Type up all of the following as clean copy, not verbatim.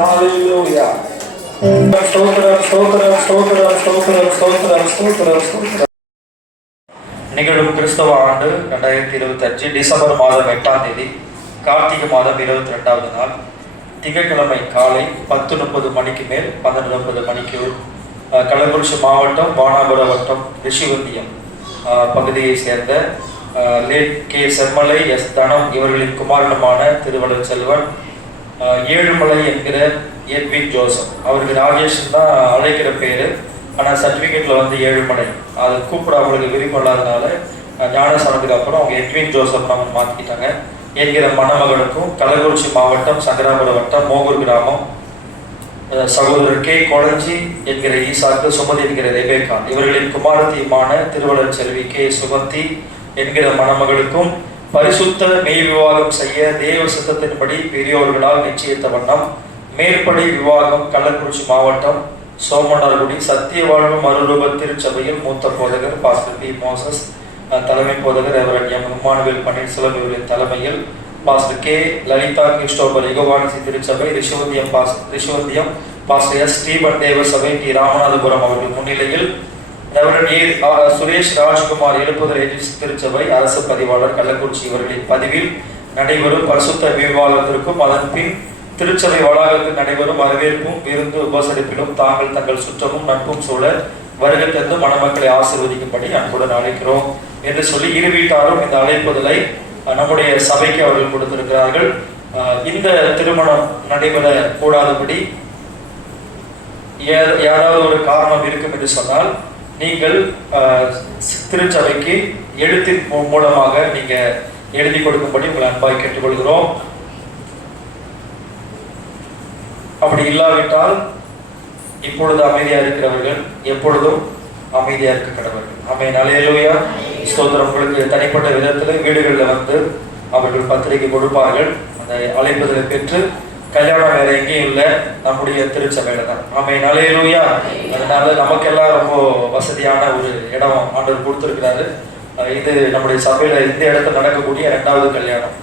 ஹalleluya. ஸ்தோத்திரம் ஸ்தோத்திரம் ஸ்தோத்திரம் ஸ்தோத்திரம் ஸ்தோத்திரம் ஸ்தோத்திரம் ஸ்தோத்திரம். நிகழும் கிறிஸ்தவ ஆண்டு 2025 டிசம்பர் மாதம் 8ஆம் தேதி, கார்த்திகை மாதம் 22வது நாள், திங்கட்கிழமை காலை 10:30 மணிக்கு மேல் 12:30 மணிக்கு கள்ளக்குறிச்சி மாவட்டம் வானாபுரம் வட்டம் ரிஷிவந்தியம் பகுதியை சேர்ந்த லேட் கே செம்மலை எஸ் தனம் இவர்களின் குமாரனுமான திருவள்ளுவர் செல்வன் ஏழுமலை என்கிற எட்வின் ஜோசப், அவருக்கு ராஜேஷ் தான் அழைக்கிற பேர். ஆனால் சர்டிஃபிகேட்டில் வந்து ஏழுமலை, அதை கூப்பிட அவங்களுக்கு விருப்பம் இல்லாதனால ஞானஸ்தானத்துக்கு அப்புறம் அவங்க எட்வின் ஜோசப் நம்ம மாற்றிக்கிட்டாங்க. என்கிற மணமகனுக்கும் கள்ளக்குறிச்சி மாவட்டம் சங்கராபுரம் வட்டம் மோகூர் கிராமம் சகோதரர் கே கொளஞ்சி என்கிற ஈசாக்கு, சுமதி என்கிற ரெபேக்கா இவர்களின் குமாரத்தியுமான திருவள்ளுவர் செல்வி கே சுகந்தி என்கிற மணமகளுக்கும் பரிசுத்த மெய் விவாகம் செய்ய தேவ சித்தத்தின்படி பெரியோர்களால் நிச்சயித்த வண்ணம் மேற்படி விவாகம் கள்ளக்குறிச்சி மாவட்டம் சோமனார்குடி சத்திய வாழ்வு மறுரூப திருச்சபையில் மூத்த போதகர் பாஸ்டர் பி மோசஸ், தலைமை போதகர் ரெவரண்ட் எம் இம்மானுவேல் பன்னீர்செல்வம் இவர்களின் தலைமையில் பாஸ்டர் கே லலிதா கிறிஸ்டோபர் யுகவானசி திருச்சபை ரிஷிவந்தியம் பாஸ்டர் எஸ் ஸ்டீபன் தேவ சபை டி ராமநாதபுரம் அவர்கள் முன்னிலையில் ரெவரண்ட் ஏ சுரேஷ் ராஜ்குமார் எழுப்புதல் ஏஜென்சி திருச்சபை அரசு பதிவாளர் கள்ளக்குறிச்சி இவர்களின் பதிவில் நடைபெறும் பரிசுத்த விவாதத்திற்கும் அதன் பின் திருச்சபை வளாகத்தில் நடைபெறும் வரவேற்பும் விருந்து உபசரிப்பிலும் தாங்கள் தங்கள் சுற்றமும் நட்பும் சூழ வருகை தந்து மணமக்களை ஆசீர்வதிக்கும்படி அன்புடன் அழைக்கிறோம் என்று சொல்லி இரு வீட்டாரும் இந்த அழைப்புதலை நம்முடைய சபைக்கு அவர்கள் கொடுத்திருக்கிறார்கள். இந்த திருமணம் நடைபெற கூடாதபடி யாராவது ஒரு காரணம் இருக்கும் என்று சொன்னால் நீங்கள் திருச்சபைக்கு எழுத்தின் மூலமாக நீங்க எழுதி கொடுக்கும்படி உங்களை அன்பாய் கேட்டுக்கொள்கிறோம். அப்படி இல்லாவிட்டால் இப்பொழுது அமைதியா இருக்கிறவர்கள் எப்பொழுதும் அமைதியா இருக்க கடவர்கள். ஆமென், அல்லேலூயா, ஸ்தோத்திரம். உங்களுக்கு தனிப்பட்ட விதத்துல வீடுகளில் வந்து அவர்கள் பத்திரிகை கொடுப்பார்கள். அந்த அழைப்பதில் பெற்று கல்யாணம் வேற எங்கேயும் இல்லை, நம்முடைய திருச்சபையில தான். ஆமென், அல்லேலூயா. அதனால நமக்கெல்லாம் ரொம்ப வசதியான ஒரு இடம் ஆண்டவர் கொடுத்திருக்கிறாரு. இது நம்முடைய சபையில இந்த இடத்துல நடக்கக்கூடிய 2வது கல்யாணம்.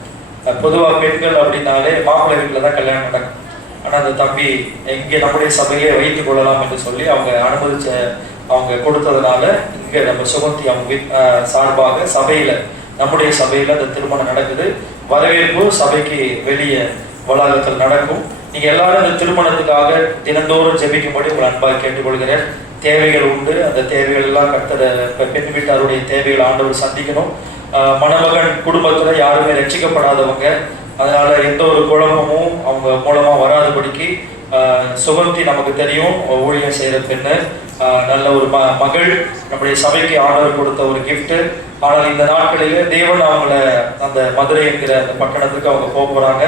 பொதுவா பெண்கள் அப்படின்னாலே மாப்பிள்ளை வீட்டுல தான் கல்யாணம் நடக்கும். ஆனா அந்த தம்பி இங்கே நம்முடைய சபையிலே வைத்துக் கொள்ளலாம் என்று சொல்லி அவங்க கொடுத்ததுனால இங்க நம்ம சுகந்தி அவங்க சார்பாக சபையில நம்முடைய சபையில அந்த திருமணம் நடக்குது. வரவேற்பு சபைக்கு வெளியே வளாகத்தில் நடக்கும். நீங்க எல்லாரும் இந்த திருமணத்துக்காக தினந்தோறும் ஜெபிக்கும்படி உங்களை அன்பாக கேட்டுக்கொள்கிறேன். தேவைகள் உண்டு, அந்த தேவைகள் எல்லாம் பெண் வீட்டாருடைய தேவைகள் ஆண்டவர் சந்திக்கணும். மணமகன் குடும்பத்துல யாருமே ரட்சிக்கப்படாதவங்க, அதனால எந்த ஒரு குழப்பமும் அவங்க மூலமா வராதபடிக்கு சுகந்தி நமக்கு தெரியும், ஊழியம் செய்யற பெண்ணு, நல்ல ஒரு மகள், நம்முடைய சபைக்கு ஆண்டவர் கொடுத்த ஒரு கிஃப்ட். ஆனால் இந்த நாட்களிலே தேவன் அவங்கள அந்த மதுரை என்கிற அந்த பட்டணத்துக்கு அவங்க போக போறாங்க.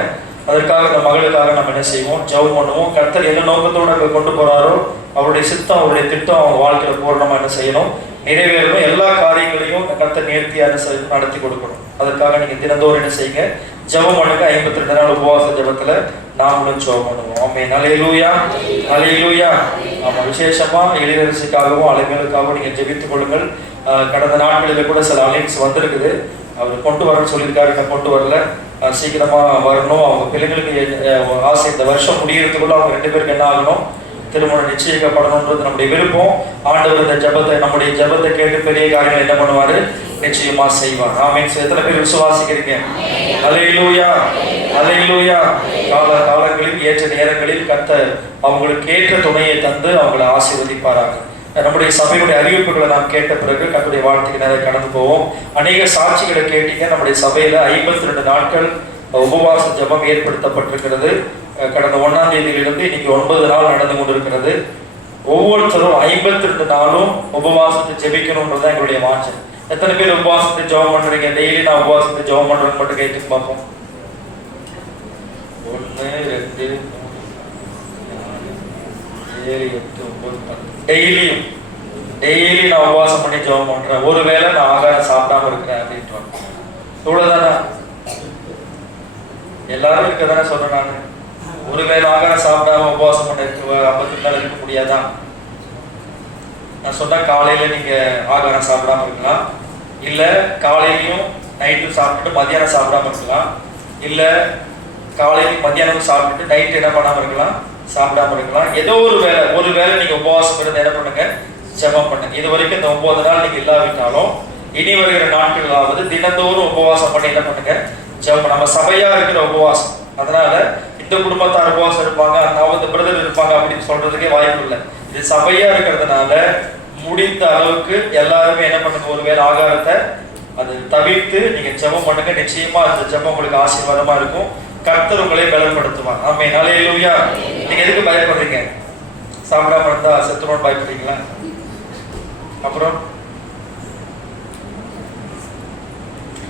அதற்காக இந்த மகளுக்காக நம்ம என்ன செய்வோம், ஜெபம் பண்ணுவோம். கர்த்தர் என்ன நோக்கத்தோட அங்கே கொண்டு போறாரோ அவருடைய சித்தம் அவருடைய திட்டம் அவங்க வாழ்க்கையில பூர்ணமா என்ன செய்யணும், நிறைவேறணும். எல்லா காரியங்களையும் கர்த்தர் நேர்த்தியா நடத்தி கொடுக்கணும். அதற்காக நீங்க தினந்தோறும் என்ன செய்யுங்க, ஜெபம் பண்ணுங்க. 52 நாள் உபவாச ஜெபத்துல நாமளும் ஜெபம் பண்ணுவோம். ஆமென், அல்லேலூயா, அல்லேலூயா. ஆமா, விசேஷமா எளிதரசிக்காகவும் அலைமைகளுக்காகவும் நீங்க ஜெபித்துக் கொள்ளுங்கள். கடந்த நாட்களில கூட சில அலைன்ஸ் வந்திருக்குது. அவர் கொண்டு வரணும்னு சொல்லியிருக்காரு, நான் கொண்டு வரல. சீக்கிரமா வரணும். அவங்க பிள்ளைங்களுக்கு ஆசை, இந்த வருஷம் முடியறதுக்குள்ள அவங்க 2 பேருக்கு என்ன ஆகணும், திருமணம் நிச்சயிக்கப்படணும்ன்றது நம்முடைய விருப்பம். ஆண்டவர் இந்த ஜெபத்தை, நம்முடைய ஜெபத்தை கேட்டு பெரிய காரியங்கள் என்ன பண்ணுவாரு, நிச்சயமா செய்வார். ஆமென். எத்தனை பேர் விசுவாசிக்கிறீங்க? அல்லேலூயா, அல்லேலூயா. காலங்களில் ஏற்ற நேரங்களில் கர்த்தர் அவங்களுக்கு ஏற்ற துணையை தந்து அவங்களை ஆசீர்வதிப்பாராக. நம்முடைய சபையுடைய அறிவிப்புகளை நாம் கேட்ட பிறகு கர்த்தருடைய வார்த்தைக்கு நிறைய கடந்து போவோம். அநேக சாட்சிகளை கேட்டீங்க. நம்முடைய சபையில 52 நாட்கள் உபவாச ஜெபம் ஏற்படுத்தப்பட்டிருக்கிறது. கடந்த 1ஆம் தேதியிலிருந்து இன்னைக்கு 9 நாள் நடந்து கொண்டிருக்கிறது. ஒவ்வொருத்தரும் 52 நாளும் உபவாசத்தை ஜெபிக்கணும்ன்றது எங்களுடைய வாஞ்சை. எத்தனை பேர் உபவாசத்தை ஜெபம் பண்றீங்க? டெய்லி நான் உபவாசத்தை ஜெபம் பண்றேன்னு மட்டும் கேட்டு பார்ப்போம். 1 2 3 4 7 8 9 10 டெய்லி நான் உபவாசம் பண்ணி ஜெபம் பண்றேன். ஒருவேளை நான் ஆகாரம் சாப்பிடாம இருக்கிறேன் அப்படின்ட்டு இவ்வளவுதானே? எல்லாரும் இருக்கதானே சொல்றேன். நான் ஒருவேளை ஆகாரம் சாப்பிடாம உபவாசம் பண்ண 52 நாள் இருக்க முடியாதான்? நான் சொன்னா காலையில நீங்க ஆகாரம் சாப்பிடாம இருக்கலாம், இல்ல காலையிலையும் நைட்டும் சாப்பிட்டுட்டு மத்தியானம் சாப்பிடாம இருக்கலாம், இல்ல காலையில மத்தியானம் சாப்பிட்டுட்டு நைட்டு என்ன பண்ணாம இருக்கலாம், சாப்பிடாம இருக்கலாம். ஏதோ ஒரு வேளை நீங்க உபவாசம் இருந்து என்ன பண்ணுங்க, ஜெபம் பண்ணுங்க. இது வரைக்கும் இந்த 9 நாள் நீங்க இல்லாவிட்டாலும் இனி வருகிற நாட்களாவது தினந்தோறும் உபவாசம் பண்ணி என்ன பண்ணுங்க, ஜெபம். நம்ம சபையா இருக்கிற உபவாசம். அதனால இந்த குடும்பத்தார் உபவாசம் இருப்பாங்க, அந்த பிரதர் இருப்பாங்க அப்படின்னு சொல்றதுக்கே வாய்ப்பு இல்லை. இது சபையா இருக்கிறதுனால முடிந்த அளவுக்கு எல்லாருமே என்ன பண்ணுங்க, ஒருவேளை ஆகாரத்தை அது தவிர்த்து நீங்க ஜெபம் பண்ணுங்க. நிச்சயமா அந்த ஜெபம் உங்களுக்கு ஆசீர்வாதமா இருக்கும். கர்த்தர் உங்களை பலப்படுத்துவாங்க. ஆமென். ஹல்லேலூயா. நீங்க எதுக்கு பயப்படுறீங்க? சாப்பிடாம இருந்தா செத்துறோம்னு பயப்படுறீங்களா? அப்புறம்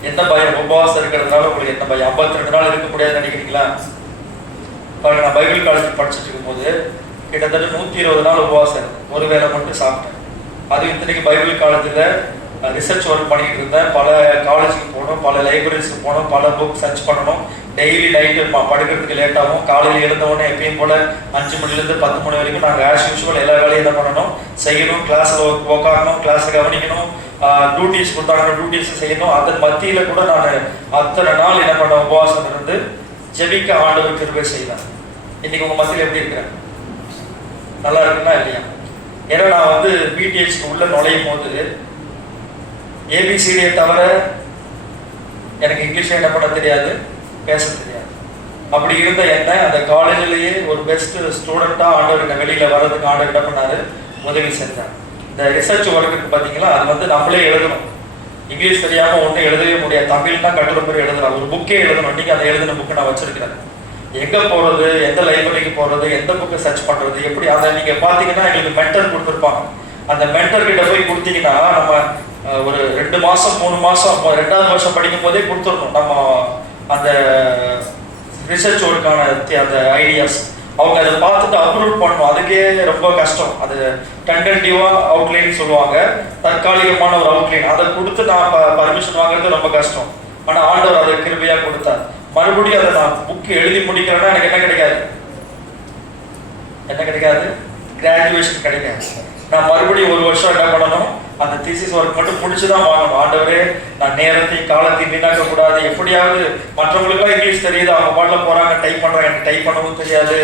என்ன பயம்? உபவாசம் இருக்கிறதுனால உங்களுக்கு என்ன பயம்? 52 நாள் இருக்க முடியாதுன்னு நினைக்கிறீங்களா? பாருங்க, நான் பைபிள் காலேஜ் படிச்சுட்டு இருக்கும்போது கிட்டத்தட்ட 120 நாள் உபவாசம் இருந்தேன். ஒரு வேளை மட்டும் சாப்பிட்டேன். அது இத்தனைக்கு பைபிள் காலேஜில் ரிசர்ச் ஒர்க் பண்ணிட்டு இருந்தேன். பல காலேஜுக்கு போகணும், பல லைப்ரரிஸ்க்கு போகணும், பல புக் சர்ச் பண்ணணும். டெய்லி நைட்டு படுக்கிறதுக்கு லேட் ஆகும். காலையில் எழுந்தவுடனே எப்பயும் போல 5 மணிலேருந்து 10 மணி வரைக்கும் நாங்கள் ஆஸ் யூஷுவல் எல்லா வேலையும் என்ன பண்ணணும், செய்யணும். கிளாஸில் உட்காரணும், கிளாஸை கவனிக்கணும், டியூட்டிஸ் கொடுத்தாங்க டியூட்டிஸ் செய்யணும். அதன் மத்தியில் கூட நான் அத்தனை நாள் என்ன பண்ண உபவாசம் இருந்து ஜெபிக்க ஆண்டவர் கிருபை செய்தேன். இன்னைக்கு உங்கள் மத்தியில் எப்படி இருக்கிறேன்? நல்லா இருக்குன்னா இல்லையா? ஏன்னா நான் வந்து பிடிஹெச்க்கு உள்ள நுழையும் போது ஏபிசிடியை தவிர எனக்கு இங்கிலீஷ் என்ன பண்ண தெரியாது, பேச தெரியாது. அப்படி இருந்த என்ன அந்த காலேஜிலேயே ஒரு பெஸ்ட் ஸ்டூடெண்ட்டாக ஆண்டவர் வெளியில் வர்றதுக்கு ஆண்டவர் என்ன பண்ணாரு, உதவி செஞ்சார். இந்த ரிசர்ச் ஒர்க்குக்கு பார்த்தீங்களா, அது வந்து நம்மளே எழுதணும். இங்கிலீஷ் தெரியாமல் ஒன்றும் எழுதவே முடியாது. தமிழ் தான் கட்டுரை மாதிரி எழுதலாம். ஒரு புக்கே எழுதணும். இன்னைக்கு அந்த எழுதின புக்கு நான் வச்சிருக்கிறேன். எங்கே போகிறது, எந்த லைப்ரரிக்கு போகிறது, எந்த புக்கை சர்ச் பண்ணுறது, எப்படி அதை நீங்கள் பார்த்தீங்கன்னா எங்களுக்கு மென்டர் கொடுத்துருப்பாங்க. அந்த மென்டர் கிட்ட போய் கொடுத்தீங்கன்னா நம்ம ஒரு 2 மாதம் 3 மாதம் 2வது வருஷம் படிக்கும் போதே கொடுத்துடணும். நம்ம அந்த ரிசர்ச் ஒர்க்கான அந்த ஐடியாஸ் அவங்க அதை பார்த்துட்டு அப்ரூவ் பண்ணணும். அதுக்கே ரொம்ப கஷ்டம். அது டென்டேட்டிவாக அவுட்லைன் சொல்லுவாங்க, தற்காலிகமான ஒரு அவுட்லைன். அதை கொடுத்து நான் பர்மிஷன் வாங்குறது ரொம்ப கஷ்டம். ஆனால் ஆண்டவர் அதை கிருபையாக கொடுத்தார். மறுபடியும் அதை நான் புக்கு எழுதி முடிக்கிறேன்னா எனக்கு என்ன கிடைக்காது, கிராஜுவேஷன் கிடைக்காது. நான் மறுபடியும் 1 வருஷம் என்ன பண்ணணும், அந்த தீசிஸ் ஒர்க் மட்டும் முடிச்சுதான் வாங்கணும். ஆண்டவரே, நான் நேரத்தையும் காலத்தையும் வீணாக்க கூடாது. எப்படியாவது மற்றவங்களுக்குலாம் இங்கிலீஷ் தெரியுது, அவங்க பாட்டில் போறாங்க, டைப் பண்றாங்க, எனக்கு டைப் பண்ணவும் தெரியாது,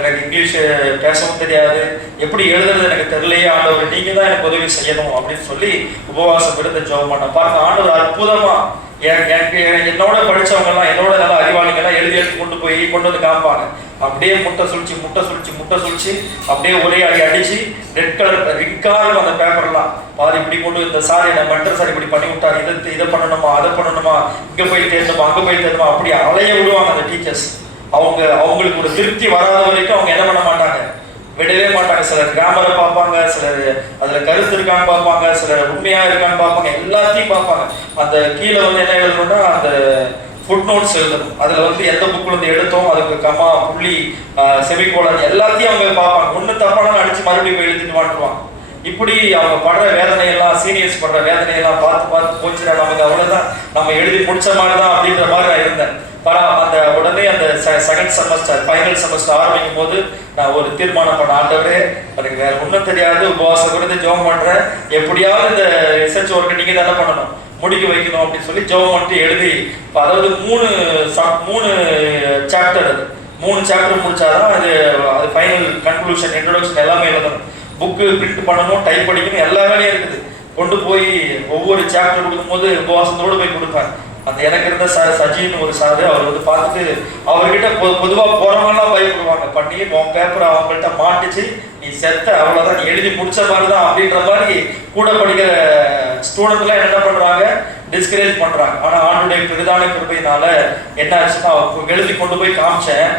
எனக்கு இங்கிலீஷ் பேசவும் தெரியாது, எப்படி எழுதுறது எனக்கு தெரியலையே. ஆண்டவர் நீங்க தான் எனக்கு உதவி செய்யணும் அப்படின்னு சொல்லி உபவாசம் இருந்து ஜெபம் பண்ண பாருங்க. ஆண்டவர் அற்புதமா எனக்கு என்னோட படிச்சவங்க எல்லாம், என்னோட நல்ல அறிவாளிகள்லாம் எழுதி கொண்டு வந்து காமிப்பாங்க. அப்படியே முட்டை சுழிச்சு அப்படியே ஒரே அடிச்சு ரெட் கலர் அந்த பேப்பர்லாம் பாதி இப்படி கொண்டு, இந்த சார் என்ன மென்டர் சார் இப்படி பண்ணி விட்டார், இதை பண்ணணுமா, அதை பண்ணணுமா, இங்க போய் தேடணுமா, அங்க போய் தேடணுமா, அப்படி அலைய விடுவாங்க அந்த டீச்சர்ஸ். அவங்களுக்கு ஒரு திருப்தி வராத வரைக்கும் அவங்க என்ன பண்ண மாட்டாங்க, விடவே மாட்டாங்க. சிலர் கிராமரை பார்ப்பாங்க, சிலர் அதுல கருத்து இருக்கான்னு பார்ப்பாங்க, சிலர் உண்மையா இருக்கான்னு பார்ப்பாங்க, எல்லாத்தையும் பார்ப்பாங்க. அந்த கீழே வந்து என்ன எழுதணும்னா அந்த ஃபுட் நோட்ஸ் எழுதணும். அதுல வந்து எந்த புக்ல இருந்து எடுத்தோம், அதுக்கு கமா புள்ளி செமிகோலன் எல்லாத்தையும் அவங்க பார்ப்பாங்க. ஒண்ணு தப்பானாலும் அடிச்சு மறுபடியும் போய் எழுதிட்டு மாட்டுவாங்க. இப்படி அவங்க படுற வேதனையெல்லாம், சீனியர்ஸ் படுற வேதனையெல்லாம் பார்த்து போச்சுன்னா நமக்கு அவ்வளவுதான், நம்ம எழுதி முடிச்ச மாதிரிதான் அப்படின்ற மாதிரி நான் இருந்தேன். அந்த உடனே அந்த செகண்ட் செமஸ்டர் ஃபைனல் செமஸ்டர் ஆரம்பிக்கும் போது நான் ஒரு தீர்மானம் பண்ண, ஆண்டவரே எனக்கு வேற ஒன்றும் தெரியாது, உபவாசம் குறித்து ஜெபம் பண்றேன், எப்படியாவது இந்த ரிசர்ச் ஒர்க்கு நீங்க தானே பண்ணணும், முடிக்க வைக்கணும் அப்படின்னு சொல்லி ஜெபம் பண்ணிட்டு எழுதி, அதாவது 3 சாப்டர், அது 3 சாப்டர் முடிச்சாதான் அது ஃபைனல் கன்க்ளூஷன், இன்ட்ரோடக்ஷன் எல்லாமே எழுதணும். புக்கு பிரிண்ட் பண்ணணும், டைப் படிக்கணும், எல்லா வேலையும் இருக்குது. கொண்டு போய் ஒவ்வொரு சாப்டர் கொடுக்கும்போது உபவாசத்தோடு போய் கொடுப்பேன். அந்த எனக்கு இருந்த சார் சஜின்னு ஒரு சார், அவர் வந்து பார்த்துட்டு அவர்கிட்ட பொதுவாக போறவங்கலாம் பயப்படுவாங்க, பண்ணி உன் பேப்பர் அவங்கள்ட்ட மாட்டுச்சு, நீ செத்த அவ்வளோதான், நீ எழுதி முடிச்ச மாதிரி தான் அப்படின்ற மாதிரி கூட படிக்கிற ஸ்டூடெண்ட்லாம் என்ன பண்றாங்க, டிஸ்கரேஜ் பண்றாங்க. ஆனால் ஆண்டுடைய பிரதான கிருபையினால என்ன ஆச்சுன்னா, எழுதி கொண்டு போய் காமிச்சேன்,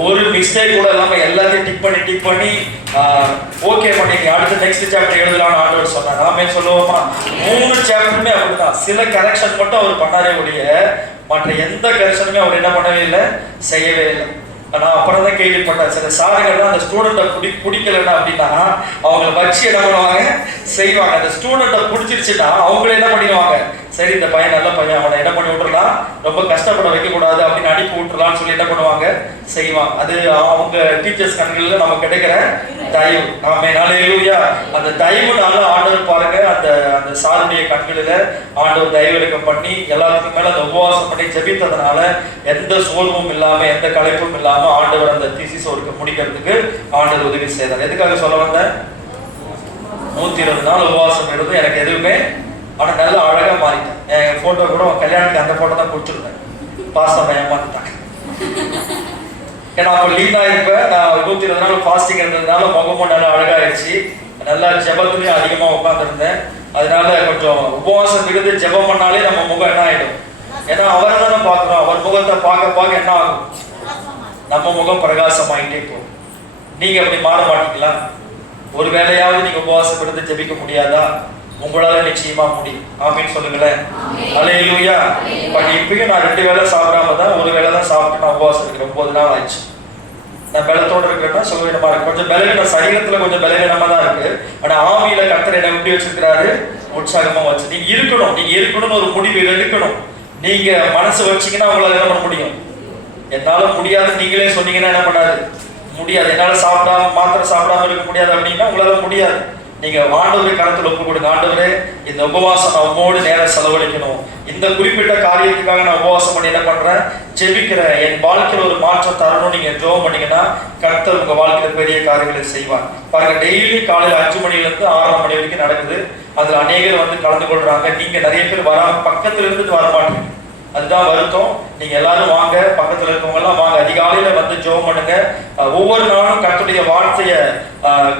ஒரு மிஸ்டேக் கூட இல்லாம எல்லாத்தையும் டிக் பண்ணி ஓகே பண்ணி அடுத்த நெக்ஸ்ட் சாப்டர் எழுதலாம்னு ஆண்டவர் சொன்னாங்க. நாமே சொல்லுவோமா, 3 சாப்டருமே அப்படிதான். சில கரெக்ஷன் மட்டும் அவர் பண்ணாரே ஒழிய மற்ற எந்த கரெக்ஷனுமே அவர் என்ன பண்ணவே இல்லை, செய்யவே இல்லை. நான் அப்புறம் தான் கேள்விப்பட்டேன், சில சாருங்கள்லாம் அந்த ஸ்டூடெண்ட்டை பிடிக்கலன்னா அப்படின்னா அவங்களை வச்சு என்ன பண்ணுவாங்க, செய்வாங்க. அந்த ஸ்டூடெண்ட்டை பிடிச்சிருச்சுன்னா அவங்களே என்ன பண்ணிடுவாங்க, சரி இந்த பையன் நல்ல பையன், அவனை என்ன பண்ணி விட்டுறலாம், ரொம்ப கஷ்டப்பட வைக்கக்கூடாது அப்படின்னு அனுப்பி விட்டுறலாம்னு சொல்லி என்ன பண்ணுவாங்க, செய்வாங்க. அது அவங்க டீச்சர்ஸ் கண்களில் நமக்கு கிடைக்கிற தயவு. ஆமென். ஹல்லேலூயா. அந்த தயவுனால ஆண்டவர் பாருங்க, அந்த அந்த சாருடைய கண்களில ஆண்டவர் தயவிறக்கம் பண்ணி எல்லாத்துக்கும் மேல அந்த உபவாசம் பண்ணி ஜெபித்ததுனால எந்த சோர்வும் இல்லாம எந்த களைப்பும் இல்லாம ஆண்டவர் அந்த தீசிஸ் ஒர்க்கை முடிக்கிறதுக்கு ஆண்டவர் உதவி செய்தார். எதுக்காக சொல்ல வந்தேன்? 120 நாள் உபவாசம் இருந்து எனக்கு எதுவுமே, ஆனா நல்லா அழகா மாறிட்டேன். என் போட்டோ கூட கல்யாணத்துக்கு அந்த போட்டோ தான் கொடுத்துருந்தேன். பாஸ்டர் ஏமாத்திட்டாங்க. ஏன்னா அப்ப லீனா இருப்பேன். நான் 120 நாள் ஃபாஸ்டிங் இருந்ததுனால முகமும் நல்லா அழகாயிருச்சு. நல்லா ஜெபத்துலயும் அதிகமா உட்காந்துருந்தேன். அதனால கொஞ்சம் உபவாசம் இருந்து ஜெபம் பண்ணாலே நம்ம முகம் என்ன ஆயிடும்? ஏன்னா அவரை தானே பாக்குறோம். அவர் முகத்தை பார்க்க பார்க்க என்ன ஆகும்? நம்ம முகம் பிரகாசமாயிட்டே போகும். நீங்க அப்படி மாற மாட்டீங்களா? ஒரு வேளையாவது நீங்க உபவாசம் இருந்து ஜெபிக்க முடியாதா? உங்களால நிச்சயமா முடியும். ஆமீன் சொல்லுங்களேன். ஹல்லேலூயா. பட் இப்பயும் நான் 2 வேளை சாப்பிடாம தான், ஒரு வேளை தான் சாப்பிட்டு நான் உபவாசம் இருக்கிறேன். 9 நாள் ஆயிடுச்சு. நான் பலத்தோட இருக்கிறேன்னா சுகவீனமா இருக்கு. கொஞ்சம் பலவீன சரீரத்துல கொஞ்சம் பலவீனமா தான் இருக்கு. ஆனா ஆவியில கர்த்தர் என்ன எப்படி வச்சிருக்கிறாரு? உற்சாகமா வச்சு. நீங்க இருக்கணும். நீங்க இருக்கணும்னு ஒரு முடிவு எடுக்கணும். நீங்க மனசு வச்சீங்கன்னா உங்களால என்ன பண்ண முடியும்? என்னால முடியாது நீங்களே சொன்னீங்கன்னா என்ன பண்ணாது? முடியாது. என்னால மாத்திரை சாப்பிடாம இருக்க முடியாது அப்படின்னா உங்களால முடியாது. நீங்க ஆண்டவரை கருத்துல ஒப்பு கொடுங்க. ஆண்டவரே, இந்த உபவாசம் நான் உம்மோடு நேரம் செலவழிக்கணும். இந்த குறிப்பிட்ட காரியத்துக்காக நான் உபவாசம் பண்ணி என்ன பண்றேன்? ஜெபிக்கிறேன். என் வாழ்க்கையில ஒரு மாற்றம் தரணும். நீங்க ஜெபம் பண்ணீங்கன்னா கர்த்தர் உங்க வாழ்க்கையில பெரிய காரியங்களை செய்வார். பாருங்க, டெய்லி காலையில 5 மணில இருந்து 6 மணி வரைக்கும் நடக்குது. அதுல அநேகர் வந்து கலந்து கொள்றாங்க. நீங்க நிறைய பேர் பக்கத்துல இருந்து வர மாட்டீங்க. அதுதான் வருத்தம். நீங்க எல்லாரும் வாங்க, பக்கத்துல இருக்கவங்க எல்லாம் வாங்க, அதிகாலையில வந்து ஜெபம் பண்ணுங்க. ஒவ்வொரு நாளும் கர்த்தருடைய வார்த்தையை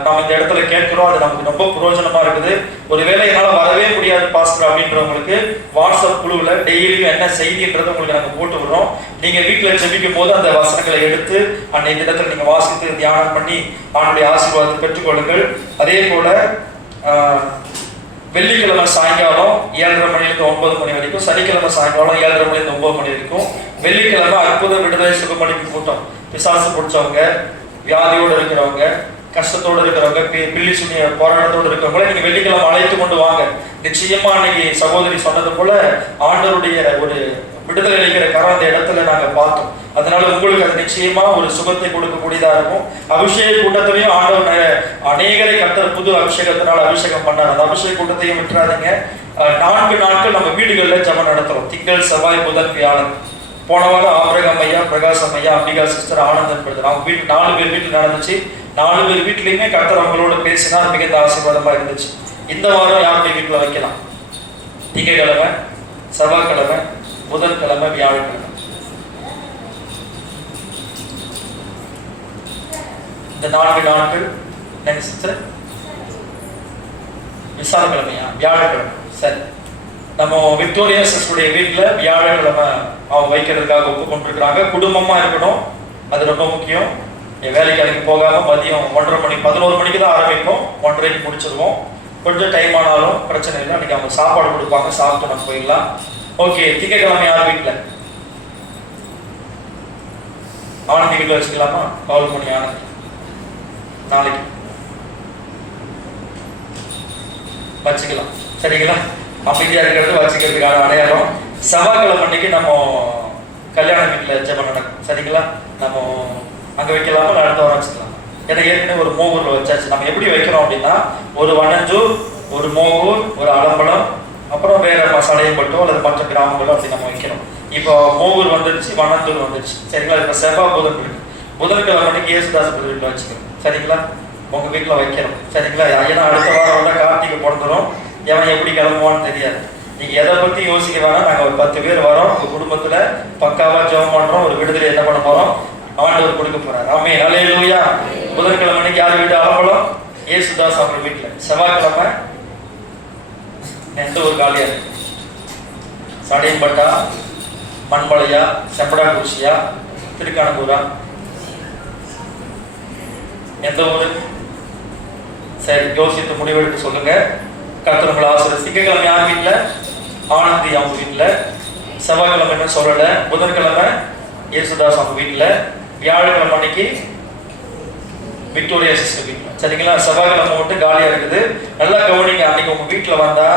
நம்ம இந்த இடத்துல கேட்கிறோம். அது நமக்கு ரொம்ப பிரயோஜனமா இருக்குது. ஒருவேளை என்னால வரவே முடியாது பாஸ்டர் அப்படின்றவங்களுக்கு வாட்ஸ்அப் குழுவுல டெய்லியும் என்ன செய்தின்றது உங்களுக்கு நாங்க போட்டு விடுறோம். நீங்க வீட்டுல ஜெபிக்கும் போது அந்த வசனங்களை எடுத்து அன்றைய தினத்துல நீங்க வாசித்து தியானம் பண்ணி அவனுடைய ஆசீர்வாதத்தை பெற்றுக்கொள்ளுங்கள். அதே போல வெள்ளிக்கிழமை சாயங்காலம் 7:30 மணிலிருந்து 9 மணி வரைக்கும், சனிக்கிழமை சாயங்காலம் 7:30 மணிலிருந்து 9 மணி வரைக்கும், வெள்ளிக்கிழமை அற்புத விடுதலை சுகமளிப்பு கூட்டம். பிசாசு பிடிச்சவங்க, வியாதியோடு இருக்கிறவங்க, கஷ்டத்தோடு இருக்கிறவங்க, பில்லி சுனிய போராட்டத்தோடு இருக்கிறவங்கள நீங்க வெள்ளிக்கிழமை அழைத்து கொண்டு வாங்க. நிச்சயமா அன்னைக்கு சகோதரி சொன்னது போல ஆண்டவருடைய ஒரு விடுதலை அளிக்கிற கரம் அந்த இடத்துல நாங்க பார்த்தோம். அதனால உங்களுக்கு அது நிச்சயமா ஒரு சுகத்தை கொடுக்கக்கூடியதா இருக்கும். அபிஷேக கூட்டத்திலையும் ஆண்டவர் அநேகரை கர்த்தர் புது அபிஷேகத்தினால் அபிஷேகம் பண்ணார். அந்த அபிஷேக கூட்டத்தையும் விட்டுறாதீங்க. 4 நாட்கள் நம்ம வீடுகளில் ஜெபம் நடத்துறோம். திங்கள், செவ்வாய், புதன், வியாழன். போன வாரம் ஆபிரகாம் ஐயா, பிரகாசம் ஐயா, அம்பிகா சிஸ்டர், ஆனந்தன் பிரதர், அவங்க வீட்டு 4 பேர் வீட்டில் நடந்துச்சு. 4 பேர் வீட்லையுமே கர்த்தர் அவங்களோட பேசினார். மிகுந்த ஆசீர்வாதமா இருந்துச்சு. இந்த வாரம் யாருடைய வீட்டில் வைக்கலாம்? திங்கட்கிழமை, செவ்வாய்க்கிழமை, புதன்கிழமை, வியாழக்கிழமை. இந்த 4 நாட்கள் சிஸ்டர் விசாலக்கிழமையா? வியாழக்கிழமை. சரி, நம்ம விக்டோரியா சிஸ்டருடைய வீட்டில் வியாழக்கிழமை அவங்க வைக்கிறதுக்காக ஒப்புக்கொண்டிருக்கிறாங்க. குடும்பமா இருக்கணும், அது ரொம்ப முக்கியம். என் வேலைக்கு போகாம மதியம் 1:30 மணி 11 மணிக்கு தான் ஆரம்பிப்போம். 1:30க்கு முடிச்சிருவோம். கொஞ்சம் டைம் ஆனாலும் பிரச்சனை இல்லை. அன்னைக்கு அவங்க சாப்பாடு கொடுப்பாங்க, சாப்பிட்டு நம்ம போயிடலாம். ஓகே, திங்கட்கிழமை யார் வீட்டில்? ஆனந்தி வீட்டில் வச்சுக்கலாமா? கவுல்மணி ஆனந்தி நாளைக்கு வச்சுக்கலாம். சரிங்களா? அமைதியா இருக்கிறது வச்சுக்கிறதுக்கான அடையாளம். செவ்வாய்க்கிழமை அன்னைக்கு நம்ம கல்யாண வீட்டில் ஜெபம் நடக்கும். சரிங்களா? நம்ம அங்கே வைக்கலாமா? அடுத்த வாரம் வச்சுக்கலாம். ஏன்னா ஏற்கனவே ஒரு மோகூரில் வச்சாச்சு. நம்ம எப்படி வைக்கிறோம் அப்படின்னா, ஒரு வனஞ்சூர், ஒரு மோகூர், ஒரு அலம்பலம், அப்புறம் வேற சடையப்பட்டோ அல்லது மற்ற கிராமங்களோ அப்படி நம்ம வைக்கிறோம். இப்போ மோகூர் வந்துருச்சு, வனஞ்சூர் வந்துருச்சு. சரிங்களா? இப்போ செவ்வாய், புதன் இருக்கு. புதன்கிழமை அன்னைக்கு இயேசுதாஸ் வீட்டில் வச்சுக்கிறோம். சரிங்களா? உங்க வீட்டில் வைக்கிறோம். சரிங்களா? ஏன்னா அடுத்த வாரம் வந்து கார்த்திகை பிறந்துடும். எவன் எப்படி கிளம்புவான்னு தெரியாது. நீங்க எதை பத்தி யோசிக்க வேணாம். நாங்க ஒரு 10 பேர் வரோம். உங்க குடும்பத்துல பக்காவா ஜெபம் பண்றோம். ஒரு விடுதலை என்ன பண்ண போறோம்? ஆண்டவர் கொடுக்க போறாரு. ஆமென். ஹல்லேலூயா. புதன்கிழமை அன்னைக்கு யார் வீட்டு? அலம்பலம், இயேசுதாஸ் அவங்க வீட்டுல. செவ்வாய்க்கிழமை எந்த ஒரு காலியா இருக்கு? சடையம்பட்டா, மண்மலையா, செம்படா குருசியா, திருக்கானூரா, எந்த ஊரு? சரி, யோசித்து முடிவெடுத்து சொல்லுங்க. கர்த்தர் உங்களை ஆசீர்வதிப்பார். திங்கட்கிழமை யார் வீட்டுல? ஆனந்தி அவங்க வீட்டுல. செவ்வாய்க்கிழமை என்ன சொல்லல. புதன்கிழமை இயேசுதாஸ் அவங்க வீட்டுல. வியாழக்கிழமை அன்னைக்கு விக்டோரியா சிஸ்டர் வீட்டுல. சரிங்களா? செவ்வாய்க்கிழமை மட்டும் காலியா இருக்குது. நல்லா கவனிங்க. அன்னைக்கு உங்க வீட்டுல வந்தா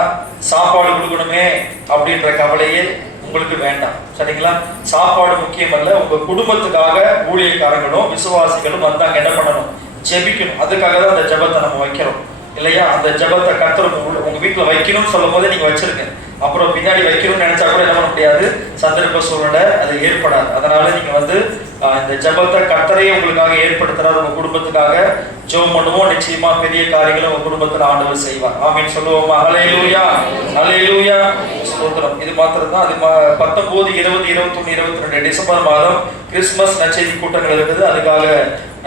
சாப்பாடு கொடுக்கணுமே அப்படின்ற கவலையே உங்களுக்கு வேண்டாம். சரிங்களா? சாப்பாடு முக்கியம் அல்ல. உங்க குடும்பத்துக்காக ஊழியக்காரங்களும் விசுவாசிகளும் வந்தாங்க என்ன பண்ணணும்? ஜெபிக்கணும். அதுக்காக தான் அந்த ஜெபத்தை நம்ம வைக்கிறோம் இல்லையா? அந்த ஜெபத்தை கர்த்தர் உங்க வீட்டுல வைக்கணும்னு சொல்லும் போதே நீங்க வச்சிருங்க. அப்புறம் பின்னாடி வைக்கணும்னு நினைச்சா கூட என்ன பண்ண முடியாது, சந்தர்ப்ப சூழ்நிலை அது ஏற்படாது. அதனால நீங்க இந்த ஜெபத்தை கர்த்தரையே உங்களுக்காக ஏற்படுத்துறாரு. உங்க குடும்பத்துக்காக ஜெபம் பண்ணுவோம். நிச்சயமா பெரிய காரியங்களை உங்க குடும்பத்துல ஆண்டவர் செய்வார். ஆமீன் சொல்லுவோமா? ஹல்லேலூயா, ஹல்லேலூயா, ஸ்தோத்திரம். இது மாத்திரம் தான். அது 19, 20, 21, 22 டிசம்பர் மாதம் கிறிஸ்துமஸ் நற்செய்தி கூட்டங்கள் இருக்குது. அதுக்காக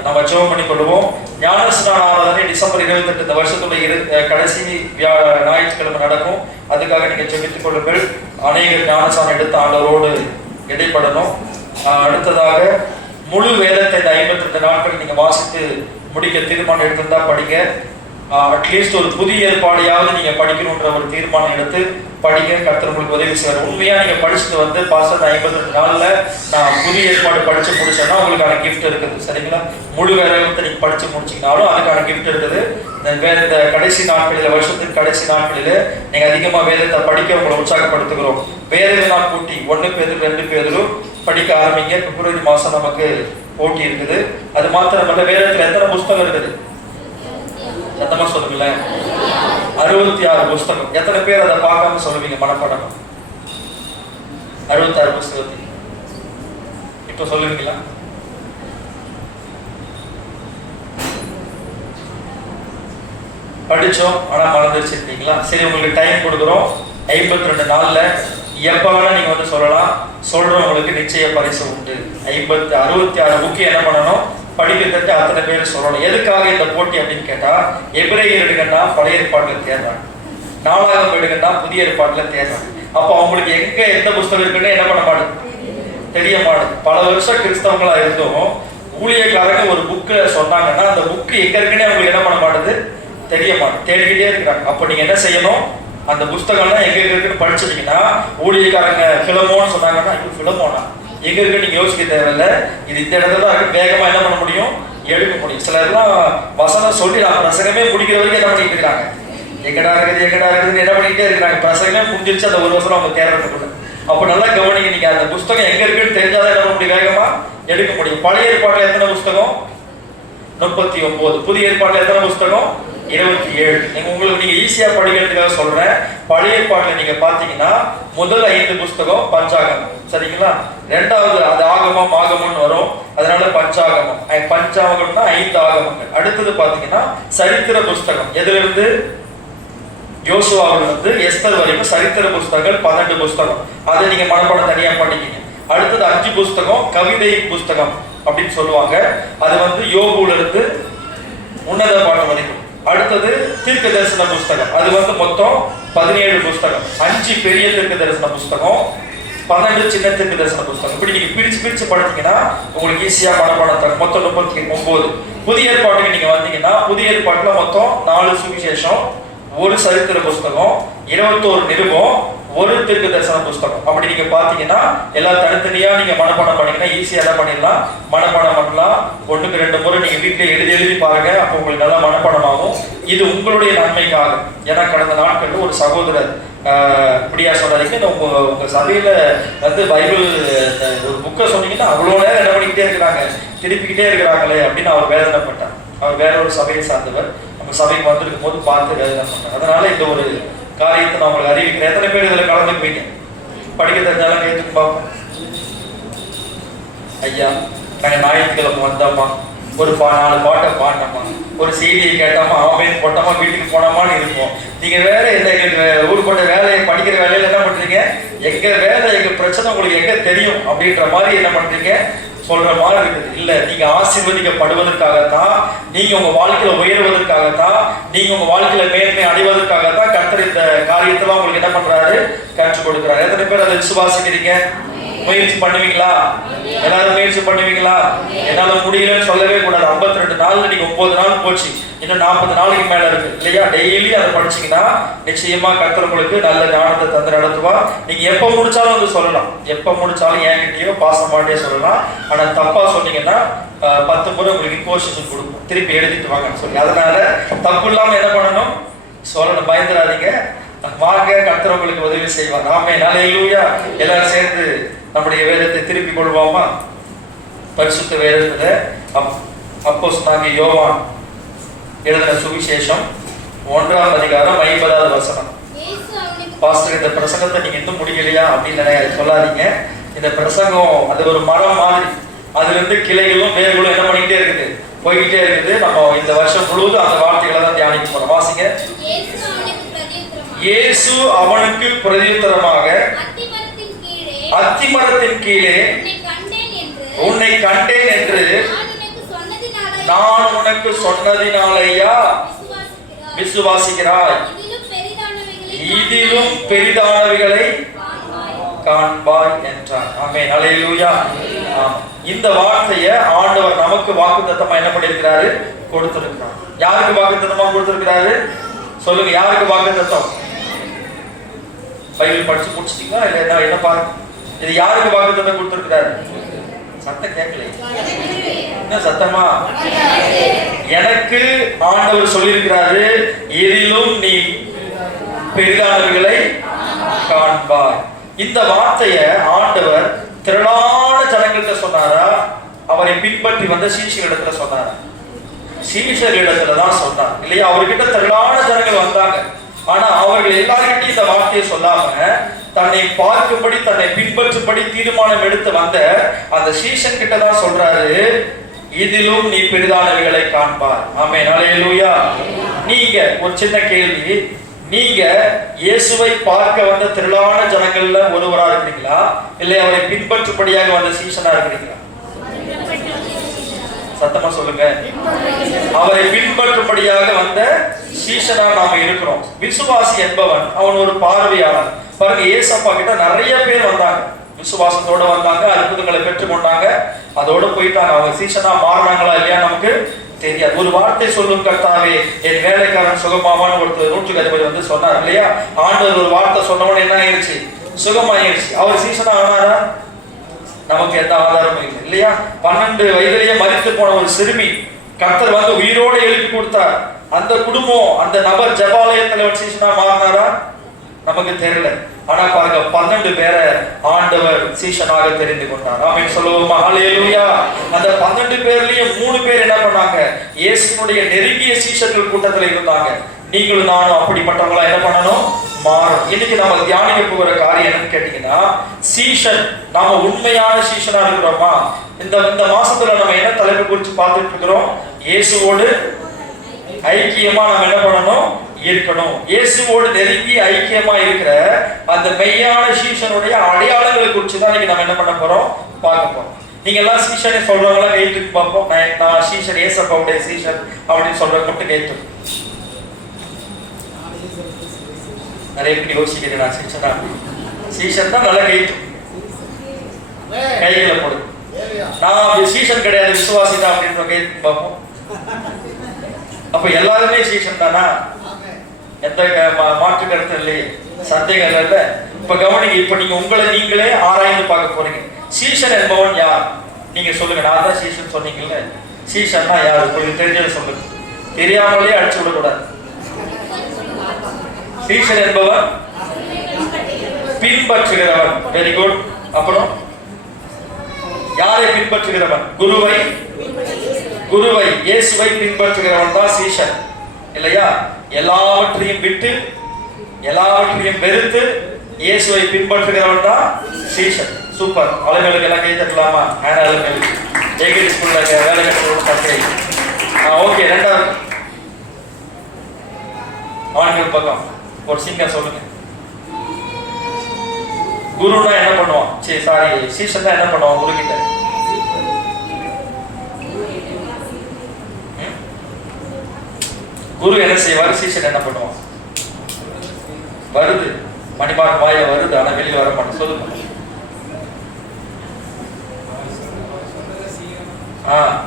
நம்ம ஜெபம் பண்ணி கொள்வோம். ஞானஸ்நான ஆராதனை டிசம்பர் 28 இந்த வருஷத்துடைய கடைசி ஞாயிற்றுக்கிழமை நடக்கும். அதுக்காக நீங்க ஜெபித்துக் கொள்ளுங்கள். அநேகர் ஞானஸ்நானம் எடுத்து ஆண்டவரோடு இடைப்படணும். அடுத்ததாக முழு வேதத்தை இந்த 52 நாட்கள் நீங்க வாசித்து முடிக்க தீர்மானம் எடுத்திருந்தா படிங்க. அட்லீஸ்ட் ஒரு புதிய ஏற்பாடையாவது நீங்க படிக்கணும்ன்ற ஒரு தீர்மானம் எடுத்து படிங்க. கர்த்தர் உங்களுக்கு உதவி செய்வார். உண்மையா நீங்க படிச்சுட்டு பாஸ்டர் 52 நாள்ல நான் புதிய ஏற்பாடு படிச்சு முடிச்சேன்னா உங்களுக்கான கிஃப்ட் இருக்குது. சரிங்களா? முழு வேதத்தை நீங்க படிச்சு முடிச்சீங்கனாலும் அதுக்கான கிஃப்ட் இருக்குது. இந்த கடைசி நாட்களில், வருஷத்தின் கடைசி நாட்களில் நீங்க அதிகமா வேதத்தை படிக்க உங்களை உற்சாகப்படுத்துகிறோம். வேத கூட்டி 1 பேதுரு 2 பேதுரு படிக்க ஆரம்பிங்க. பிப்ரவரி மாசம் நமக்கு போட்டி இருக்குது. அது மாத்திரமல்ல, வேதத்துல எத்தனை புஸ்தகம் இருக்குது? சத்தமா சொல்லுங்களேன். 66 புஸ்தகம். எத்தனை பேர் அதை பார்க்காம சொல்லுவீங்க மனப்பாடம்? 66 புஸ்தகத்தை இப்ப சொல்லுவீங்களா? படிச்சோம் ஆனா மறந்துருச்சிருக்கீங்களா? சரி, உங்களுக்கு டைம் கொடுக்குறோம். 52 நாள்ல எப்ப வேணா நீங்க சொல்லலாம். சொல்றவங்களுக்கு நிச்சய பரிசு உண்டு. 66 புக்கு என்ன பண்ணணும்? படிக்கிறதுக்கு அத்தனை பேர் சொல்லணும். எதுக்காக இந்த போட்டி அப்படின்னு கேட்டா, எபிரேயர் எடுக்கன்னா பழைய ஏற்பாட்டுல தேர்றாங்க, நாலாகம் எடுக்கன்னா புதிய ஏற்பாட்டுல தேர்றாங்க. அப்போ அவங்களுக்கு எந்த புஸ்தகம் இருக்குன்னு என்ன பண்ண மாட்டேன், தெரிய மாட்டேன். பல வருஷம் கிறிஸ்தவங்களா இருந்தோம், ஊழியக்காரங்க ஒரு புக்கு சொன்னாங்கன்னா அந்த புக்கு எங்க இருக்குன்னு அவங்களுக்கு என்ன பண்ண மாட்டேது, தெரிய மாட்டேன். தேடிக்கிட்டே இருக்கிறாங்க. அப்போ நீங்க என்ன செய்யணும்? அந்த புஸ்தகம்லாம் எங்க இருக்குன்னு படிச்சிட்டீங்கன்னா, ஊழியக்காரங்க பிலமோன்னு சொன்னாங்கன்னா இது பிலமோனா எங்க இருக்கு நீங்க யோசிக்க தேவையில்லை. இது இந்த இடத்துல தான் இருக்கு. வேகமா என்ன பண்ண முடியும்? எடுக்க முடியும். சிலர்லாம் வசனம் சொல்லி பிரசங்கமே முடிக்கிற வரைக்கும் என்ன பண்ணிட்டு இருக்காங்க, எங்கடா இருக்குதுன்னு என்ன பண்ணிக்கிட்டே இருக்கிறாங்க. பிரசங்கமே முடிஞ்சிருச்சு அந்த ஒரு வருஷம் அவங்க தேர்றதுக்குள்ள. அப்ப நல்லா கவனிங்க. நீங்க அந்த புஸ்தகம் எங்க இருக்குன்னு தெரிஞ்சாதான் என்ன பண்ண முடியும், வேகமா எடுக்க முடியும். பழைய ஏற்பாட்டுல எத்தனை புஸ்தகம்? 39. புதிய ஏற்பாட்டுல எத்தனை புஸ்தகம்? 27. நீங்க ஈஸியா படிக்கிறதுக்காக சொல்றேன். பழைய ஏற்பாட்டுல நீங்க பாத்தீங்கன்னா முதல் 5 புஸ்தகம் பஞ்சாகமம். சரிங்களா? ரெண்டாவது அது ஆகமம்னு வரும். அதனால பஞ்சாகமம். பஞ்சாகம்னா 5 ஆகமங்கள். அடுத்தது பாத்தீங்கன்னா சரித்திர புஸ்தகம். எதுல இருந்து? யோசுவாவிலிருந்து எஸ்தர் வரைக்கும் சரித்திர புஸ்தகங்கள் 12 புஸ்தகம். அதை நீங்க மனப்பாடம் தனியா பண்ணிக்கிங்க. அடுத்தது 5 புஸ்தகம் கவிதை புஸ்தகம் அப்படின்னு சொல்லுவாங்க. அது யோபுல இருந்து உன்னத பாடம் வரைக்கும். அடுத்தது தீர்க்க தரிசன புஸ்தகம். அது மொத்தம் 17 புஸ்தகம். 5 பெரிய தீர்க்க தரிசன புஸ்தகம், 12 சின்ன தீர்க்க தரிசன புஸ்தகம். இப்படி நீங்க பிரிச்சு படிச்சீங்கன்னா உங்களுக்கு ஈஸியா மனப்பாடம் தரும். மொத்தம் 39. புதிய ஏற்பாட்டுக்கு நீங்க வந்தீங்கன்னா புதிய ஏற்பாட்டுல மொத்தம் 4 சுவிசேஷம், 1 சரித்திர புஸ்தகம், 21 நிருபம், 1 தீர்க்க தரிசன புஸ்தகம். அப்படி நீங்க பாத்தீங்கன்னா எல்லாம் தனித்தனியா நீங்க மனப்பாடம் பண்ணீங்கன்னா ஈஸியா என்ன பண்ணிடலாம், மனப்பாடம் பண்ணலாம். 1க்கு 2 முறை நீங்க வீட்டுல எழுதி பாருங்க. அப்போ உங்களுக்கு நல்லா மனப்பாடம் ஆகும். இது உங்களுடைய நன்மைக்காக. ஏன்னா கடந்த நாட்கள் ஒரு சகோதரர் இப்படியா சொன்னாதீங்க, உங்க சபையில பைபிள் ஒரு புக்கை சொன்னீங்கன்னா அவ்வளோ நேரம் என்ன பண்ணிக்கிட்டே இருக்கிறாங்க, திருப்பிக்கிட்டே இருக்கிறாங்களே அப்படின்னு அவர் வேதனைப்பட்டார். அவர் வேற ஒரு சபையை சார்ந்தவர். நம்ம சபைக்கு வந்திருக்கும் போது பார்த்து வேதனை பண்ணார். அதனால இந்த ஒரு காரியத்தை நான் உங்களுக்கு அறிவிக்கிறேன். எத்தனை பேர் இதில் கலந்துக்குவீங்க? படிக்க தெரிஞ்சாலும் கேட்டுக்கு பார்ப்போம். ஐயா, நாங்கள் ஞாயிற்றுக்கிழமை வந்தோம்மா, ஒரு 4 பாட்டை பாடினோம்மா, ஒரு செய்தியை கேட்டாமா, அவன் போட்டாமா, வீட்டுக்கு போனாமான்னு இருப்போம். நீங்க வேற எங்களுக்கு ஊருப்பட்ட வேலையை படிக்கிற வேலையில என்ன பண்றீங்க, எங்க வேலை எங்க பிரச்சனை உங்களுக்கு எங்க தெரியும் அப்படின்ற மாதிரி என்ன பண்றீங்க சொல்ற மாதிரி இருக்குது. இல்ல, நீங்க ஆசீர்வதிக்கப்படுவதற்காகத்தான், நீங்க உங்க வாழ்க்கையில உயர்வதற்காகத்தான், நீங்க உங்க வாழ்க்கையில மேன்மை அடைவதற்காகத்தான் கர்த்தர் இந்த காரியத்தெல்லாம் உங்களுக்கு என்ன பண்றாரு, கற்றுக் கொடுக்கிறாரு. எத்தனை பேர் அதை விசுவாசிக்கிறீங்க? முயற்சி பண்ணுவீங்களா? எல்லாரும் முயற்சி பண்ணுவீங்களா? என்னால முடியலன்னு சொல்லவே கூடாது. 52 நாள்ல நீங்க 9 நாள் போச்சு, இன்னும் 40 நாளைக்கு மேல இருக்கு இல்லையா? டெய்லி அதை படிச்சீங்கன்னா நிச்சயமா கர்த்தர் உங்களுக்கு நல்ல ஞானத்தை தந்து நடத்துவா. நீங்க எப்ப முடிச்சாலும் சொல்லலாம், எப்ப முடிச்சாலும் என்கிட்டயோ பாசமாட்டே சொல்லலாம். ஆனா தப்பா சொன்னீங்கன்னா 10 முறை உங்களுக்கு இம்போசிஷன் கொடுக்கும், திருப்பி எழுதிட்டு வாங்கன்னு சொல்லி. அதனால தப்பு இல்லாம என்ன பண்ணணும், சொல்லணும். பயந்துடாதீங்க, வாங்க, கர்த்தர் உங்களுக்கு உதவி செய்வார். ஆமென், ஹல்லேலூயா. எல்லாரும் சேர்ந்து நம்முடைய வேதத்தை திருப்பிக் கொள்வோமா? பரிசுத்த வேதத்துல அப்போஸ்தலனாகிய யோவான் எழுதின சுவிசேஷம் 1ஆம் அதிகாரம் 50வது வசனம். பாஸ்டர், இந்த பிரசங்கத்தை நீங்க இன்னும் முடியலையா அப்படின்னு சொல்லாதீங்க. இந்த பிரசங்கம் அது ஒரு மரம் மாதிரி, அதுல இருந்து கிளைகளும் வேர்களும் என்ன பண்ணிக்கிட்டே இருக்குது, போய்கிட்டே இருக்குது. நம்ம இந்த வருஷம் முழுவதும் அந்த வார்த்தைகளை தான் தியானிக்க போறோம். வாசிங்க. இயேசு அவனுக்கு பிரதியுத்தரமாக, அத்திமரத்தின் கீழே உன்னை கண்டேன் என்று நான் உனக்கு சொன்னதினாலேயா விசுவாசிக்கிறாய்? இதிலும் பெரிதானவைகளை காண்பாய் என்றார். ஆமென். அல்லேலூயா. இந்த வார்த்தையை ஆண்டவர் நமக்கு வாக்குத்தத்தமா என்ன பண்ணிருக்கிறாரு, கொடுத்திருக்கிறார். யாருக்கு வாக்குத்தத்தமா கொடுத்திருக்கிறாரு சொல்லுங்க, யாருக்கு வாக்குத்தத்தம்? பைபிள் படிச்சு முடிச்சிட்டீங்களா இல்ல என்ன பாருங்க, இது யாருக்கு வாக்குத்தத்தம் கொடுத்திருக்கிறாரு? சத்தம் கேட்கல, என்ன சத்தமா? எனக்கு ஆண்டவர் சொல்லியிருக்கிறாரு, இதிலும் நீ பெரிதானவைகளை காண்பாய். இந்த வார்த்தைய ஆண்டவர் திரளான ஜனங்கள்கிட்ட சொன்னாரா, அவரை பின்பற்றி வந்த சீஷர்களிடத்துல சொன்னாரா? சீஷர்களிடத்துல தான் சொன்னார் இல்லையா? அவர்கிட்ட திரளான ஜனங்கள் வந்தாங்க. ஆனா அவர்கள் எல்லார்கிட்டையும் இந்த வார்த்தையை சொல்லாம தன்னை பார்க்கும்படி தன்னை பின்பற்றும்படி தீர்மானம் எடுத்து வந்த அந்த சீஷன் கிட்ட தான் சொல்றாரு, இதிலும் நீ பெரிதானவைகளை காண்பார். ஆமென். அல்லேலூயா. நீங்க ஒரு சின்ன கேள்வி, நீங்க இயேசுவை பார்க்க வந்த திரளான ஜனங்கள்ல ஒருவரா இருக்கிறீங்களா, இல்லை அவரை பின்பற்றும்படியாக வந்த சீஷனா இருக்கிறீங்களா? சத்தமா சொல்லுங்க. அவரை பின்பற்றும்படியாக வந்த சீஷனா நாம இருக்கிறோம். விசுவாசி என்பவன் அவன் ஒரு பார்வையாளர். பாருங்க, ஏசப்பா கிட்ட நிறைய பேர் வந்தாங்க, விசுவாசத்தோட வந்தாங்க, அற்புதங்களை பெற்றுக்கொண்டாங்க, அதோட போயிட்டாங்க. அவங்க சீஷனா மாறினாங்களா இல்லையா நமக்கு தெரியாது. ஒரு வார்த்தை சொல்லும் கர்த்தாவே என் வேலைக்காரன் சுகமாவான்னு ஒருத்தர் 100க்கு அதிபதி வந்து சொன்னார் இல்லையா? ஆண்டவர் ஒரு வார்த்தை சொன்னவன என்ன ஆயிடுச்சு, சுகமாயிருச்சு. அவர் சீஷனா ஆனாரா? நமக்கு எந்த ஆதாரமும் இல்லை இல்லையா? 12 வயதிலேயே மரித்து போன ஒரு சிறுமி கர்த்தர் வந்து உயிரோடு எழுப்பி கொடுத்தார். அந்த குடும்பம், அந்த நபர் ஜெபாலயத்துல சீஷனா மாறினாரா? நமக்கு தெரியல. ஆனா பாருங்க, 12 பேரை ஆண்டவர் சீஷனாக தெரிந்து கொண்டார். ஆமென் சொல்லுவோமா? ஹல்லேலூயா. அந்த 12 பேர்லயும் 3 பேர் என்ன பண்ணாங்க, இயேசுவினுடைய நெருங்கிய சீஷர்கள் கூட்டத்துல இருந்தாங்க. நீங்களும் நானும் அப்படிப்பட்டவங்களா என்ன பண்ணணும், மாறும். இன்னைக்கு நம்ம தியானிக்க போகிற காரியம் என்னன்னு கேட்டீங்கன்னா, சீஷன். நாம உண்மையான சீஷனா இருக்கிறோமா? இந்த மாசத்துல நம்ம என்ன தலைப்பு குறித்து பார்த்துட்டு இருக்கிறோம், இயேசுவோடு ஐக்கியமா நம்ம என்ன பண்ணணும், இருக்கணும். இயேசுவோடு நெருங்கி ஐக்கியமா இருக்கிற அந்த மெய்யான சீஷனுடைய அடையாளங்களை குறித்து தான் இன்னைக்கு நம்ம என்ன பண்ண போறோம், பார்க்க போறோம். நீங்க எல்லாம் சீஷனை சொல்றவங்களா கைத்துக்கு பார்ப்போம். நான் சீஷன், ஏசப்பாவுடைய சீஷன் அப்படின்னு சொல்றவங்க மட்டும் கைத்து. நிறைய பேர் யோசிக்கிறேன், நான் சீஷனா, சீஷன் தான் நல்லா கைத்து, கைகளை போடு. நான் சீஷன் கிடையாது, விசுவாசி தான் அப்படின்னு கைத்து பார்ப்போம். அப்ப எல்லாருமே சீஷன் தானா? எந்த மாற்று கருத்து இல்லையே, சந்தேகம் இல்ல. இப்ப கவனிங்க, இப்ப நீங்க உங்களை நீங்களே ஆராய்ந்து பார்க்க போறீங்க. சீஷன் என்பவன் யார்? நீங்க சொல்லுங்க. நான் தான் சீஷன் சொன்னீங்கல்ல, சீஷன்னா யார் உங்களுக்கு தெரிஞ்சதை சொல்லுங்க, தெரியாமலே அடிச்சு விடக்கூடாது. சீஷன் என்பவன் பின்பற்றுகிறவன். Very good. அப்புறம் யாரை பின்பற்றுகிறவன்? குருவை இயேசுவை பின்பற்றுகிறவன் தான் சீஷன் இல்லையா? எல்லாவற்றையும் விட்டு எல்லாவற்றையும் வெறுத்து இயேசுவை பின்பற்றுகிறவன் தான் சீஷன். சூப்பர். அலைகளுக்கு எல்லாம் கை தட்டலாமா? ஜெயகிரி ஸ்கூல்ல வேலை கட்டுறது. ஓகே. 2வது ஆண்கள் பக்கம் ஒரு சிங்கர் சொல்லுங்க. குருனா என்ன பண்ணுவான்? சீஷன் தான் என்ன பண்ணுவான்? குரு கிட்ட குரு என்ன செய்வார், சீஷன் என்ன பண்ணுவான்? வருது, மணிமார் வாய வருது, ஆனா வெளியில வர மாட்டேன். சொல்லுங்க.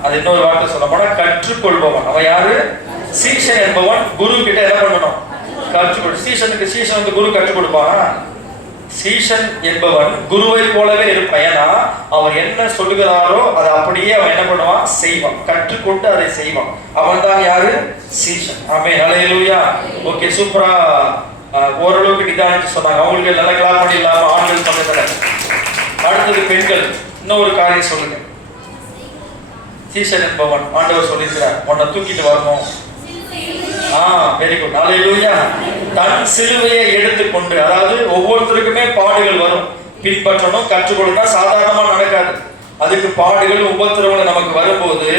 அது இன்னொரு வார்த்தை சொல்ல போனா கற்றுக்கொள்பவன். அவன் யாரு? சீஷன் என்பவன் குரு கிட்ட என்ன பண்ணணும், கற்றுக்கொடு. சீஷன் வந்து குரு கற்றுக் கொடுப்பானா? சீஷன் என்பவன் குருவை போலவே இருப்பான். ஏன்னா அவர் என்ன சொல்லுகிறாரோ அதை அப்படியே அவன் என்ன பண்ணுவான், செய்வான். கற்றுக்கொண்டு அதை செய்வான். அவன் தான் யாரு? சீஷன். ஆமென். அல்லேலூயா. ஓகே, சூப்பரா ஓரளவுக்கு நிதானிச்சு சொன்னாங்க. அவங்களுக்கு நல்லா கிளாப் பண்ணிடலாமா? ஆண்கள் பக்கத்துல. அடுத்தது பெண்கள். இன்னொரு காரியம் சொல்லுங்க. சீஷன் என்பவன் ஆண்டவர் சொல்லியிருக்கிறார், உன்னை தூக்கிட்டு வரணும். வெரி குட், ஹல்லேலூயா. தன் சிலுவையை எடுத்துக்கொண்டு, அதாவது ஒவ்வொருத்தருக்குமே பாடுகள் வரும், பின்பற்றணும், கற்றுக்கொள்ளுனா சாதாரணமா நடக்காது. அதுக்கு பாடுகள் உபத்திரவங்கள் நமக்கு வரும்போது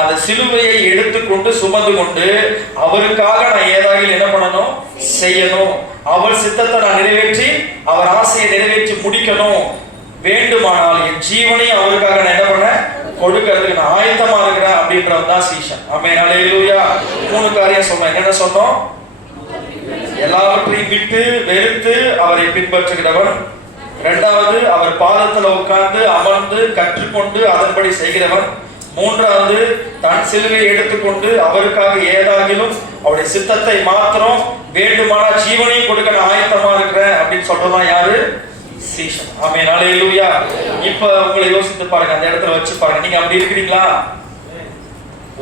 அந்த சிலுவையை எடுத்துக்கொண்டு சுமந்து கொண்டு அவருக்காக நான் ஏதாவது என்ன பண்ணணும், செய்யணும். அவர் சித்தத்தை நான் நிறைவேற்றி அவர் ஆசையை நிறைவேற்றி முடிக்கணும். வேண்டுமானால் என் ஜீவனை அவருக்காக நான் என்ன பண்ண கொடுக்கிறதுக்கு நான் ஆயத்தமா இருக்கிறேன் அப்படின்றவன் தான் சீஷன். ஆமென், ஹல்லேலூயா. 3 காரியம் சொன்னேன். என்ன சொன்னோம்? எல்லாவற்றையும் விட்டு வெறுத்து அவரை பின்பற்றுகிறவன். இரண்டாவது, அவர் பாதத்தில் உட்கார்ந்து அமர்ந்து கற்றுக்கொண்டு அதன்படி செய்கிறவன். மூன்றாவது, தன் சிலுவையை எடுத்துக்கொண்டு அவருக்காக ஏதாகிலும் அவருடைய சித்தத்தை மாத்திரம் வேண்டுமானால் ஜீவனையும் கொடுக்க நான் ஆயத்தமா இருக்கிறேன் அப்படின்னு சொல்றதான் யாரு? சீஷன். ஆமென், ஹல்லேலூயா. இப்ப உங்களை யோசித்து பாருங்க, அந்த இடத்துல வச்சு பாருங்க, நீங்க அப்படி இருக்கிறீங்களா?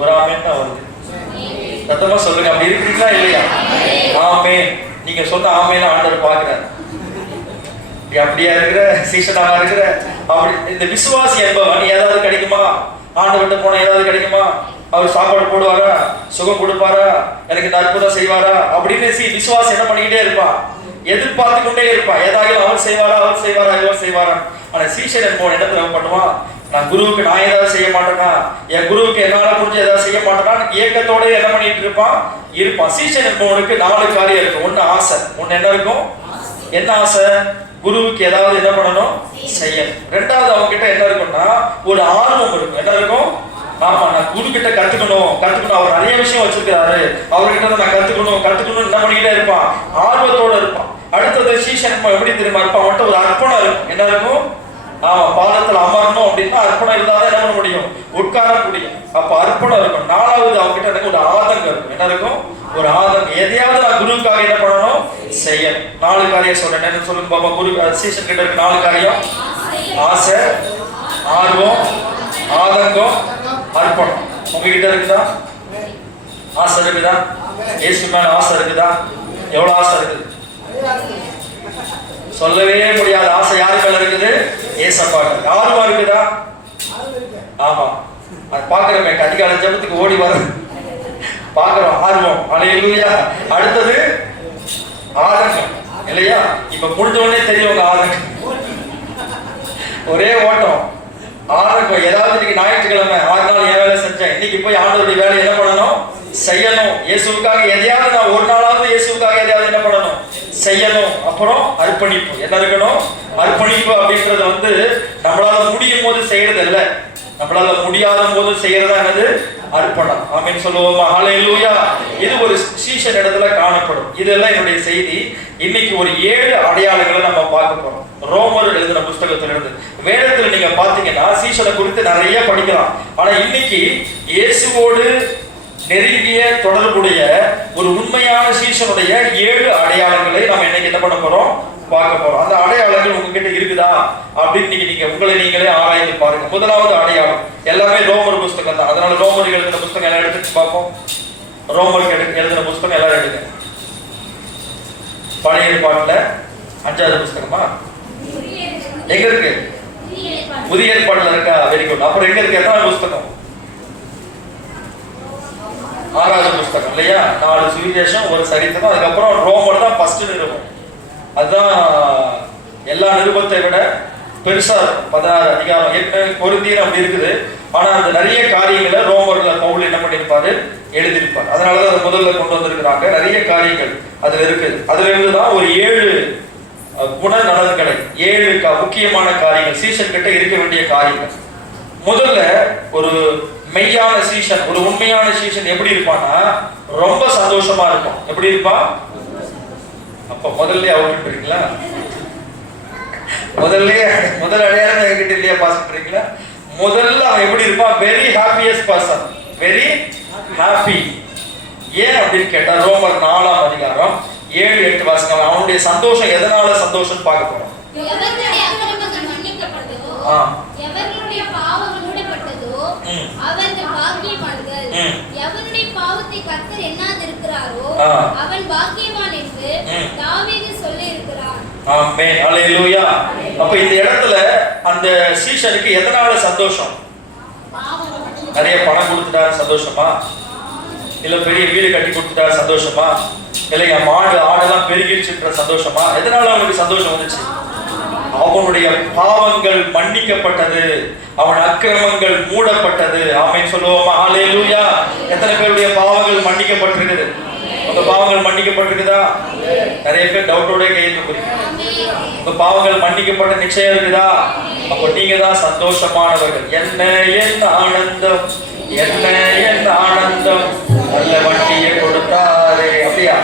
ஒரு ஆமென் தான் வருது. சத்தமா சொல்லுங்க, அப்படி இருக்கிறீங்களா இல்லையா? ஆமென். நீங்க சொன்ன ஆமென் ஆண்டவர் பார்க்கிறார். அப்படியா இருக்கிற சீஷனாக இருக்கிற அப்படி இந்த விசுவாசி என்பவன் ஏதாவது கிடைக்குமா? ஆண்டவர்கிட்ட போனா ஏதாவது கிடைக்குமா? அவர் சாப்பாடு போடுவாரா, சுகம் கொடுப்பாரா, எனக்கு இந்த அற்புதம் செய்வாரா அப்படின்னு விசுவாசி என்ன பண்ணிக்கிட்டே இருப்பான், எதிர்பார்த்து கொண்டே இருப்பான். ஏதாவது அவர் செய்வாரா, அவர் செய்வாரா, இவர் செய்வாரா. ஆனா சீஷன் என்பவன் இடத்துல பண்ணுவான், நான் குருவுக்கு நான் ஏதாவது செய்ய மாட்டேனா, என் குருவுக்கு என்னால புரிஞ்சு ஏதாவது செய்ய மாட்டேனா ஏக்கத்தோட என்ன பண்ணிட்டு இருப்பான். சீஷன் என்பவனுக்கு 4 காரியம் இருக்கும். ஒண்ணு ஆசை. ஒண்ணு என்ன இருக்கும்? என்ன ஆசை? குருவுக்கு ஏதாவது என்ன பண்ணணும், செய்யணும். ரெண்டாவது, அவங்க கிட்ட என்ன இருக்கும்னா ஒரு ஆர்வம் இருக்கும். என்ன இருக்கும்? ஆமா, நான் குரு கிட்ட கத்துக்கணும். அவர் நிறைய விஷயம் வச்சிருக்காரு, அவர்கிட்ட நான் கத்துக்கணும் என்ன பண்ணிக்கிட்டே இருப்பான், ஆர்வத்தோட இருப்பான். அடுத்தது சீஷன் எப்படி தெரியுமா இருப்பான்? அவன்கிட்ட ஒரு அர்ப்பணம் இருக்கும். என்ன இருக்கும்? பாதத்துல அமரணும் அப்படின்னா அர்ப்பணம் இல்லாத என்ன பண்ண முடியும், உட்கார முடியும். அப்ப அர்ப்பணம் இருக்கும். 4வது, அவங்க கிட்ட எனக்கு ஒரு ஆதங்கம் இருக்கும். என்ன இருக்கும்? ஒரு ஆதங்கம். எதையாவது நான் குருவுக்காக என்ன பண்ணணும், செய்யணும். 4 காரியம் சொல்றேன். என்ன சொல்லுங்க பாப்பா? குரு சீஷன் கிட்ட இருக்கு 4 காரியம்: ஆசை, ஆர்வம், ஆதங்கம், அர்ப்பணம். உங்ககிட்ட இருக்குதா? ஆசை இருக்குதா? இயேசு மேல ஆசை இருக்குதா? எவ்வளவு ஆசை இருக்குது? சொல்லவே முடியாத ஆசை யாரு மேல இருக்குது? ஏசப்பாக்கு. ஆர்வம் இருக்குதா? ஆமா, அது பாக்குறமே, அதிகாலை ஜெபத்துக்கு ஓடி வர பாக்குறோம். ஆர்வம், ஹல்லேலூயா. அடுத்தது ஆதங்கம் இல்லையா? இப்ப முடிஞ்ச உடனே தெரியும் ஆதங்கம், ஒரே ஓட்டம். ஆதங்கம். ஏதாவது இன்னைக்கு ஞாயிற்றுக்கிழமை 6 நாள் என் வேலை செஞ்சேன், இன்னைக்கு போய் ஆண்டவருடைய வேலை என்ன பண்ணணும், செய்யணும். இயேசுவுக்காக எதையாவது நான் ஒரு நாளாவது இயேசுவுக்காக எதையாவது என்ன பண்ணணும், செய்யணும். அப்புறம் அர்ப்பணிப்பு. என்ன இருக்கணும்? அர்ப்பணிப்பு அப்படின்றது நம்மளால முடியும் போது செய்யறது இல்ல, நம்மளால முடியாத போது செய்யறதா என்னது? அர்ப்பணம். ஆமென் சொல்லுவோமா? ஹல்லேலூயா. இது ஒரு சீஷன் இடத்துல காணப்படும். இதெல்லாம் என்னுடைய செய்தி. இன்னைக்கு ஒரு 7 அடையாளங்களை நம்ம பார்க்க போறோம். ரோமர் எழுதின புத்தகத்திலிருந்து. வேதத்துல நீங்க பாத்தீங்கன்னா சீஷனை குறித்து நிறைய படிக்கலாம். ஆனா இன்னைக்கு இயேசுவோடு நெருங்கிய தொடர்புடைய ஒரு உண்மையான சீஷனுடைய 7 அடையாளங்களை நம்ம இன்னைக்கு என்ன பண்ண போறோம், பார்க்க போறோம். அந்த அடையாளங்கள் உங்ககிட்ட இருக்குதா அப்படின்னு நீங்க உங்களை நீங்களே ஆராய்ந்து பாருங்க. முதலாவது அடையாளம் எல்லாமே ரோமர் புத்தகம் தான். அதனால ரோமர் எழுதின புத்தகம் எல்லாம் எடுத்து பார்ப்போம். ரோமருக்கு எழுதின புத்தகம் எல்லாரும் எடுங்க. பழைய ஏற்பாட்டுல 5வது புத்தகமா எங்க இருக்கு? புதிய ஏற்பாடுல இருக்கா? Very good. அப்புறம் எங்க இருக்கு? எத்தனாவது புத்தகம்? 6வது புத்தகம் இல்லையா? 4 சுவிசேஷம், ஒரு சரித்திரம், அதுக்கப்புறம் ரோமர் தான் ஃபர்ஸ்ட் நிருபம். அதுதான் எல்லா நிருபத்தை விட பெருசா 16 அதிகாரம். ஏற்கனவே கொரிந்தியர் அப்படி இருக்குது, ஆனா அந்த நிறைய காரியங்களை ரோமர்ல பவுல் என்ன பண்ணிருப்பாரு, எழுதியிருப்பார். அதனாலதான் அதை முதல்ல கொண்டு வந்திருக்கிறாங்க. நிறைய காரியங்கள் அதுல இருக்குது. அதுல இருந்துதான் ஒரு 7 குணநலன்களை, 7 முக்கியமான காரியங்கள் சீஷன் கிட்ட இருக்க வேண்டிய காரியங்கள். முதல்ல ஒரு மெய்யான சீஷன், ஒரு உண்மையான சீஷன் எப்படி இருப்பான்னா ரொம்ப சந்தோஷமா இருக்கும். எப்படி இருப்பான்? அப்ப முதல்ல அவுட்ன்றீங்களா? முதல் அடையாளம் என்கிட்ட இல்லையா பாஸ்ன்றீங்களா? முதல்ல அவன் எப்படி இருப்பான்? Very happiest person, very happy. ஏன் அப்படின்னு கேட்டா ரோமர் 4ஆம் அதிகாரம் 7-8 வாசிக்கலாம். அவனுடைய சந்தோஷம் எதனால சந்தோஷம் பார்க்க போறோம். எவர்களுடைய பாவங்கள் மூடப்பட்டதோ அவர்கள் பாக்கியவான்கள். எவனுடைய பாவத்தை கர்த்தர் எண்ணாதிருக்கிறாரோ அவன் பாக்கியவான் என்று தாவீது சொல்லி இருக்கிறான். ஆமென், ஹல்லேலூயா. அப்ப இந்த இடத்துல அந்த சீஷனுக்கு எதனால சந்தோஷம்? நிறைய பணம் கொடுத்துட்டாரு சந்தோஷமா? இல்ல பெரிய வீடு கட்டி கொடுத்துட்டாரு சந்தோஷமா? இல்ல என் மாடு ஆடெல்லாம் பெருகிடுச்சுன்ற சந்தோஷமா? எதனால அவனுக்கு சந்தோஷம் வந்துச்சு? அவனுடைய பாவங்கள் மன்னிக்கப்பட்டது, அவன் அக்கிரமங்கள் மூடப்பட்டது. ஆமென் சொல்லுவோமா? ஹல்லேலூயா. எத்தனை பேருடைய பாவங்கள் மன்னிக்கப்பட்டிருக்குது? உங்க பாவங்கள் மன்னிக்கப்பட்டிருக்குதா? நிறைய பேர் டவுட்டோட கையில் புரியுது. உங்க பாவங்கள் மன்னிக்கப்பட்ட நிச்சயம் இருக்குதா? அப்போ நீங்க தான் சந்தோஷமானவர்கள். என்ன என் ஆனந்தம், என்ன என் ஆனந்தம், நல்ல வண்டியை கொடுத்தாரே, அப்படியா?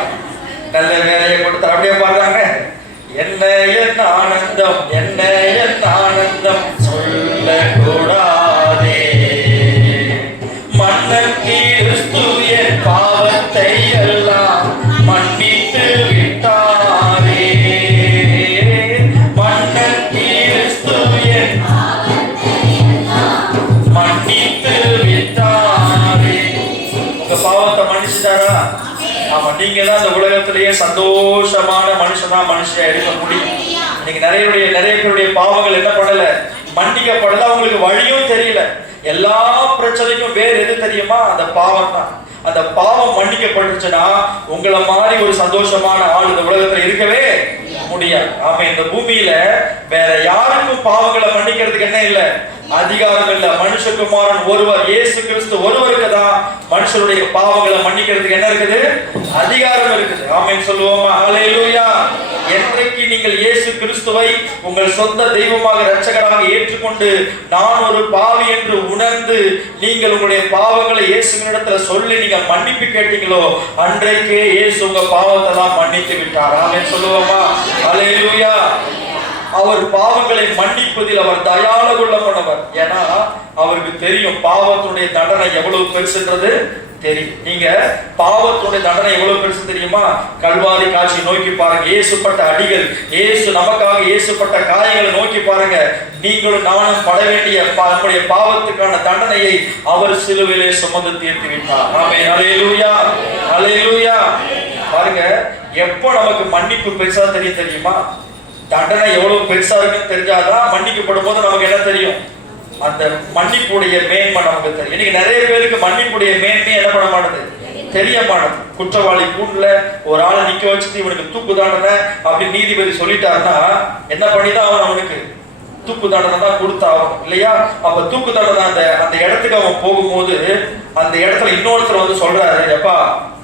நல்ல வேலையை கொடுத்தாரு, அப்படியே பாடுறாங்க. என்ன என் ஆனந்தம், என்ன என் ஆனந்தம் சொல்ல கூடாதே. மன்னன் கிறிஸ்து என் பாவத்தை எல்லாம் மன்னித்து விட்டாரே. மன்னன் கிறிஸ்து என் மன்னித்து விட்டாரே. உங்க பாவத்தை மன்னிச்சுட்டாரா? ஆமா, நீங்க தான் இந்த உலகத்திலேயே சந்தோஷமான மனுஷனா இருக்க முடியும். நீங்க நிறைய பேருடைய பாவங்கள் என்ன பண்ணல, மன்னிக்கப்படல. அவங்களுக்கு வழியும் தெரியல. எல்லா பிரச்சனைக்கும் வேற எது தெரியுமா? அந்த பாவம் தான். அந்த பாவம் மன்னிக்கப்பட்டுச்சுன்னா உங்களை மாதிரி ஒரு சந்தோஷமான ஆள் இந்த உலகத்துல இருக்கவே முடியாது. ஆமா, இந்த பூமியில வேற யாருக்கும் பாவங்களை மன்னிக்கிறதுக்கு என்ன இல்லை, அதிகாரம் இல்ல. மனுஷகுமாரன் ஒருவர், இயேசு கிறிஸ்து ஒருவருக்கு தான் மனுஷருடைய பாவங்களை மன்னிக்கிறதுக்கு என்ன இருக்குது, அதிகாரம் இருக்குது. ஆமென் சொல்லுவோமா? ஹல்லேலூயா. என்றைக்கு நீங்கள் இயேசு கிறிஸ்துவை உங்கள் சொந்த தெய்வமாக இரட்சகராக ஏற்றுக்கொண்டு நான் ஒரு பாவி என்று உணர்ந்து நீங்கள் உங்களுடைய பாவங்களை இயேசுவினிடத்துல சொல்லி நீங்க மன்னிப்பு கேட்டீங்களோ அன்றைக்கே இயேசு உங்க பாவத்தை தான் மன்னித்து விட்டார். ஆமென் சொல்லுவோமா? ஹல்லேலூயா. அவர் பாவங்களை மன்னிப்பதில் அவர் தயாளகுள்ளமானவர். ஏன்னா அவருக்கு தெரியும் பாவத்துடைய தண்டனை எவ்வளவு பெருசுன்றது தெரியும். நீங்க பாவத்துடைய தண்டனை எவ்வளவு பெருசு தெரியுமா? கல்வாரி காட்சி நோக்கி பாருங்க. இயேசுப்பட்ட அடிகள், இயேசு நமக்காக இயேசுப்பட்ட காயங்களை நோக்கி பாருங்க. நீங்களும் நானும் பட வேண்டிய நம்முடைய பாவத்துக்கான தண்டனையை அவர் சிலுவையிலே சுமந்து தீர்த்து விட்டார். ஆமென். ஹல்லேலூயா, ஹல்லேலூயா. பாருங்க, எப்போ நமக்கு மன்னிப்பு பெருசா தெரியுமா? தண்டனை எவ்வளவு பெருசா இருக்குன்னு தெரிஞ்சாதான் மன்னிக்கப்படும் போது நமக்கு என்ன தெரியும், அந்த மன்னிப்புடைய மேன்மை நமக்கு தெரியும். இன்னைக்கு நிறைய பேருக்கு மன்னிப்புடைய மேன்மை என்ன பண்ண மாட்டது, தெரிய மாட்டது. குற்றவாளி கூண்டுல ஒரு ஆளை நிக்க வச்சுட்டு இவனுக்கு தூக்கு தண்டனை அப்படின்னு நீதிபதி சொல்லிட்டாருன்னா என்ன பண்ணிதான் அவனுக்கு தூக்கு தண்டனை தான் கொடுத்தாகும் இல்லையா? அப்ப தூக்கு தண்டனை அந்த இடத்துக்கு அவன் போகும்போது அந்த இடத்துல இன்னொருத்தர் வந்து சொல்றாரு, எப்பா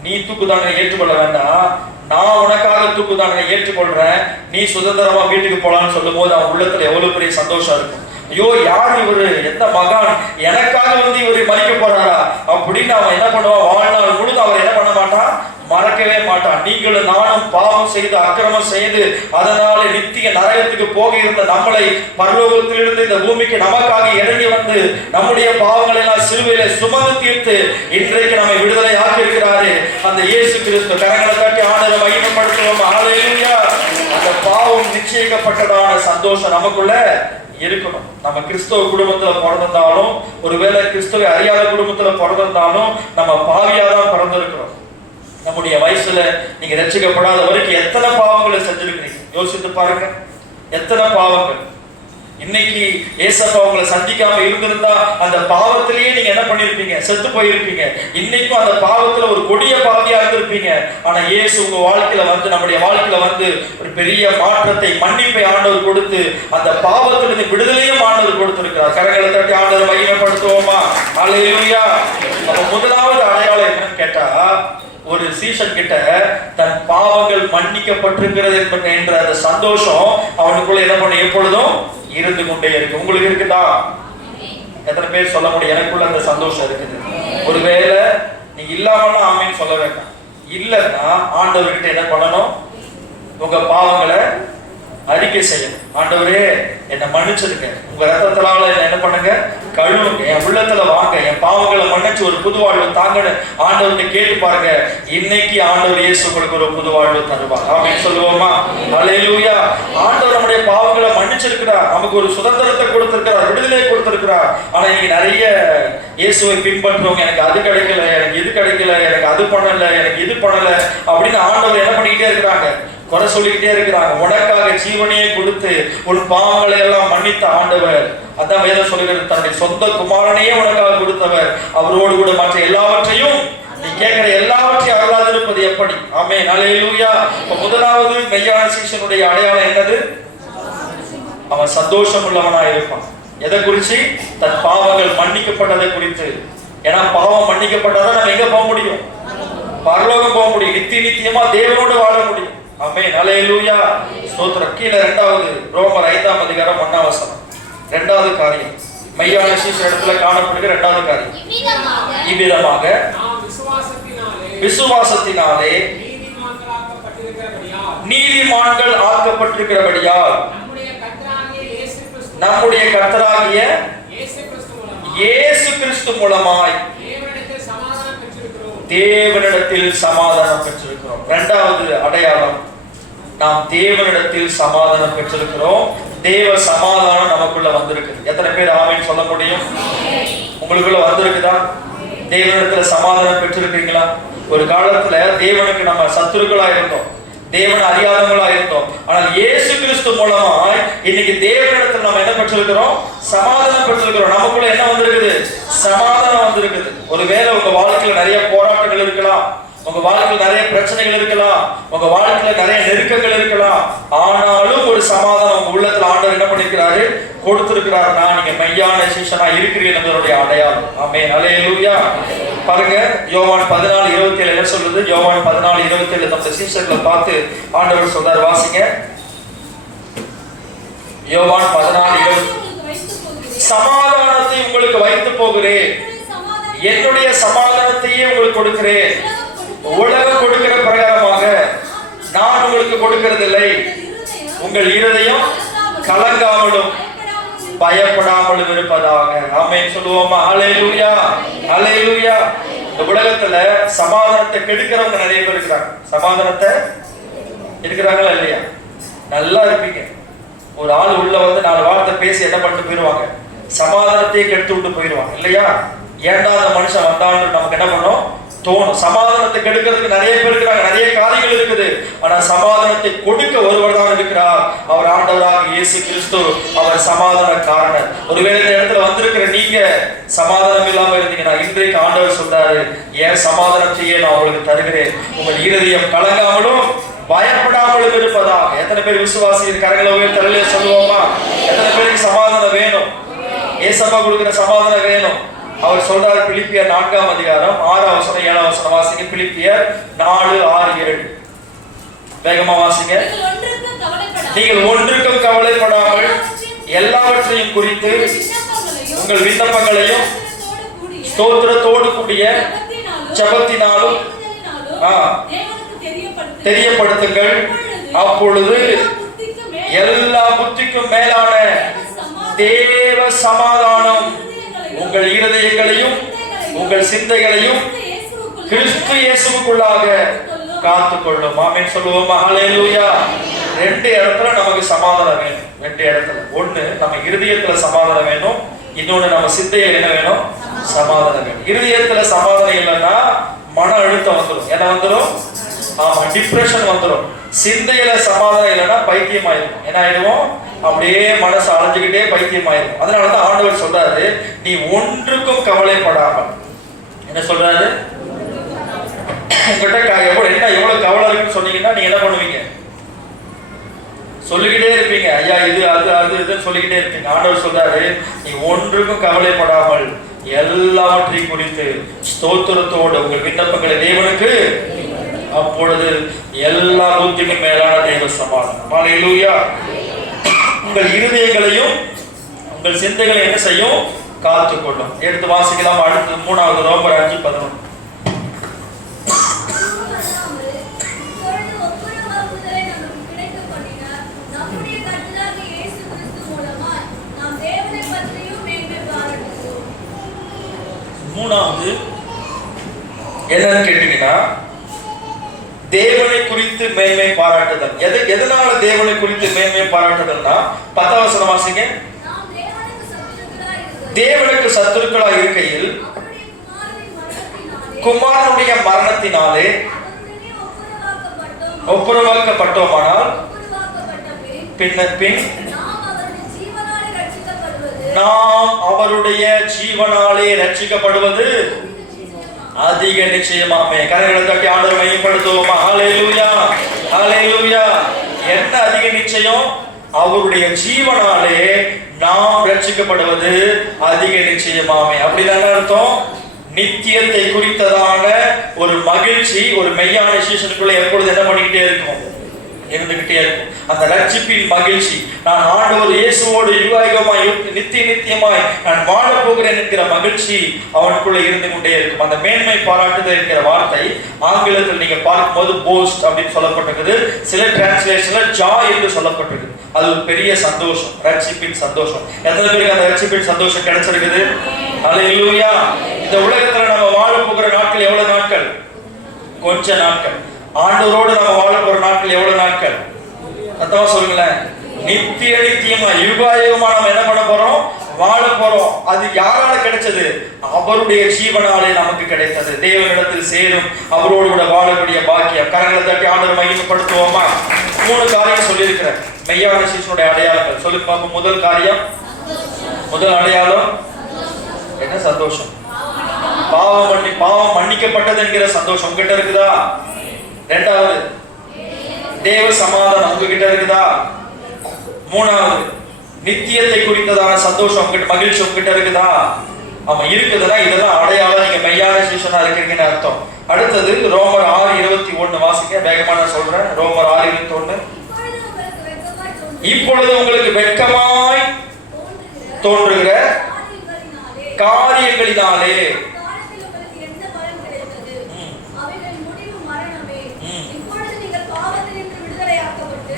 நீ தூக்கு தண்டனை ஏற்றுக்கொள்ள வேண்டாம், நான் உனக்காக தூக்கு தண்டனை ஏற்றுக்கொள்றேன், நீ சுதந்திரமா வீட்டுக்கு போலான்னு சொல்லும் போது அவன் உள்ளத்துல எவ்வளவு பெரிய சந்தோஷம் இருக்கும். ஐயோ, யார் இவரு, எந்த மகான், எனக்காக வந்து இவரை மறிக்க போறாரா அப்படின்னு அவன் என்ன பண்ணுவான், வாழ்நாள் முழுது அவர் என்ன பண்ண மாட்டான், மறக்கவே மாட்டான். நீங்களும் நானும் பாவம் செய்து அக்கிரமம் செய்து அதனால நித்திய நரகத்துக்கு போக இருந்த நம்மளை பரலோகத்திலிருந்து இந்த பூமிக்கு நமக்காக இறங்கி வந்து நம்முடைய பாவங்களை எல்லாம் சிலுவையில சுமந்து தீர்த்து இன்றைக்கு நம்மை விடுதலை ஆக்கி இருக்கிறாரு அந்த இயேசு கிறிஸ்து. கரங்களை தட்டி ஆண்டவரை மகிமைப்படுத்துவோம். ஹல்லேலூயா. அந்த பாவம் நிச்சயிக்கப்பட்டதான சந்தோஷம் நமக்குள்ள இருக்கணும். நம்ம கிறிஸ்தவ குடும்பத்துல பிறந்திருந்தாலும் ஒருவேளை கிறிஸ்தவ அறியாத குடும்பத்துல பிறந்திருந்தாலும் நம்ம பாவியாதான் பிறந்திருக்கிறோம். நம்முடைய வயசுல நீங்க ரட்சிக்கப்படாத வரைக்கும் எத்தனை பாவங்களை செஞ்சிருக்கிறீங்க யோசித்து பாருங்க. எத்தனை பாவங்கள். இன்னைக்கு ஏசப்பா உங்களை சந்திக்காம இருந்திருந்தா அந்த பாவத்திலேயே நீங்க என்ன பண்ணிருப்பீங்க, செத்து போயிருப்பீங்க. இன்னைக்கும் அந்த பாவத்துல ஒரு கொடிய பாவியா இருந்திருப்பீங்க. ஆனா இயேசு உங்க வாழ்க்கையில வந்து நம்முடைய வாழ்க்கையில வந்து ஒரு பெரிய மாற்றத்தை, மன்னிப்பை ஆண்டவர் கொடுத்து அந்த பாவத்திலிருந்து விடுதலையும் ஆண்டவர் கொடுத்திருக்கிறார். கரங்களை தட்டி ஆண்டவரை மகிமைப்படுத்துவோமா? ஹல்லேலூயா. அப்ப முதலாவது அடையாளம் என்னன்னு கேட்டா, ஒரு சீஷன் கிட்ட தன் பாவங்கள் மன்னிக்கப்பட்டிருக்கிறது என்ற அந்த சந்தோஷம் அவனுக்குள்ள என்ன பண்ண எப்பொழுதும் இருந்து கொண்டே இருக்கு. உங்களுக்கு இருக்குதா? எத்தனை பேர் சொல்ல முடியும் எனக்குள்ள அந்த சந்தோஷம் இருக்குது? ஒருவேளை நீங்க இல்லாம ஆமேன்னு சொல்ல வேண்டாம். இல்லைன்னா ஆண்டவர்கிட்ட என்ன பண்ணணும், உங்க பாவங்களை அறிக்கை செய்யணும். ஆண்டவரே என்னை மன்னிச்சிருங்க, உங்க ரத்தத்தினால என்ன பண்ணுங்க, கழுவுங்க, என் உள்ளத்துல வாங்க, என் பாவங்களை மன்னிச்சு ஒரு புது வாழ்வு தாங்கன்னு ஆண்டவர்கிட்ட கேட்டு பாருங்க. இன்னைக்கு ஆண்டவர் இயேசு உங்களுக்கு ஒரு புது வாழ்வு தருவார். ஆமென் சொல்லுவோமா? ஹல்லேலூயா. ஆண்டவர் நம்முடைய பாவங்களை மன்னிச்சிருக்கிறார், நமக்கு ஒரு சுதந்திரத்தை கொடுத்திருக்கிறார், விடுதலை கொடுத்திருக்கிறார். ஆனா இன்னைக்கு நிறைய இயேசுவை பின்பற்றுறவங்க எனக்கு அது கிடைக்கல, எனக்கு இது கிடைக்கல, எனக்கு அது பண்ணல, எனக்கு இது பண்ணல அப்படின்னு ஆண்டவர் என்ன பண்ணிக்கிட்டே இருக்கிறாங்க, குறை சொல்லிக்கிட்டே இருக்கிறாங்க. உனக்காக ஜீவனையே கொடுத்து உன் பாவங்களை எல்லாம் மன்னித்த ஆண்டவர், அதான் வேதம் சொல்லுகிறது, தன்னுடைய சொந்த குமாரனையே உனக்காக கொடுத்தவர், அவரோடு கூட மற்ற எல்லாவற்றையும் நீ கேட்கிற எல்லாவற்றையும் அருளாதிருப்பது எப்படி? ஆமென், அல்லேலூயா. முதலாவது மெய்யான சீஷனுடைய அடையாளம் என்னது? அவன் சந்தோஷம் உள்ளவனா இருப்பான். எதை குறிச்சு? தன் பாவங்கள் மன்னிக்கப்பட்டதை குறித்து. ஏன்னா பாவம் மன்னிக்கப்பட்டதான் நம்ம எங்க போக முடியும்? பரலோகம் போக முடியும், நித்தியமா தேவனோடு வாழ முடியும். ஆமென், அல்லேலூயா, ஸ்தோத்திரம். கீழே இரண்டாவது ரோமர் 5ஆம் அதிகாரம் 1ஆம் வசனம். இரண்டாவது காரியம், மெய்யான சீஷர் இடத்துல காணப்படுகிற இரண்டாவது காரியம், இவ்விதமாக விசுவாசத்தினாலே நீதிமான்கள் ஆக்கப்பட்டிருக்கிறபடியால் நம்முடைய கர்த்தராகிய இயேசு கிறிஸ்து மூலமாய் தேவனிடத்தில் சமாதானம் பெற்றிருக்கிறோம். இரண்டாவது அடையாளம், நாம் தேவனிடத்தில் சமாதானம் பெற்றிருக்கிறோம். தேவ சமாதானம் நமக்குள்ள வந்திருக்கு. எத்தனை பேர் ஆமென் சொல்ல முடியும்? உங்களுக்குள்ள வந்திருக்குதா? தேவனிடத்துல சமாதானம் பெற்றிருக்கீங்களா? ஒரு காலத்துல தேவனுக்கு நம்ம சத்துருக்களா இருந்தோம், தேவனை அறியாதவங்களா இருந்தோம். ஆனால் இயேசு கிறிஸ்து மூலமாய் இன்னைக்கு தேவனிடத்தில் நம்ம என்ன பெற்றிருக்கிறோம்? சமாதானம் பெற்றிருக்கிறோம். நமக்குள்ள என்ன வந்திருக்குது? சமாதானம் வந்திருக்குது. ஒருவேளை உங்க வாழ்க்கையில நிறைய போராட்டங்கள் இருக்கலாம், உங்க வாழ்க்கையில் நிறைய பிரச்சனைகள் இருக்கலாம், உங்க வாழ்க்கையில நிறைய நெருக்கங்கள் இருக்கலாம். ஆனாலும் ஒரு சமாதானம் உங்க உள்ளத்துல ஆண்டவர் என்ன பண்ணிருக்கிறாரு? கொடுத்திருக்கிறாருன்னா நீங்க மெய்யான சீஷனா இருக்கிறீர்கள் என்பதனுடைய அடையாளம். ஆமென், அல்லேலூயா. பாருங்க, யோவான் 14:27 என்ன சொல்லுது? யோவான் 14:27 நம்ம சீஷர்களை பார்த்து ஆண்டவர் சொல்றார், வாசிங்க. யோவான் 14:20, சமாதானத்தை உங்களுக்கு வைத்து போகிறேன், என்னுடைய சமாதானத்தையே உங்களுக்கு கொடுக்கிறேன், உலகம் கொடுக்கிற பிரகாரமாக நான் உங்களுக்கு கொடுக்கிறதில்லை. உங்கள் இருதயம் கலங்காமலும் பயப்படாமலும் இருப்பதாக. ஆமென் சொல்லுவோமா? அல்லேலூயா, அல்லேலூயா. இந்த உலகத்துல சமாதானத்தை கெடுக்கிறவங்க நிறைய பேர் இருக்கிறாங்க. சமாதானத்தை இருக்கிறாங்களா இல்லையா? நல்லா இருப்பீங்க, ஒரு ஆள் உள்ள வந்து 4 வார்த்தை பேசி என்ன பண்ணிட்டு போயிடுவாங்க? சமாதானத்தையே கெடுத்து விட்டு போயிடுவாங்க இல்லையா? ஏன்டா அந்த மனுஷன் வந்தான்னு நமக்கு என்ன பண்ணோம்? தோணும். சமாதானத்தை கெடுக்கிறதுக்கு நிறைய பேர் இருக்கிறாங்க, நிறைய காரியங்கள் இருக்குது. ஆனா சமாதானத்தை கொடுக்க ஒருவர் தான் இருக்கிறார், அவர் ஆண்டவராக இயேசு கிறிஸ்து. அவர் சமாதான காரணர். ஒருவேளை இந்த இடத்துல வந்திருக்கிற நீங்க சமாதானம் இல்லாம இருந்தீங்கன்னா இன்றைக்கு ஆண்டவர் சொல்றாரு, என் சமாதானத்தையே நான் உங்களுக்கு தருகிறேன், உங்கள் இருதயம் கலங்காமலும் பயப்படாமலும் இருப்பதாக. எத்தனை பேர் விசுவாசி கரங்களை தலையில சொல்லுவோமா? எத்தனை பேருக்கு சமாதானம் வேணும்? ஏசப்பா கொடுக்கிற சமாதானம் வேணும். அவர் சொல்றாரு, பிலிப்பியர் 4ஆம் அதிகாரம் 6ஆம் வசனம் 7ஆம் வசனம் வாசிங்க. பிலிப்பியர் 4, 6, 7 வேகமா வாசிங்க. நீங்கள் ஒன்றுக்கும் கவலைப்படாமல் எல்லாவற்றையும் குறித்து உங்கள் விண்ணப்பங்களையும் ஸ்தோத்திரத்தோடு கூடிய ஜெபத்தினாலும் தெரியப்படுத்துங்கள். அப்பொழுது எல்லா புத்திக்கும் மேலான தேவ சமாதானம் உங்கள் இருதயங்களையும் உங்கள் சிந்தைகளையும் கிறிஸ்து இயேசுவுக்குள்ளாக காத்துக்கொள்ளும். ஆமென் சொல்லுவோமா? அல்லேலூயா. 2 இடத்துல நமக்கு சமாதானம் வேணும். 2 இடத்துல, ஒண்ணு நம்ம இருதயத்துல சமாதானம் வேணும், இன்னொன்னு நம்ம சிந்தையில என்ன வேணும்? சமாதானம் வேணும். இருதயத்துல சமாதானம் இல்லைன்னா மன அழுத்தம் வந்துடும். என்ன வந்துடும்? ஆமா, டிப்ரெஷன் வந்துடும். சிந்தையில சமாதானம் இல்லைன்னா பைத்தியம் ஆயிடும். என்ன ஆயிடுவோம்? அப்படியே மனசு அலைஞ்சுக்கிட்டே பைத்தியம் ஆயிடும். அதனாலதான் ஆண்டவர் சொல்றாரு, நீ ஒன்றுக்கும் கவலைப்படாமல். என்ன சொல்றாரு? உங்ககிட்ட எவ்வளவு கவலை இருக்குன்னு சொன்னீங்கன்னா நீங்க என்ன பண்ணுவீங்க? சொல்லிக்கிட்டே இருப்பீங்க, ஐயா இது அது அது இதுன்னு சொல்லிக்கிட்டே இருப்பீங்க. ஆண்டவர் சொல்றாரு, நீ ஒன்றுக்கும் கவலைப்படாமல் எல்லாவற்றையும் குறித்து ஸ்தோத்திரத்தோடு உங்கள் விண்ணப்பங்களை தேவனுக்கு, அப்பொழுது எல்லா புத்திக்கும் மேலான தேவ சமாதானம். அல்லேலூயா. உங்கள் இருதயங்களையும் உங்கள் சிந்தைகளை என்ன செய்யும்? காத்துக்கொள்ளும். எடுத்து வாசிக்கலாம். அடுத்து 3வது ரோமர் 5:11. மூணாவது என்னன்னு கேட்டீங்கன்னா, தேவனை குறித்து மேன்மை பாராட்டுதல். எதனால தேவனை குறித்து மேன்மை பாராட்டுதல்னா, 10ஆம் வசனம் வாசிங்க. தேவனுக்கு சத்துருக்களா இருக்கையில் குமாரனுடைய மரணத்தினாலே ஒப்புரவாக்கப்பட்டோமானால் பின் நாம் அவருடைய ஜீவனாலே ரட்சிக்கப்படுவது அதிக நிச்சயமாமே. கரங்களை தட்டி ஆண்டவரை மையப்படுத்துவோமா? ஹல்லேலூயா, ஹல்லேலூயா. என்ன அதிக நிச்சயம்? அவருடைய ஜீவனாலே நாம் ரட்சிக்கப்படுவது அதிக நிச்சயமாமே. அப்படிதானே அர்த்தம்? நித்தியத்தை குறித்ததான ஒரு மகிழ்ச்சி ஒரு மெய்யான சீசனுக்குள்ள எப்பொழுது என்ன பண்ணிக்கிட்டே இருக்கும்? இருந்துகிட்டே இருக்கும். அந்த ரட்சிப்பின் மகிழ்ச்சி, நான் ஆண்டவர் இயேசுவோடு யுகாயுகமாய் நித்தியமாய் நான் வாழ போகிறேன் என்கிற மகிழ்ச்சி அவனுக்குள்ள இருந்து கொண்டே இருக்கும். அந்த மேன்மை பாராட்டுதல் என்கிற வார்த்தை ஆங்கிலத்தில் நீங்க பார்க்கும்போது போஸ்ட் அப்படின்னு சொல்லப்பட்டிருக்குது. சில டிரான்ஸ்லேஷன்ல ஜாய் என்று சொல்லப்பட்டிருக்கு. அது ஒரு பெரிய சந்தோஷம், ரட்சிப்பின் சந்தோஷம். எத்தனை பேருக்கு அந்த ரட்சிப்பின் சந்தோஷம் கிடைச்சிருக்குது? ஹல்லேலூயா. இந்த உலகத்துல நம்ம வாழ போகிற நாட்கள் எவ்வளவு நாட்கள்? கொஞ்ச நாட்கள். ஆண்டவரோடு நம்ம வாழ போற நாட்கள் எவ்வளவு நாட்கள்? சத்தமா சொல்லுங்களேன். நித்தியமா யுகாயுகமா நம்ம என்ன பண்ண போறோம்? வாழ போறோம். அது யாரால கிடைச்சது? அவருடைய ஜீவனாலே நமக்கு கிடைத்தது. தேவனிடத்தில் சேரும் அவரோடு கூட வாழக்கூடிய பாக்கியம். கரங்களை தட்டி ஆண்டவரை மகிமைப்படுத்துவோமா? 3 காரியம் சொல்லி இருக்கிறேன். மெய்யான சீசனுடைய அடையாளங்கள் சொல்லி பார்ப்போம். முதல் காரியம், முதல் அடையாளம் என்ன? சந்தோஷம். பாவம் மன்னிக்கப்பட்டது என்கிற சந்தோஷம் உங்ககிட்ட இருக்குதா? இரண்டாவது, தேவ சமாதானம் உங்ககிட்ட இருக்குதா? மூணாவது, நித்தியத்தை குறித்ததான சந்தோஷம் உங்ககிட்ட, மகிழ்ச்சி உங்ககிட்ட இருக்குதா? ஆமா, இருக்குதுன்னா இதெல்லாம் அடையாளம் நீங்க மெய்யான சீசனா இருக்கீங்கன்னு அர்த்தம். அடுத்தது ரோமர் 6:21 வாசிக்க. வேகமா நான் சொல்றேன். ரோமர் 6:21. இப்பொழுது உங்களுக்கு வெட்கமாய் தோன்றுகிற காரியங்களினாலே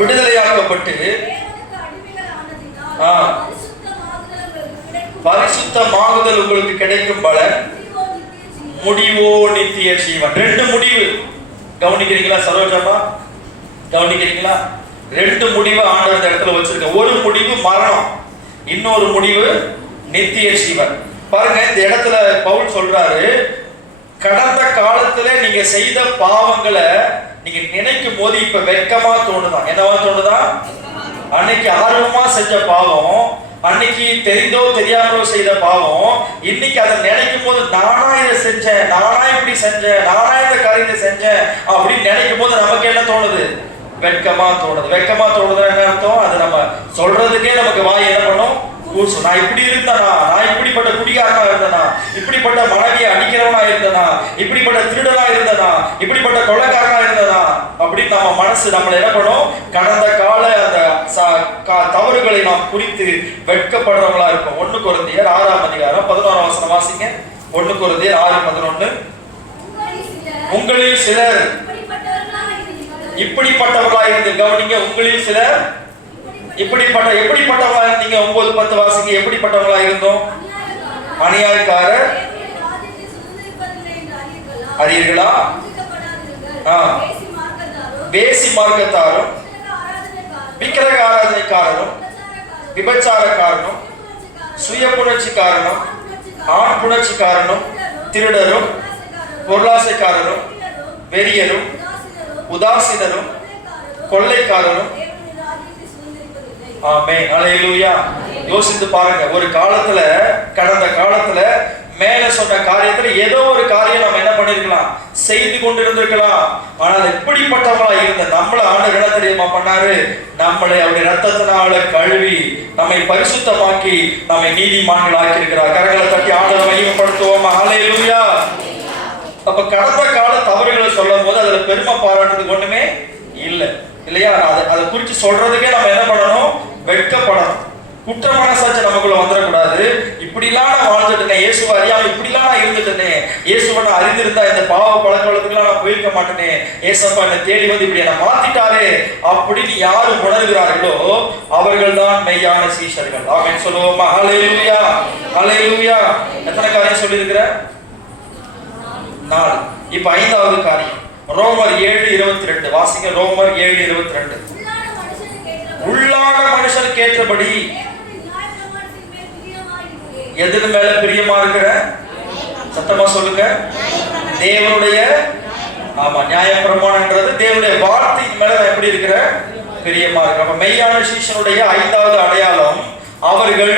விடுதலையாக்கப்பட்டு பரிசுத்தமாகுதல் உங்களுக்கு கிடைக்கும் பலன் முடிவோ நித்திய ஜீவன். 2 முடிவு கவனிக்கிறீங்களா? சரோஜமா கவனிக்கிறீங்களா? 2 முடிவு ஆண்டவர் இந்த இடத்துல வச்சிருக்க. ஒரு முடிவு மரணம், இன்னொரு முடிவு நித்திய ஜீவன். பாருங்க, இந்த இடத்துல பவுல் சொல்றாரு, கடந்த காலத்துல நீங்க செய்த பாவங்களை நீங்க நினைக்கும் போது இப்ப வெட்கமா தோணுதான். என்னவா தோணுதா? அன்னைக்கு ஆர்வமா செஞ்ச பாவம், அன்னைக்கு தெரிந்தோ தெரியாமலோ செய்த பாவம், இன்னைக்கு அதை நினைக்கும் போது நானா இதை செஞ்சேன், நானா இப்படி செஞ்சேன், நானா இந்த காரியத்தை செஞ்சேன் அப்படின்னு நினைக்கும் போது நமக்கு என்ன தோணுது? வெட்கமா தோணுது. வெட்கமா தோணுதுன்னா என்ன அர்த்தம்? அது நம்ம சொல்றதுக்கே நமக்கு வாய் என்ன பண்ணும்? கூசும். நான் இப்படி இருந்தனா, நான் இப்படிப்பட்ட குடிகாரனா இருந்தனா, இப்படிப்பட்ட மனைவியை அடிக்கிறவனா இருந்தனா, இப்படிப்பட்ட திருடனா இருந்தனா, இப்படிப்பட்ட கொள்ளைக்காரனா இருந்தனா அப்படின்னு நம்ம மனசு நம்மளை என்ன பண்ணும்? கடந்த கால அந்த தவறுகளை நாம் குறித்து வெட்கப்படுறவங்களா இருக்கும். 1 கொரிந்தியர் 6:11 வாசிங்க. 1 கொரிந்தியர் 6:11. உங்களில் சிலர் இப்படிப்பட்டவர்களா இருந்து, கவனிங்க, உங்களில் சிலர் எப்படிப்பட்டவங்களா இருந்தீங்க? 9:10 வாசிங்க. எப்படிப்பட்டவங்களா இருந்தோம்? அநியாயக்காரர், அறியீர்களா? வேசி மார்க்கத்தாரும், விக்கிரக ஆராதனைக்காரரும், விபச்சாரக்காரனும், சுய புணர்ச்சிக்காரனும், ஆண் புணர்ச்சிக்காரனும், திருடரும், பொருளாசைக்காரரும், வெறியரும், உதாசீனரும், கொள்ளைக்காரரும். ஆமென், ஹல்லேலூயா. யோசித்து பாருங்க, ஒரு காலத்துல, கடந்த காலத்துல மேல சொன்ன காரியத்துல ஏதோ ஒரு காரியம் நம்ம என்ன பண்ணிருக்கலாம்? செய்து கொண்டிருந்திருக்கலாம். ஆனால் எப்படிப்பட்டவங்களா இருந்த நம்மள ஆண்டவர் என்ன தெரியுமா பண்ணாரு? நம்மளை அவருடைய ரத்தத்தினால கழுவி நம்மை பரிசுத்தமாக்கி நம்மை நீதிமான்கள் ஆக்கி இருக்கிறார். கரங்களை தட்டி ஆண்டவரை மகிமைப்படுத்துவோமா? ஹல்லேலூயா. அப்ப கடந்த கால தவறுகளை சொல்லும் போது அதுல பெருமை பாராட்டுறதுக்கு ஒண்ணுமே இல்லை, இல்லையா? அதை குறித்து சொல்றதுக்கே நம்ம என்ன பண்ணணும்? வெட்கப்படணும். குற்ற மனசாட்சி நமக்குள்ள வந்துடக்கூடாது. இப்படிலாம் நான் வாழ்ந்துட்டேனே, இயேசுவை அறியாம இப்படிலாம் நான் இருந்துட்டேனே, இயேசுவை நான் அறிந்திருந்தா இந்த பாவ பழக்க வழக்கத்துக்குலாம் நான் போயிருக்க மாட்டேனே, ஏசப்பா என்னை தேடி வந்து இப்படி என்ன மாத்திட்டாரே அப்படின்னு யாரு உணர்கிறார்களோ அவர்கள் தான் மெய்யான சீஷர்கள். ஆமென் சொல்லுவோமா? ஹல்லேலூயா, ஹல்லேலூயா. எத்தனை காரியம் சொல்லியிருக்கிற? 4. இப்ப 5வது காரியம் ரோமர் 7:22 வாசிங்க. ரோமர் 7:22. உள்ளான மனுஷனுக்கு ஏற்றபடி எது மேல பிரியமா இருக்கிற? சத்தமா சொல்லுங்க. தேவனுடைய ஆமா, நியாயப்பிரமாணம்ன்றது தேவனுடைய வார்த்தையின் மேல நான் எப்படி இருக்கிறேன்? பிரியமா இருக்கிறேன். அப்ப மெய்யான சீஷனுடைய 5வது அடையாளம், அவர்கள்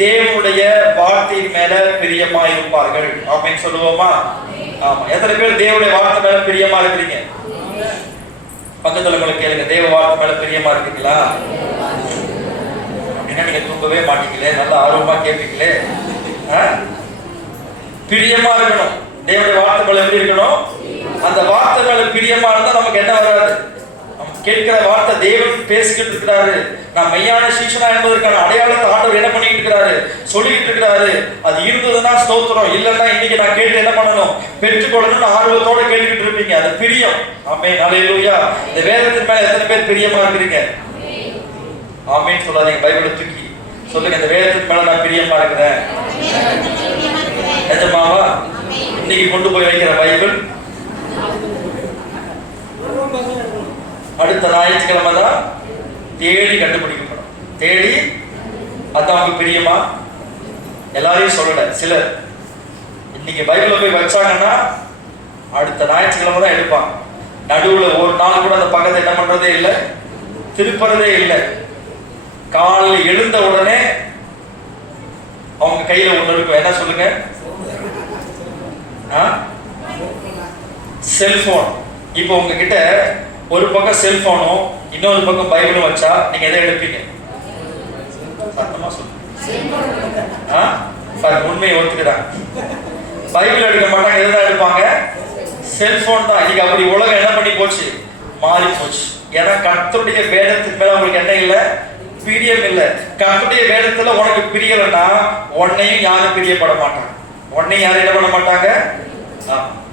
தேவனுடைய வார்த்தையின் மேல பிரியமா இருப்பார்கள். ஆமென் சொல்லுவோமா? ஆமா. எத்தனை பேர் தேவனுடைய வார்த்தை மேல பிரியமா இருக்கிறீங்க? பக்கத்துல உங்களுக்கு கேளுங்க, தேவ வார்த்தை மேல பிரியமா இருக்கீங்களா? அப்படின்னா நீங்க தூங்கவே மாட்டீங்களே, நல்லா ஆர்வமா கேட்பீங்களே. பிரியமா இருக்கணும். தேவனுடைய வார்த்தை மேல எப்படி இருக்கணும்? அந்த வார்த்தை மேல பிரியமா இருந்தா நமக்கு என்ன வராது? கேட்கிற வார்த்தை தேவன் பேசிக்கிட்டு இருக்கிறாரு. நான் மெய்யான சீஷனா என்பதற்கான அடையாளத்தை ஆண்டவர் என்ன பண்ணிட்டு இருக்கிறாரு? சொல்லிட்டு இருக்கிறாரு. அது இருந்ததுன்னா ஸ்தோத்திரம், இல்லைன்னா இன்னைக்கு நான் கேட்டு என்ன பண்ணணும்? பெற்றுக்கொள்ளணும்னு ஆர்வத்தோட கேட்டுக்கிட்டு இருப்பீங்க. அது பிரியம். ஆமென், ஹல்லேலூயா. இந்த வேதத்தின் மேல எத்தனை பேர் பிரியமா இருக்கிறீங்க? ஆமென் சொல்லாதீங்க, பைபிளை தூக்கி சொல்லுங்க, இந்த வேதத்தின் மேல நான் பிரியமா இருக்கிறேன். நிஜமாவா? இன்னைக்கு கொண்டு போய் வைக்கிற பைபிள் அடுத்த ஞாயிற்றுக்கிழமை தான் தேடி கண்டுபிடிக்கப்படும். தேடி அதான் அவங்க பிரியமா? எல்லாரையும் சொல்லல, சிலர் இன்னைக்கு பைபிளை போய் வச்சாங்கன்னா அடுத்த ஞாயிற்றுக்கிழமை தான் எடுப்பாங்க. நடுவுல ஒரு நாள் கூட அந்த பக்கத்தை என்ன பண்றதே இல்லை, திருப்பறதே இல்லை. காலையில் எழுந்த உடனே அவங்க கையில ஒண்ணு இருக்கும். என்ன சொல்லுங்க? செல்போன். இப்போ உங்ககிட்ட ஒரு பக்கம் செல்போனும் இன்னொரு பக்கம் பைபிளும் வச்சா நீங்க எதை எடுப்பீங்க? சத்தமா சொல்லுங்க. உண்மையை ஒத்துக்கிறாங்க. பைபிள் எடுக்க மாட்டாங்க, எதுதான் எடுப்பாங்க? செல்போன் தான். இன்னைக்கு அப்படி உலகம் என்ன பண்ணி போச்சு? மாறி போச்சு. ஏன்னா கர்த்தருடைய வேதத்தின் மேல உங்களுக்கு என்ன இல்லை? பிரியம் இல்லை. கர்த்தருடைய வேதத்துல உனக்கு பிரியலைன்னா உன்னையும் யாரும் பிரியப்பட மாட்டாங்க. உன்னையும் யாரும் என்ன பண்ண மாட்டாங்க?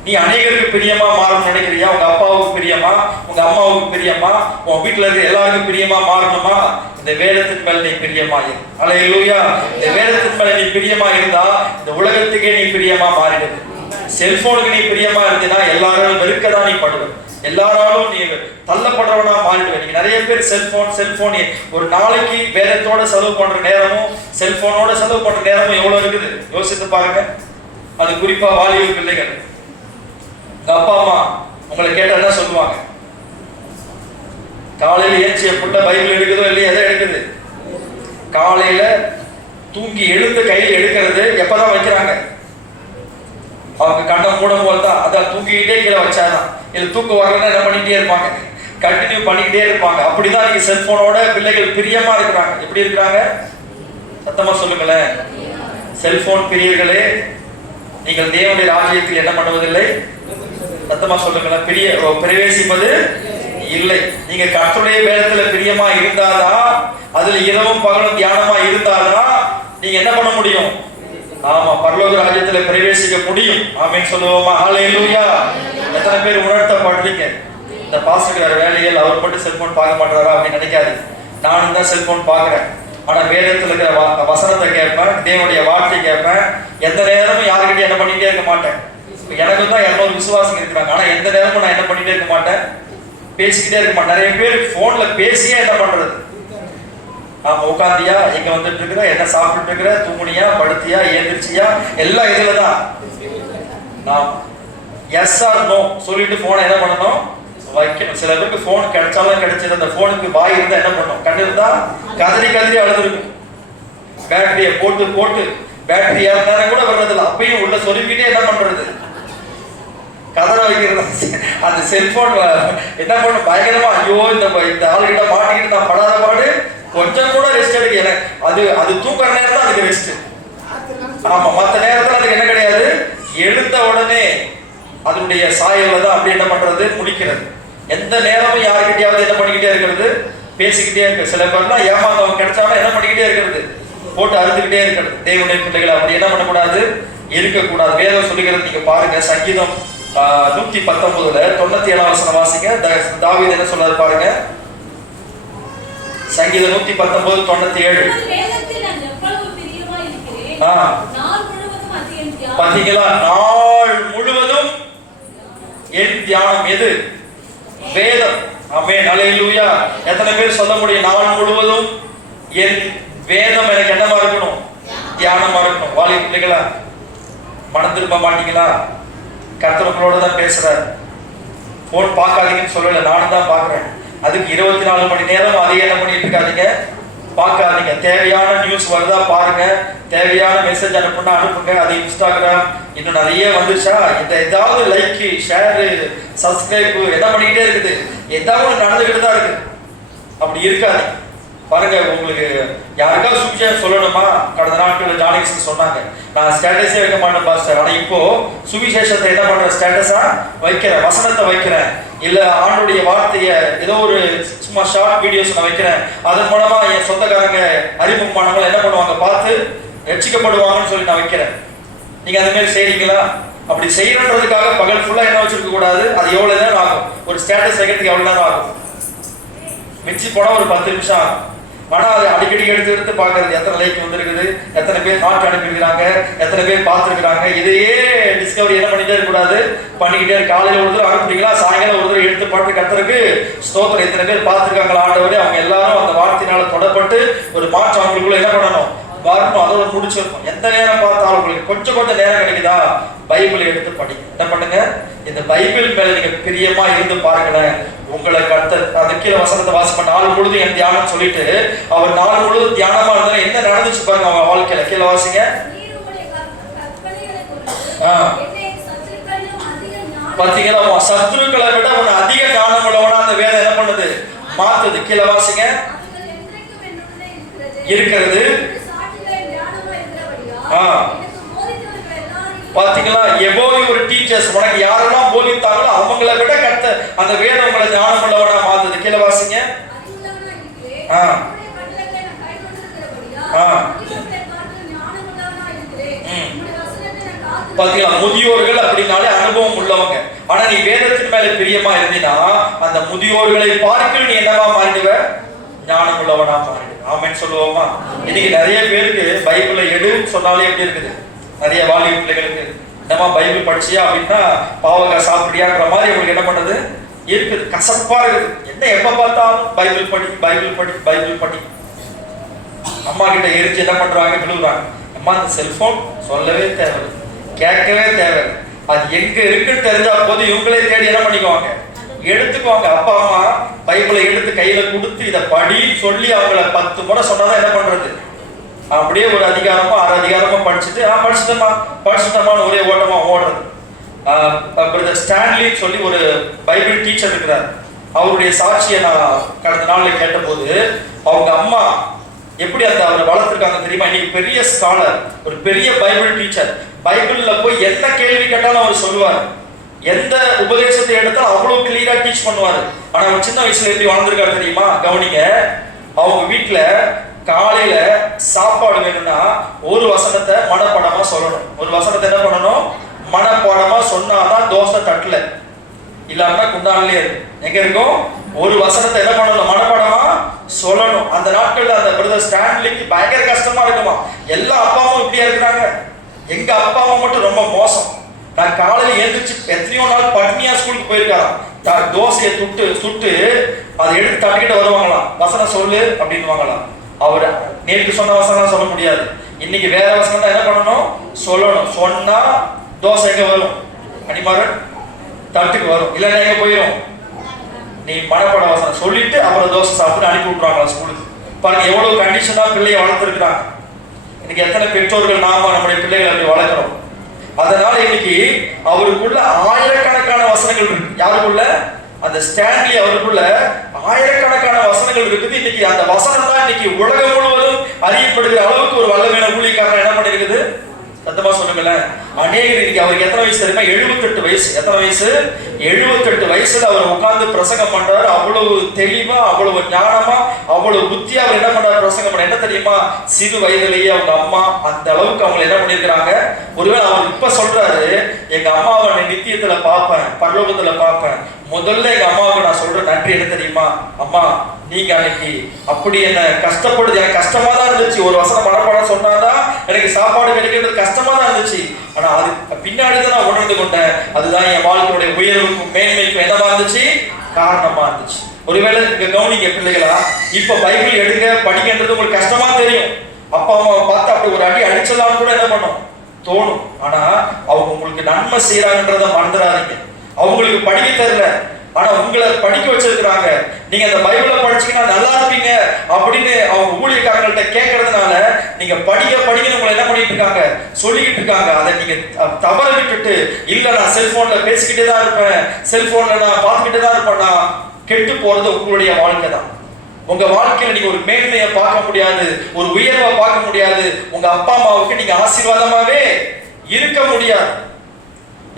நீ அநேகருக்கு பிரியமா மாறணும்னு நினைக்கிறியா? உங்க அப்பாவுக்கு பிரியமா, உங்க அம்மாவுக்கு பிரியமா, உன் வீட்டுல இருக்க எல்லாருக்கும் பிரியமா மாறணுமா? இந்த வேதத்தின் மேல நீ பிரியமா இரு. ஹல்லேலூயா. இந்த வேதத்தின் மேல நீ பிரியமா இருந்தா இந்த உலகத்துக்கே நீ பிரியமா மாறிடுது. செல்போனுக்கு நீ பிரியமா இருந்தீன்னா எல்லாரும் வெறுக்கதான் நீ படுவ, எல்லாராலும் நீ தள்ளப்படுறவனா மாறிடுவேன். நீங்க நிறைய பேர் செல்போன் ஒரு நாளைக்கு வேதத்தோட செலவு பண்ற நேரமும் செல்போனோட செலவு பண்ற நேரமும் எவ்வளவு இருக்குது யோசித்து பாருங்க. அது குறிப்பா வாலிப பிள்ளைகள். அப்பா அம்மா உங்களை கேட்டா என்ன சொல்லுவாங்க? காலையில ஏஞ்சிய புள்ள பைபிள் எடுக்குதோ இல்லையா? எதை எடுக்குது? காலையில தூங்கி எழுந்து கையில் எடுக்கிறது எப்பதான் வைக்கிறாங்க? அவங்க கண்ணை மூடும் போது தான். அதான் தூங்கிக்கிட்டே கீழே வச்சாதான். இது தூக்கம் வரலன்னா என்ன பண்ணிக்கிட்டே இருப்பாங்க? கண்டினியூ பண்ணிக்கிட்டே இருப்பாங்க. அப்படிதான் நீங்க செல்போனோட பிள்ளைகள் பிரியமா இருக்கிறாங்க. எப்படி இருக்கிறாங்க? சத்தமா சொல்லுங்களேன். செல்போன் பிரியர்களே, நீங்கள் தேவனுடைய ராஜ்யத்தில் என்ன பண்ணுவதில்லை? சத்தமா சொல்லுங்களேன். பிரவேசிப்பது இல்லை. நீங்க கர்த்தருடைய வேதத்துல பிரியமா இருந்தாதான், அதுல இரவும் பகலும் தியானமா இருந்தாதான் நீங்க என்ன பண்ண முடியும்? ஆமா, பரலோக ராஜ்யத்துல பிரவேசிக்க முடியும். ஆமென் சொல்லுவோமா? ஹல்லேலூயா. எத்தனை பேர் உணர்த்தப்படுறீங்க? இந்த பாஸ்டர் வேற வேலையில் அவர் மட்டும் செல்போன் பார்க்க மாட்டாரா அப்படின்னு நினைக்காது. நானும் தான் செல்போன் பார்க்கிறேன். ஆனா வேதத்துல இருக்கிற வசனத்தை கேட்பேன், தேவனுடைய வார்த்தை கேட்பேன். எந்த நேரமும் யாருக்கிட்ட என்ன பண்ணிட்டே இருக்க மாட்டேன். எனக்கு தான் 200 விசுவாசம் இருக்கிறாங்க. ஆனா எந்த நேரமும் நான் என்ன பண்ணிட்டே இருக்க மாட்டேன், பேசிக்கிட்டே இருக்க மாட்டேன். நிறைய பேர் போன்ல பேசியே என்ன பண்றது? ஆமா, உட்காந்தியா, எங்க வந்துட்டு இருக்கிற, என்ன சாப்பிட்டு இருக்கிற, தூங்குனியா, படுத்தியா, ஏந்திரிச்சியா, எல்லாம் இதுலதான். நான் எஸ் ஆர் நோ சொல்லிட்டு போனை என்ன பண்ணணும்? வைக்கணும். சில பேருக்கு போன் கிடைச்சாலும் கிடைச்சது, அந்த போனுக்கு வாய் இருந்தா என்ன பண்ணும்? கண்ணு இருந்தா கதறி அழுதுருக்கும். பேட்டரியை போட்டு பேட்டரி ஏறினாலும் கூட வர்றதில்ல. அப்பயும் உள்ள சொல்லிக்கிட்டே என்ன பண்றது? கதற வைக்கிறது. அந்த செல்போன் என்ன பண்ணும்? பயங்கரமா ஐயோ இந்த ஆளுகிட்ட மாட்டிக்கிட்டு நான் படாத பாடு, கொஞ்சம் கூட ரெஸ்ட் எடுக்கல. அது தூக்குற நேரம் தான் அதுக்கு ரெஸ்ட். ஆமா, மற்ற நேரத்தில் அதுக்கு என்ன கிடையாது. எழுந்த உடனே அதனுடைய சாயல்ல தான் அப்படி என்ன பண்றது? முடிக்கிறது. எந்த நேரமும் யாருக்கிட்டையாவது என்ன பண்ணிக்கிட்டே இருக்கிறது? பேசிக்கிட்டே இருக்கு. சில பேர்லாம் ஏமாந்தவங்க கிடைச்சாலும் என்ன பண்ணிக்கிட்டே இருக்கிறது? போட்டு அறுத்துக்கிட்டே இருக்கிறது. தேவனுடைய பிள்ளைகள் அப்படி என்ன பண்ணக்கூடாது? இருக்கக்கூடாது. வேதம் சொல்லுகிறது நீங்க பாருங்க. சங்கீதம் 119 97 வாசிங்க. தாவீது என்ன சொல்றாரு பாருங்க. சங்கீதம் 119 97. பாத்தீங்களா? நாள் முழுவதும் என் தியானம் எது? வேதம். ஆமென், ஹல்லேலூயா. எத்தனை பேர் சொல்ல முடியும்? நாள் முழுவதும் என் வேதம் எனக்கு என்னவா இருக்கணும்? தியானமா இருக்கணும். வாலிப பிள்ளைகளா, மனம் திரும்ப மாட்டீங்களா? கர்த்தர் உங்களோட தான் பேசுறாரு. போன் பார்க்காதீங்கன்னு சொல்லல, நானும் தான் பார்க்குறேன். அதுக்கு 24 மணி நேரம் அதே என்ன பண்ணிட்டு இருக்காதீங்க, பார்க்காதீங்க. தேவையான நியூஸ் வருதா பாருங்க, தேவையான மெசேஜ் அனுப்புனா அனுப்புங்க. அது இன்ஸ்டாகிராம் இன்னும் நிறைய வந்துருச்சா, இந்த ஏதாவது லைக் ஷேரு சப்ஸ்கிரைப் என்ன பண்ணிக்கிட்டே இருக்குது, ஏதாவது நடந்துக்கிட்டு தான் இருக்கு. அப்படி இருக்காது பாருங்க. உங்களுக்கு யாருக்காவது சுவிசேஷம் சொல்லணுமா? கடந்த நாட்கள் ஜானிக்ஸ் சொன்னாங்க, நான் ஸ்டேட்டஸே வைக்க மாட்டேன் பாஸ்டர், ஆனா இப்போ சுவிசேஷத்தை என்ன பண்றேன், ஸ்டேட்டஸா வைக்கிறேன், வசனத்தை வைக்கிறேன், இல்ல ஆண்டுடைய வார்த்தையை ஏதோ ஒரு சும்மா ஷார்ட் வீடியோஸ் நான் வைக்கிறேன். அதன் மூலமா என் சொந்தக்காரங்க அறிமுகமானவங்க என்ன பண்ணுவாங்க, பார்த்து ரட்சிக்கப்படுவாங்கன்னு சொல்லி நான் வைக்கிறேன். நீங்க அந்த மாதிரி செய்றீங்களா? அப்படி செய்யறதுக்காக பகல் ஃபுல்லா என்ன வச்சிருக்க கூடாது. அது எவ்வளவு நேரம் ஆகும், ஒரு ஸ்டேட்டஸ் வைக்கிறதுக்கு எவ்வளவு நேரம் ஆகும்? மிச்சி போனா ஒரு 10 நிமிஷம் ஆகும். ஆனா அதை அடிக்கடி எடுத்து பாக்குறது, எத்தனை லைக் வந்திருக்குது, எத்தனை பேர் ஹார்ட் அனுப்பியிருக்கிறாங்க, எத்தனை பேர் பார்த்துருக்காங்க. இதையே டிஸ்கவரி என்ன பண்ணிட்டே இருக்கக்கூடாது, பண்ணிக்கிட்டே இருக்கு. காலையில ஒரு தடவை அனுப்புறீங்களா, சாயங்காலம் ஒரு தடவை எடுத்து பாட்டு கத்துறதுக்கு ஸ்தோத்திரம். எத்தனை பேர் பார்த்துருக்காங்களா ஆண்டவரே, அவங்க எல்லாரும் அந்த வார்த்தையினால தொடப்பட்டு ஒரு மாற்றம் அவங்களுக்குள்ள என்ன பண்ணணும், வரணும். அதோட முடிச்சிருக்கும். எந்த நேரம் பார்த்தாலும் உங்களுக்கு கொஞ்சம் நேரம் கிடைக்குதா, பைபிளை எடுத்து படிங்க. என்ன பண்ணுங்க, இந்த பைபிள் மேல நீங்க பிரியமா இருந்து பாருங்களேன். உங்களை அந்த கீழே வசனத்தை வாசிப்ப நாள் முழுதும் என் தியானம் சொல்லிட்டு அவர் நாள் முழுதும் தியானமா இருந்தாலும் என்ன நடந்துச்சு பாருங்க அவங்க வாழ்க்கையில. கீழே வாசிங்க. பாத்தீங்களா, உன் சத்துருக்களை விட உன்னை அதிக ஞானம் உள்ளவனா அந்த வேதம் என்ன பண்ணுது, மாத்துது. கீழே வாசிங்க. இருக்கிறது. பாத்தீங்களா, எவ்வளவு ஒரு டீச்சர்ஸ் உனக்கு யாரெல்லாம் போதித்தாங்களோ அவங்கள விட கத்த அந்த வேதம் உங்களை ஞானம் உள்ளவனா மாத்துது. கீழே வாசிங்க. பாத்தீங்களா, முதியோர்கள் அப்படின்னாலே அனுபவம் உள்ளவங்க. ஆனா நீ வேதத்தின் மேல பிரியமா இருந்தீனா அந்த முதியோர்களை பார்க்க நீ என்னவா மாறிடுவ, ஞானம் உள்ளவனா மாறிடுவ. ஆமென் சொல்லுவோமா? இன்னைக்கு நிறைய பேருக்கு பைபிளை எடுன்னு சொன்னாலே எப்படி இருக்குது, நிறைய வாலிப பிள்ளைகளுக்கு என்னமா பைபிள் படிச்சியா அப்படின்னா பாவக்காய் சாப்பிடியாங்கிற மாதிரி உங்களுக்கு என்ன பண்ணுது இருக்குது, கசப்பா இருக்குது. என்ன எப்ப பார்த்தாலும் பைபிள் படி பைபிள் படி பைபிள் படி. அம்மா கிட்ட எரிச்சு என்ன பண்றாங்க, விழுவுறாங்க. அம்மா அந்த செல்போன் சொல்லவே தேவை, கேட்கவே தேவை, அது எங்க இருக்குன்னு தெரிஞ்சா போது இவங்களே தேடி என்ன பண்ணிக்குவாங்க, எடுத்துக்குவாங்க. அப்பா அம்மா பைபிளை எடுத்து கையில கொடுத்து இதை படி சொல்லி அவங்கள 10 முறை சொன்னாதான் என்ன பண்றது, அப்படியே ஒரு அதிகாரமா 6 அதிகாரமா படிச்சுட்டு படிச்சுட்டோமான்னு ஒரே ஓட்டமா ஓடுறது. பிரதர் ஸ்டான்லின்னு சொல்லி ஒரு பைபிள் டீச்சர் இருக்கிறார். அவருடைய சாட்சியை நான் கடந்த நாள்ல கேட்ட போது அவங்க அம்மா எப்படி அந்த அவரை வளர்த்துருக்காங்க தெரியுமா? இன்னைக்கு பெரிய ஸ்காலர், ஒரு பெரிய பைபிள் டீச்சர். பைபிள்ல போய் என்ன கேள்வி கேட்டாலும் அவர் சொல்லுவார், எந்த உபதேசத்தை எடுத்தாலும் அவ்வளவு கிளியரா டீச் பண்ணுவாரு. ஆனா அவர் சின்ன வயசுல எப்படி வாழ்ந்திருக்காரு தெரியுமா? கவனிங்க. அவங்க வீட்டுல காலையில சாப்பாடு வேணும்னா ஒரு வசனத்தை மனப்பாடமா சொல்லணும். ஒரு வசனத்தை என்ன பண்ணணும், மனப்பாடமா சொன்னாதான் தோசை தட்டுல இல்லாம குண்டான்லயே இருக்கு. எங்க இருக்கும், ஒரு வசனத்தை என்ன பண்ணணும், மனப்பாடமா சொல்லணும். அந்த நாட்கள்ல அந்த பிரதர் ஸ்டான்லிக்கு பயங்கர கஷ்டமா இருக்குமா. எல்லா அப்பாவும் இப்படியா இருக்கிறாங்க, எங்க அப்பா அம்மா மட்டும் ரொம்ப மோசம். நான் காலையில எழுந்திரிச்சு எத்தனையோ நாள் பட்னியா ஸ்கூலுக்கு போயிருக்காராம். தோசையை சுட்டு அதை எடுத்து தட்டிக்கிட்டு வருவாங்களாம். வசனம் சொல்லு அப்படின்னு வாங்கலாம். அவர் நேற்று சொன்ன வசனம் சொல்ல முடியாது, இன்னைக்கு வேற வசனம் தான் என்ன பண்ணணும், சொல்லணும். சொன்னா தோசை எங்க வரும், அடிமாறன் தட்டுக்கு வரும், இல்லைன்னா எங்க போயிடும். நீ மனப்பட வசனம் சொல்லிட்டு அப்புறம் தோசை சாப்பிட்டு அனுப்பி விட்டுறாங்களா ஸ்கூலுக்கு. பாருங்க எவ்வளவு கண்டிஷனா பிள்ளைய வளர்த்துருக்கிறாங்க. இன்னைக்கு எத்தனை பெற்றோர்கள் நாம நம்முடைய பிள்ளைகளை அப்படி வளர்க்கிறோம். அதனால இன்னைக்கு அவருக்குள்ள ஆயிரக்கணக்கான வசனங்கள் இருக்கு. யாருக்குள்ள, அந்த ஸ்டான்லி அவருக்குள்ள ஆயிரக்கணக்கான வசனங்கள் இருக்குது. இன்னைக்கு அந்த வசனம் தான் இன்னைக்கு உலகம் முழுவதும் அறியப்படுகிற அளவுக்கு ஒரு வல்லமையான ஊழியக்காரன் என்ன பண்ணிருக்குது, சத்தமா சொல்லுங்களேன். அநேகர் இன்னைக்கு அவருக்கு எத்தனை வயசு தெரியுமா, 78 வயசு. எத்தனை வயசு, 78 வயசுல அவர் உட்கார்ந்து பிரசங்கம் பண்றாரு. அவ்வளவு தெளிவா, அவ்வளவு ஞானமா, அவ்வளவு புத்தியா அவர் என்ன பண்றாரு, பிரசங்கம் பண்ண. என்ன தெரியுமா, சிறு வயதிலேயே அவங்க அம்மா அந்த அளவுக்கு அவங்க என்ன பண்ணிருக்கிறாங்க. ஒருவேளை அவர் இப்ப சொல்றாரு, எங்க அம்மாவை நித்தியத்துல பார்ப்பேன், பரலோகத்துல பார்ப்பேன். முதல்ல எங்க அம்மாவுக்கு நான் சொல்ற நன்றி என்ன தெரியுமா, அம்மா நீங்க அன்னைக்கு அப்படி என்ன கஷ்டப்படுது, எனக்கு கஷ்டமா தான் இருந்துச்சு. ஒரு வசனம் மனப்பாடம் சொன்னாதான் எனக்கு சாப்பாடு கிடைக்கிறது கஷ்டமா தான் இருந்துச்சு. ஆனா அது பின்னாடிதான் நான் உணர்ந்து கொண்டேன், அதுதான் என் வாழ்க்கையுடைய உயர்வுக்கும் மேன்மைக்கும் என்னவா இருந்துச்சு, காரணமா இருந்துச்சு. ஒருவேளை இங்க கவனிங்க பிள்ளைகளா, இப்ப பைபிள் எடுங்க படிக்கின்றது உங்களுக்கு கஷ்டமா தெரியும். அப்பா அம்மாவை பார்த்து அப்படி ஒரு அடி அடிச்சலான்னு கூட என்ன பண்ணும், தோணும். ஆனா அவங்க உங்களுக்கு நன்மை செய்யறாங்கன்றத மறந்துடாதீங்க. அவங்களுக்கு படிக்க தெரியல, ஆனா உங்களை படிக்க வச்சிருக்கிறாங்க. நீங்க அந்த பைபிளை படிச்சீங்கன்னா நல்லா இருப்பீங்க அப்படின்னு அவங்க ஊழியக்காரங்கள்ட்ட கேட்கறதுனால நீங்க படிங்கன்னு உங்களை என்ன பண்ணிட்டு இருக்காங்க, சொல்லிக்கிட்டு இருக்காங்க. அதை நீங்க தவற விட்டுட்டு, இல்ல நான் செல்போன்ல பேசிக்கிட்டே தான் இருப்பேன், செல்போன்ல நான் பார்த்துக்கிட்டே தான் இருப்பேன்னா கெட்டு போறது உங்களுடைய வாழ்க்கை தான். உங்க வாழ்க்கையில நீங்க ஒரு மேன்மையை பார்க்க முடியாது, ஒரு உயர்வை பார்க்க முடியாது. உங்க அப்பா அம்மாவுக்கு நீங்க ஆசீர்வாதமாவே இருக்க முடியாது.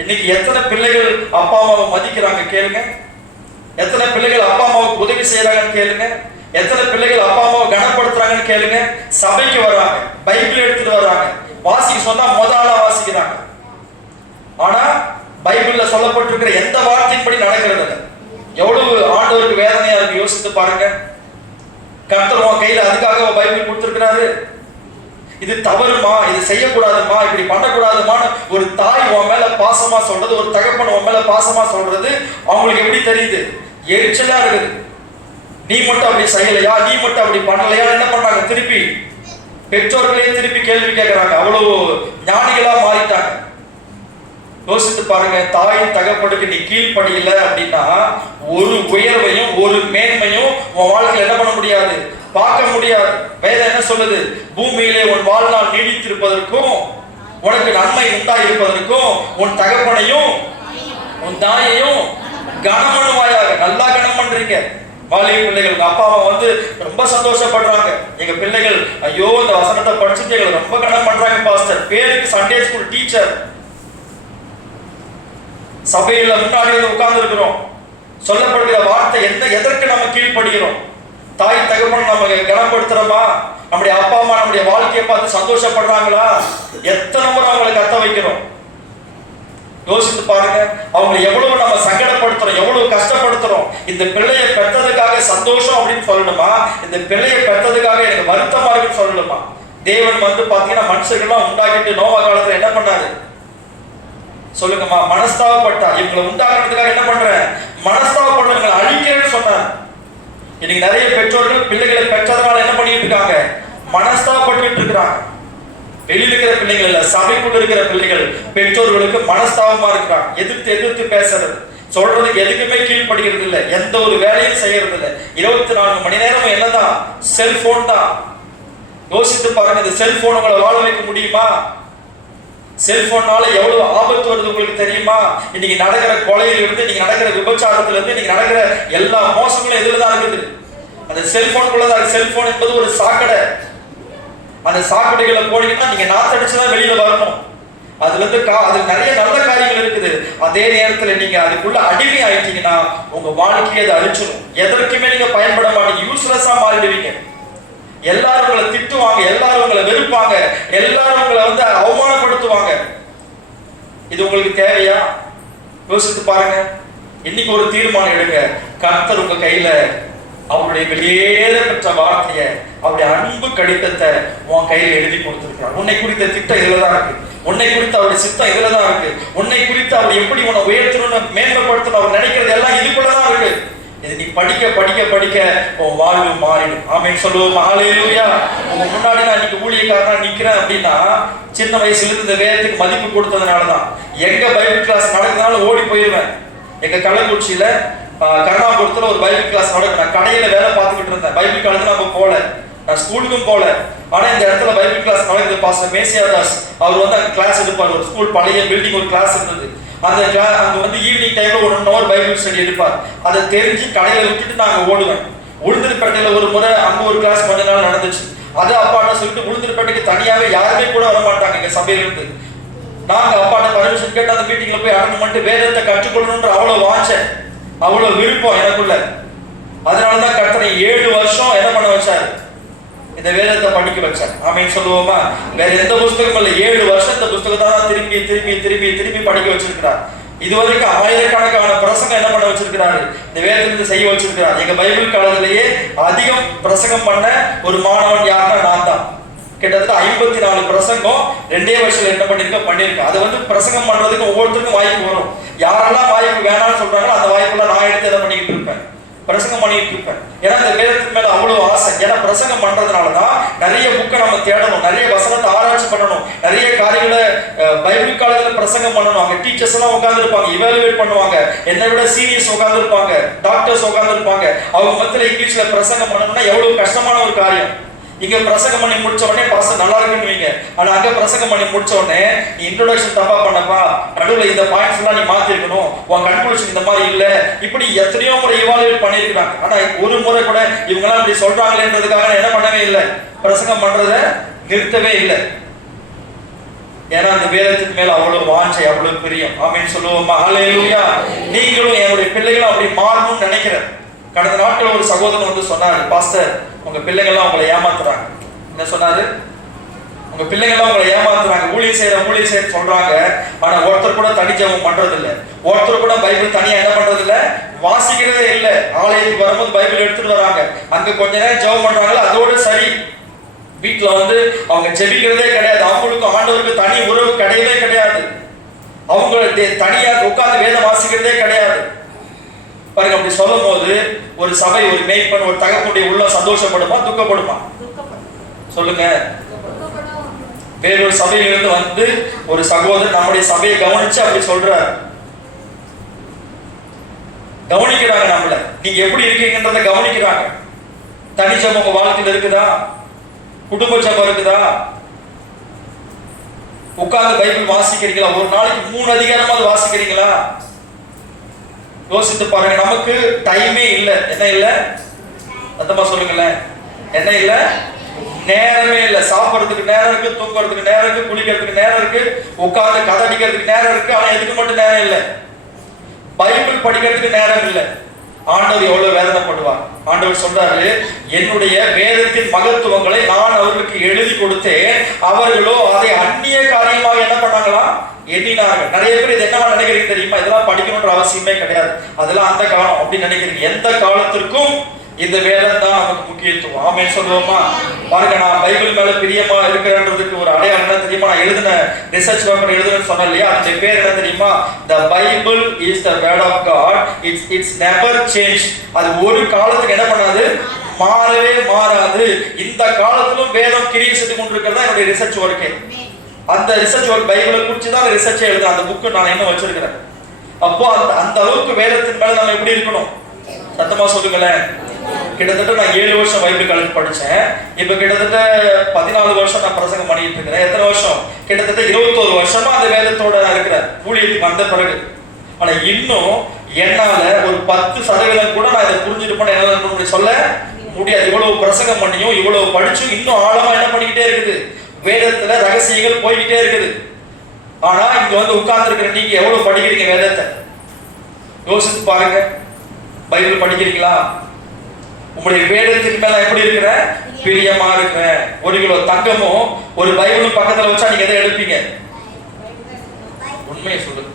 இன்னைக்கு எத்தனை பிள்ளைகள் அப்பா அம்மாவை மதிக்கிறாங்க கேளுங்க. எத்தனை பிள்ளைகள் அப்பா அம்மாவுக்கு உதவி செய்யறாங்கன்னு கேளுங்க. எத்தனை பிள்ளைகள் அப்பா அம்மாவை கனப்படுத்துறாங்கன்னு கேளுங்க. சபைக்கு வர்றாங்க, பைபிள் எடுத்துட்டு வர்றாங்க, வாசிக்க சொன்னா முதலா வாசிக்கிறாங்க. ஆனா பைபிள்ல சொல்லப்பட்டிருக்கிற எந்த வார்த்தையின்படி நடக்கிறது இல்லை. எவ்வளவு ஆண்டவருக்கு வேதனையா இருக்கு யோசித்து பாருங்க. கர்த்தர் உன் கையில அதுக்காக பைபிள் கொடுத்திருக்கிறாரு. இது தவறுமா, இது செய்யக்கூடாதுமா, இப்படி பண்ணக்கூடாதுமான்னு ஒரு தாய் உன் மேல பாசமா சொல்றது, ஒரு தகப்பன் உன் மேல பாசமா சொல்றது அவங்களுக்கு எப்படி தெரியுது? எரிச்சலா இருக்குது. நீ மட்டும் அப்படி செய்யலையா, நீ மட்டும் அப்படி பண்ணலையா, என்ன பண்றாங்க? திருப்பி பெற்றோர்களே திருப்பி கேள்வி கேட்கிறாங்க. அவ்வளவு ஞானிகளா மாறிட்டாங்க. யோசித்து பாருங்க. தாயின் தகப்பனுக்கு நீ கீழ்ப்படியல அப்படின்னா ஒரு உயர்வையும் ஒரு மேன்மையும் உன் வாழ்க்கையில் என்ன பண்ண முடியாது, பார்க்க முடியாது. வேதம் என்ன சொல்லுது? பூமியிலே உன் வாழ்நாள் நீடித்திருப்பதற்கும் உனக்கு நன்மை உண்டாயிருப்பதற்கும் உன் தகப்பனையும் உன் தாயையும் கனமனுவாயாக. நல்லா கனம் பண்றீங்க வாலிப பிள்ளைகள். உங்க அப்பா அம்மா ரொம்ப சந்தோஷப்படுறாங்க. எங்க பிள்ளைகள் ஐயோ இந்த வசனத்தை படிச்சுட்டு எங்களை ரொம்ப கனம் பண்றாங்க பாஸ்டர். பேருக்கு சண்டே ஸ்கூல் டீச்சர். சபையில முன்னாடி உட்கார்ந்து இருக்கிறோம். சொல்லப்படுகிற வார்த்தை என்ன, எதற்கு நம்ம கீழ்ப்படுகிறோம்? தாய் தகப்பன் நம்ம கனப்படுத்துறோமா? நம்முடைய அப்பா அம்மா நம்முடைய வாழ்க்கையை பார்த்து சந்தோஷப்படுறாங்களா? எத்தனை முறை அவங்களை கத்த வைக்கிறோம்? யோசித்து பாருங்க. அவங்க எவ்வளவு நம்ம சங்கடப்படுத்துறோம், எவ்வளவு கஷ்டப்படுத்துறோம். இந்த பிள்ளையை பெற்றதுக்காக சந்தோஷம் அப்படின்னு சொல்லணுமா, இந்த பிள்ளையை பெற்றதுக்காக எனக்கு வருத்தமா இருக்குன்னு சொல்லணுமா? தேவன் பாத்தீங்கன்னா மனுஷர்கள்லாம் உண்டாக்கிட்டு நோவா காலத்துல என்ன பண்ணாரு சொல்லுங்கம்மா? மனஸ்தாபப்பட்டார். இவங்களை உண்டாக்குறதுக்காக என்ன பண்றேன், மனஸ்தாபப்படுறவங்களை அழிக்கிறேன்னு சொன்னார். இன்னைக்கு நிறைய பெற்றோர்கள் பிள்ளைகளை பெற்றதுனால என்ன பண்ணிட்டு இருக்காங்க, மனஸ்தாபப்பட்டு இருக்கிறாங்க. வெளியில இருக்கிற பிள்ளைகள் இல்ல, சபைக்குள்ள இருக்கிற பிள்ளைகள் பெற்றோர்களுக்கு மனஸ்தாபமா இருக்கிறாங்க. எதிர்த்து பேசுறது, சொல்றதுக்கு எதுக்குமே கீழ்படுகிறது இல்லை, எந்த ஒரு வேலையும் செய்யறது இல்லை. 24 மணி நேரம் என்னதான், செல்போன் தான். யோசித்து பாருங்க. இந்த செல்போன் உங்களை வாழ வைக்க முடியுமா? செல்போனால எவ்வளவு ஆபத்து வருது உங்களுக்கு தெரியுமா? இன்னைக்கு நடக்கிற கொலையில இருந்து, இன்னைக்கு நடக்கிற விபச்சாரத்துல இருந்து, இன்னைக்கு நடக்கிற எல்லா மோசங்களும் எதுலதான் இருக்குது, அந்த செல்போனுக்குள்ளதான். செல்போன் என்பது ஒரு சாக்கடை. அந்த சாக்கடைகளை போனீங்கன்னா நீங்க நாத்தடிச்சுதான் வெளியில வரணும். அதுல இருந்து அதுல நிறைய நல்ல காரியங்கள் இருக்குது. அதே நேரத்துல நீங்க அதுக்குள்ள அடிமை ஆயிட்டீங்கன்னா உங்க வாழ்க்கையை அது அழிச்சிடும். எதற்குமே நீங்க பயன்பட மாட்டீங்க, யூஸ்லெஸ்ஸா மாறிடுவீங்க. எல்லாரும் உங்களை திட்டுவாங்க, எல்லாரும் உங்களை வெறுப்பாங்க, எல்லாரும் உங்களை அவமானப்படுத்துவாங்க. இது உங்களுக்கு தேவையா? யோசித்து பாருங்க. இன்னைக்கு ஒரு தீர்மானம் எடுங்க. கர்த்தர் உங்க கையில அவருடைய வெளியேற பெற்ற வார்த்தையை, அவருடைய அன்பு கடிதத்தை உன் கையில எழுதி கொடுத்திருக்கிறார். உன்னை குறித்த திட்டம் இதுலதான் இருக்கு. உன்னை குறித்த அவருடைய சித்தம் இதுலதான் இருக்கு. உன்னை குறித்து அவர் எப்படி உன்னை உயர்த்தணும்னு மேன்மைப்படுத்தணும் அவர் நினைக்கிறது எல்லாம் இதுக்குள்ளதான் இருக்கு. இது நீ படிக்க படிக்க படிக்க உன் வாழ்வு மாறிடும். ஆமென் சொல்லுவோம். ஹல்லேலூயா. உங்க முன்னாடி நான் இன்னைக்கு ஊழியக்காரனா நிக்கிறேன் அப்படின்னா சின்ன வயசுல இருந்து இந்த வேதத்துக்கு மதிப்பு கொடுத்ததுனாலதான். எங்க பைபிள் கிளாஸ் நடக்கிறதுனால ஓடி போயிருவேன். எங்க கள்ளக்குறிச்சியில கருணாபுரத்துல ஒரு பைபிள் கிளாஸ் நடக்கும். நான் கடையில வேலை பார்த்துக்கிட்டு இருந்தேன். பைபிள் காலேஜ் நம்ம போல, நான் ஸ்கூலுக்கும் போல. ஆனா இந்த இடத்துல பைபிள் கிளாஸ் நடக்குது. பாஸ்டர் மேசியாதாஸ் அவர் அங்க கிளாஸ் எடுப்பார். ஒரு ஸ்கூல் பழைய பில்டிங் ஒரு கிளாஸ் இருந்தது. அந்த அங்க ஈவினிங் டைம்ல 1 hour பைபிள் ஸ்டடி எடுப்பார். அதை தெரிஞ்சு கடையில விட்டுட்டு நாங்க ஓடுவேன். உளுந்தூர்பேட்டையில ஒரு முறை அங்க ஒரு கிளாஸ் கொஞ்ச நாள் நடந்துச்சு. அது அப்பாட்ட சொல்லிட்டு உளுந்தூர்பேட்டைக்கு தனியாவே யாருமே கூட வர மாட்டாங்க எங்க சபையில இருந்து. நாங்க அப்பாட்ட பர்மிஷன் கேட்டு அந்த மீட்டிங்ல போய் அடங்கு மட்டும் வேதத்தை கற்றுக்கொள்ளணுன்ற அவ்வளவு வாஞ்சை, அவ்வளவு விருப்பம் எனக்குள்ள. அதனாலதான் கர்த்தரை 7 வருஷம் என்ன பண்ண வச்சாரு, இந்த வேதத்தை படிக்க வச்சார். ஆமென் சொல்லுவோமா? வேற எந்த புஸ்தகம் இல்ல, 7 வருஷம் இந்த புஸ்தகத்தை தான் திருப்பி திருப்பி திருப்பி திருப்பி படிக்க வச்சிருக்கிறார். இதுவரைக்கும் ஆயிரக்கணக்கான பிரசங்கம் என்ன பண்ண வச்சிருக்கிறாரு, இந்த வேதத்தை செய்ய வச்சிருக்கிறார். எங்க பைபிள் காலத்திலேயே அதிகம் பிரசங்கம் பண்ண ஒரு மாணவன் யாருன்னா நான் தான். கிட்டத்தட்ட 54 பிரசங்கம் 2 வருஷத்துல என்ன பண்ணிருக்கேன். அது பிரசங்கம் பண்றதுக்கு ஒவ்வொருத்தருக்கும் வாய்ப்பு வரும். யாரெல்லாம் வாய்ப்பு வேணாம்னு சொல்றாங்களோ அந்த வாய்ப்புல நான் எடுத்து என்ன பண்ணிக்கிட்டு இருப்பேன், பிரசங்கம் பண்ணிட்டு இருப்பேன். ஏன்னா இந்த வேதத்துக்கு மேல அவ்வளவு ஆசை. ஏன்னா பிரசங்கம் பண்றதுனாலதான் நிறைய புக்கை நம்ம தேடணும், நிறைய வசனத்தை ஆராய்ச்சி பண்ணணும், நிறைய காரியங்களை பைபிள் காலத்துல பிரசங்கம் பண்ணணும். அங்க டீச்சர்ஸ் எல்லாம் உட்கார்ந்து இருப்பாங்க, இவாலுவேட் பண்ணுவாங்க, என்னை விட சீனியர்ஸ் உட்கார்ந்து இருப்பாங்க, டாக்டர்ஸ் உட்கார்ந்து இருப்பாங்க. அவங்க மத்தியில இங்கிலீஷ்ல பிரசங்கம் பண்ணணும்னா எவ்வளவு கஷ்டமான ஒரு காரியம். இங்க பிரசங்கம் பண்ணி முடிச்ச உடனே பாஸ்டர் நல்லா இருக்குன்னு வைங்க, ஆனா அங்க பிரசங்கம் பண்ணி முடிச்ச உடனே நீ இன்ட்ரோடக்ஷன் தப்பா பண்ணப்பா, நடுவில் இந்த பாயிண்ட்ஸ் எல்லாம் நீ மாத்தி இருக்கணும், உன் கன்க்ளூஷன் இந்த மாதிரி இல்ல, இப்படி எத்தனையோ முறை இவாலுவேட் பண்ணிருக்காங்க. ஆனா ஒரு முறை கூட இவங்க எல்லாம் இப்படி சொல்றாங்களேன்றதுக்காக என்ன பண்ணவே இல்லை, பிரசங்கம் பண்றத நிறுத்தவே இல்லை. ஏன்னா அந்த வேதத்துக்கு மேல அவ்வளவு வாஞ்சை, அவ்வளவு பிரியம். ஆமென் சொல்லுவோமா? ஹல்லேலூயா. நீங்களும் என்னுடைய பிள்ளைகளும் அப்படி மாறணும்னு நினைக்கிறேன். கடந்த நாட்கள் ஒரு சகோதரன் வந்து சொன்னாரு, பாஸ்டர் உங்க பிள்ளைங்கள்லாம் உங்களை ஏமாத்துறாங்க. என்ன சொன்னாரு? உங்க பிள்ளைங்கள்லாம் உங்களை ஏமாத்துறாங்க, ஊழியம் செய்ய சொல்றாங்க, ஆனா ஒருத்தர் கூட தனி ஜெபம் பண்றது இல்ல, ஒருத்தர் கூட பைபிள் தனியா என்ன பண்றது இல்ல, வாசிக்கிறதே இல்ல. ஆலயத்துக்கு வரும்போது பைபிள் எடுத்துட்டு வராங்க, அங்க கொஞ்ச நேரம் ஜெபம் பண்றாங்களா அதோட சரி. வீட்டுல வந்து அவங்க ஜெபிக்கிறதே கிடையாது, அவங்களுக்கும் ஆண்டவருக்கு தனி உறவு கிடையவே கிடையாது, அவங்க தனியா உட்கார்ந்து வேதம் வாசிக்கிறதே கிடையாது. பாருங்க, அப்படி சொல்லும் போது ஒரு சபை, ஒரு மேய்ப்பன், ஒரு தகப்பனுடைய உள்ள சந்தோஷப்படுமா துக்கப்படுமா? சொல்லுங்க. வேறொரு சபையிலிருந்து வந்து ஒரு சகோதரர் நம்முடைய சபையை கவனிச்சு அப்படி சொல்றாரு, கவனிக்கிறாங்க நம்மள, நீங்க எப்படி இருக்கீங்கன்றத கவனிக்கிறாங்க. தனி ஜெபம் உங்க வாழ்க்கையில இருக்குதா? குடும்ப ஜெபம் இருக்குதா? உட்கார்ந்து பைபிள் வாசிக்கிறீங்களா? ஒரு நாளைக்கு 3 அதிகாரமாவது வாசிக்கிறீங்களா? யோசித்து பாருங்க. நமக்கு டைமே இல்லை. என்ன இல்லை? சத்தமா சொல்லுங்களேன். என்ன இல்லை? நேரமே இல்லை. சாப்பிட்றதுக்கு நேரம் இருக்கு, தூங்குறதுக்கு நேரம் இருக்கு, குளிக்கிறதுக்கு நேரம் இருக்கு, உட்கார்ந்து கதை அடிக்கிறதுக்கு நேரம் இருக்கு, ஆனா எதுக்கு மட்டும் நேரம் இல்லை? பைபிள் படிக்கிறதுக்கு நேரம் இல்லை. ஆண்டவர் எவ்வளவு வேதனைப்படுவார். ஆண்டவர் சொல்றாரு, என்னுடைய வேதத்தின் மகத்துவங்களை நான் அவர்களுக்கு எழுதி கொடுத்தேன், அவர்களோ அதை அந்நிய காரியமாக என்ன பண்ணாங்களா எண்ணினார்கள். நிறைய பேர் இது என்னவா நினைக்கிறீங்க தெரியுமா? இதெல்லாம் படிக்கணும்ன்ற அவசியமே கிடையாது, அதெல்லாம் அந்த காலம் அப்படின்னு நினைக்கிறீங்க. எந்த காலத்திற்கும் இந்த வேதம் தான் நமக்கு முக்கியத்துவம். ஆமென் சொல்லுவோமா? பாருங்க, நான் பைபிள் மேல பிரியமா இருக்கிறன்றதுக்கு ஒரு அடையாளம் என்ன தெரியுமா? நான் எழுதின ரிசர்ச் பேப்பர் எழுதுன்னு சொன்னேன் இல்லையா, அந்த பேர் என்ன தெரியுமா? The Bible is the word of God. It's never changed. அது ஒரு காலத்துக்கு என்ன பண்ணாது, மாறவே மாறாது. இந்த காலத்திலும் வேதம் கிரியை செய்து கொண்டிருக்கிறதா என்னுடைய ரிசர்ச் ஒர்க்கே. அந்த ரிசர்ச் ஒர்க் பைபிளை குறித்து தான் ரிசர்ச்சே எழுதுறேன். அந்த புக்கு நான் இன்னும் வச்சிருக்கிறேன். அப்போ அந்த அளவுக்கு வேதத்தின் மேல நம்ம எப்படி இருக்கணும்? சத்தமா சொல்லுங்களேன். கிட்டத்தட்ட நான் 7 வருஷம் பைபிள் காலேஜ் படிச்சேன். இப்ப கிட்டத்தட்ட 14 வருஷம் நான் பிரசங்கம் பண்ணிட்டு இருக்கிறேன். எத்தனை வருஷம்? கிட்டத்தட்ட 21 வருஷமா அந்த வேதத்தோட நான் இருக்கிறேன், ஊழியத்துக்கு வந்த பிறகு. ஆனா இன்னும் என்னால ஒரு 10% கூட நான் இதை புரிஞ்சுட்டு போன என்னால சொல்ல முடியாது. இவ்வளவு பிரசங்கம் பண்ணியும் இவ்வளவு படிச்சும் இன்னும் ஆழமா என்ன பண்ணிக்கிட்டே இருக்குது, வேதத்துல ரகசியங்கள் போய்கிட்டே இருக்குது. ஆனா இங்க வந்து உட்கார்ந்து இருக்கிற நீங்க எவ்வளவு படிக்கிறீங்க வேதத்தை? யோசித்து பாருங்க. பைபிள் படிக்கிறீங்களா? உங்களுடைய வேதத்தின் மேல எப்படி இருக்கிற? பிரியமா இருக்கிற. 1 கிலோ தங்கமும் ஒரு பைபிளும் பக்கத்துல வச்சா நீங்க எதை எடுப்பீங்க? உண்மையை சொல்லுங்க.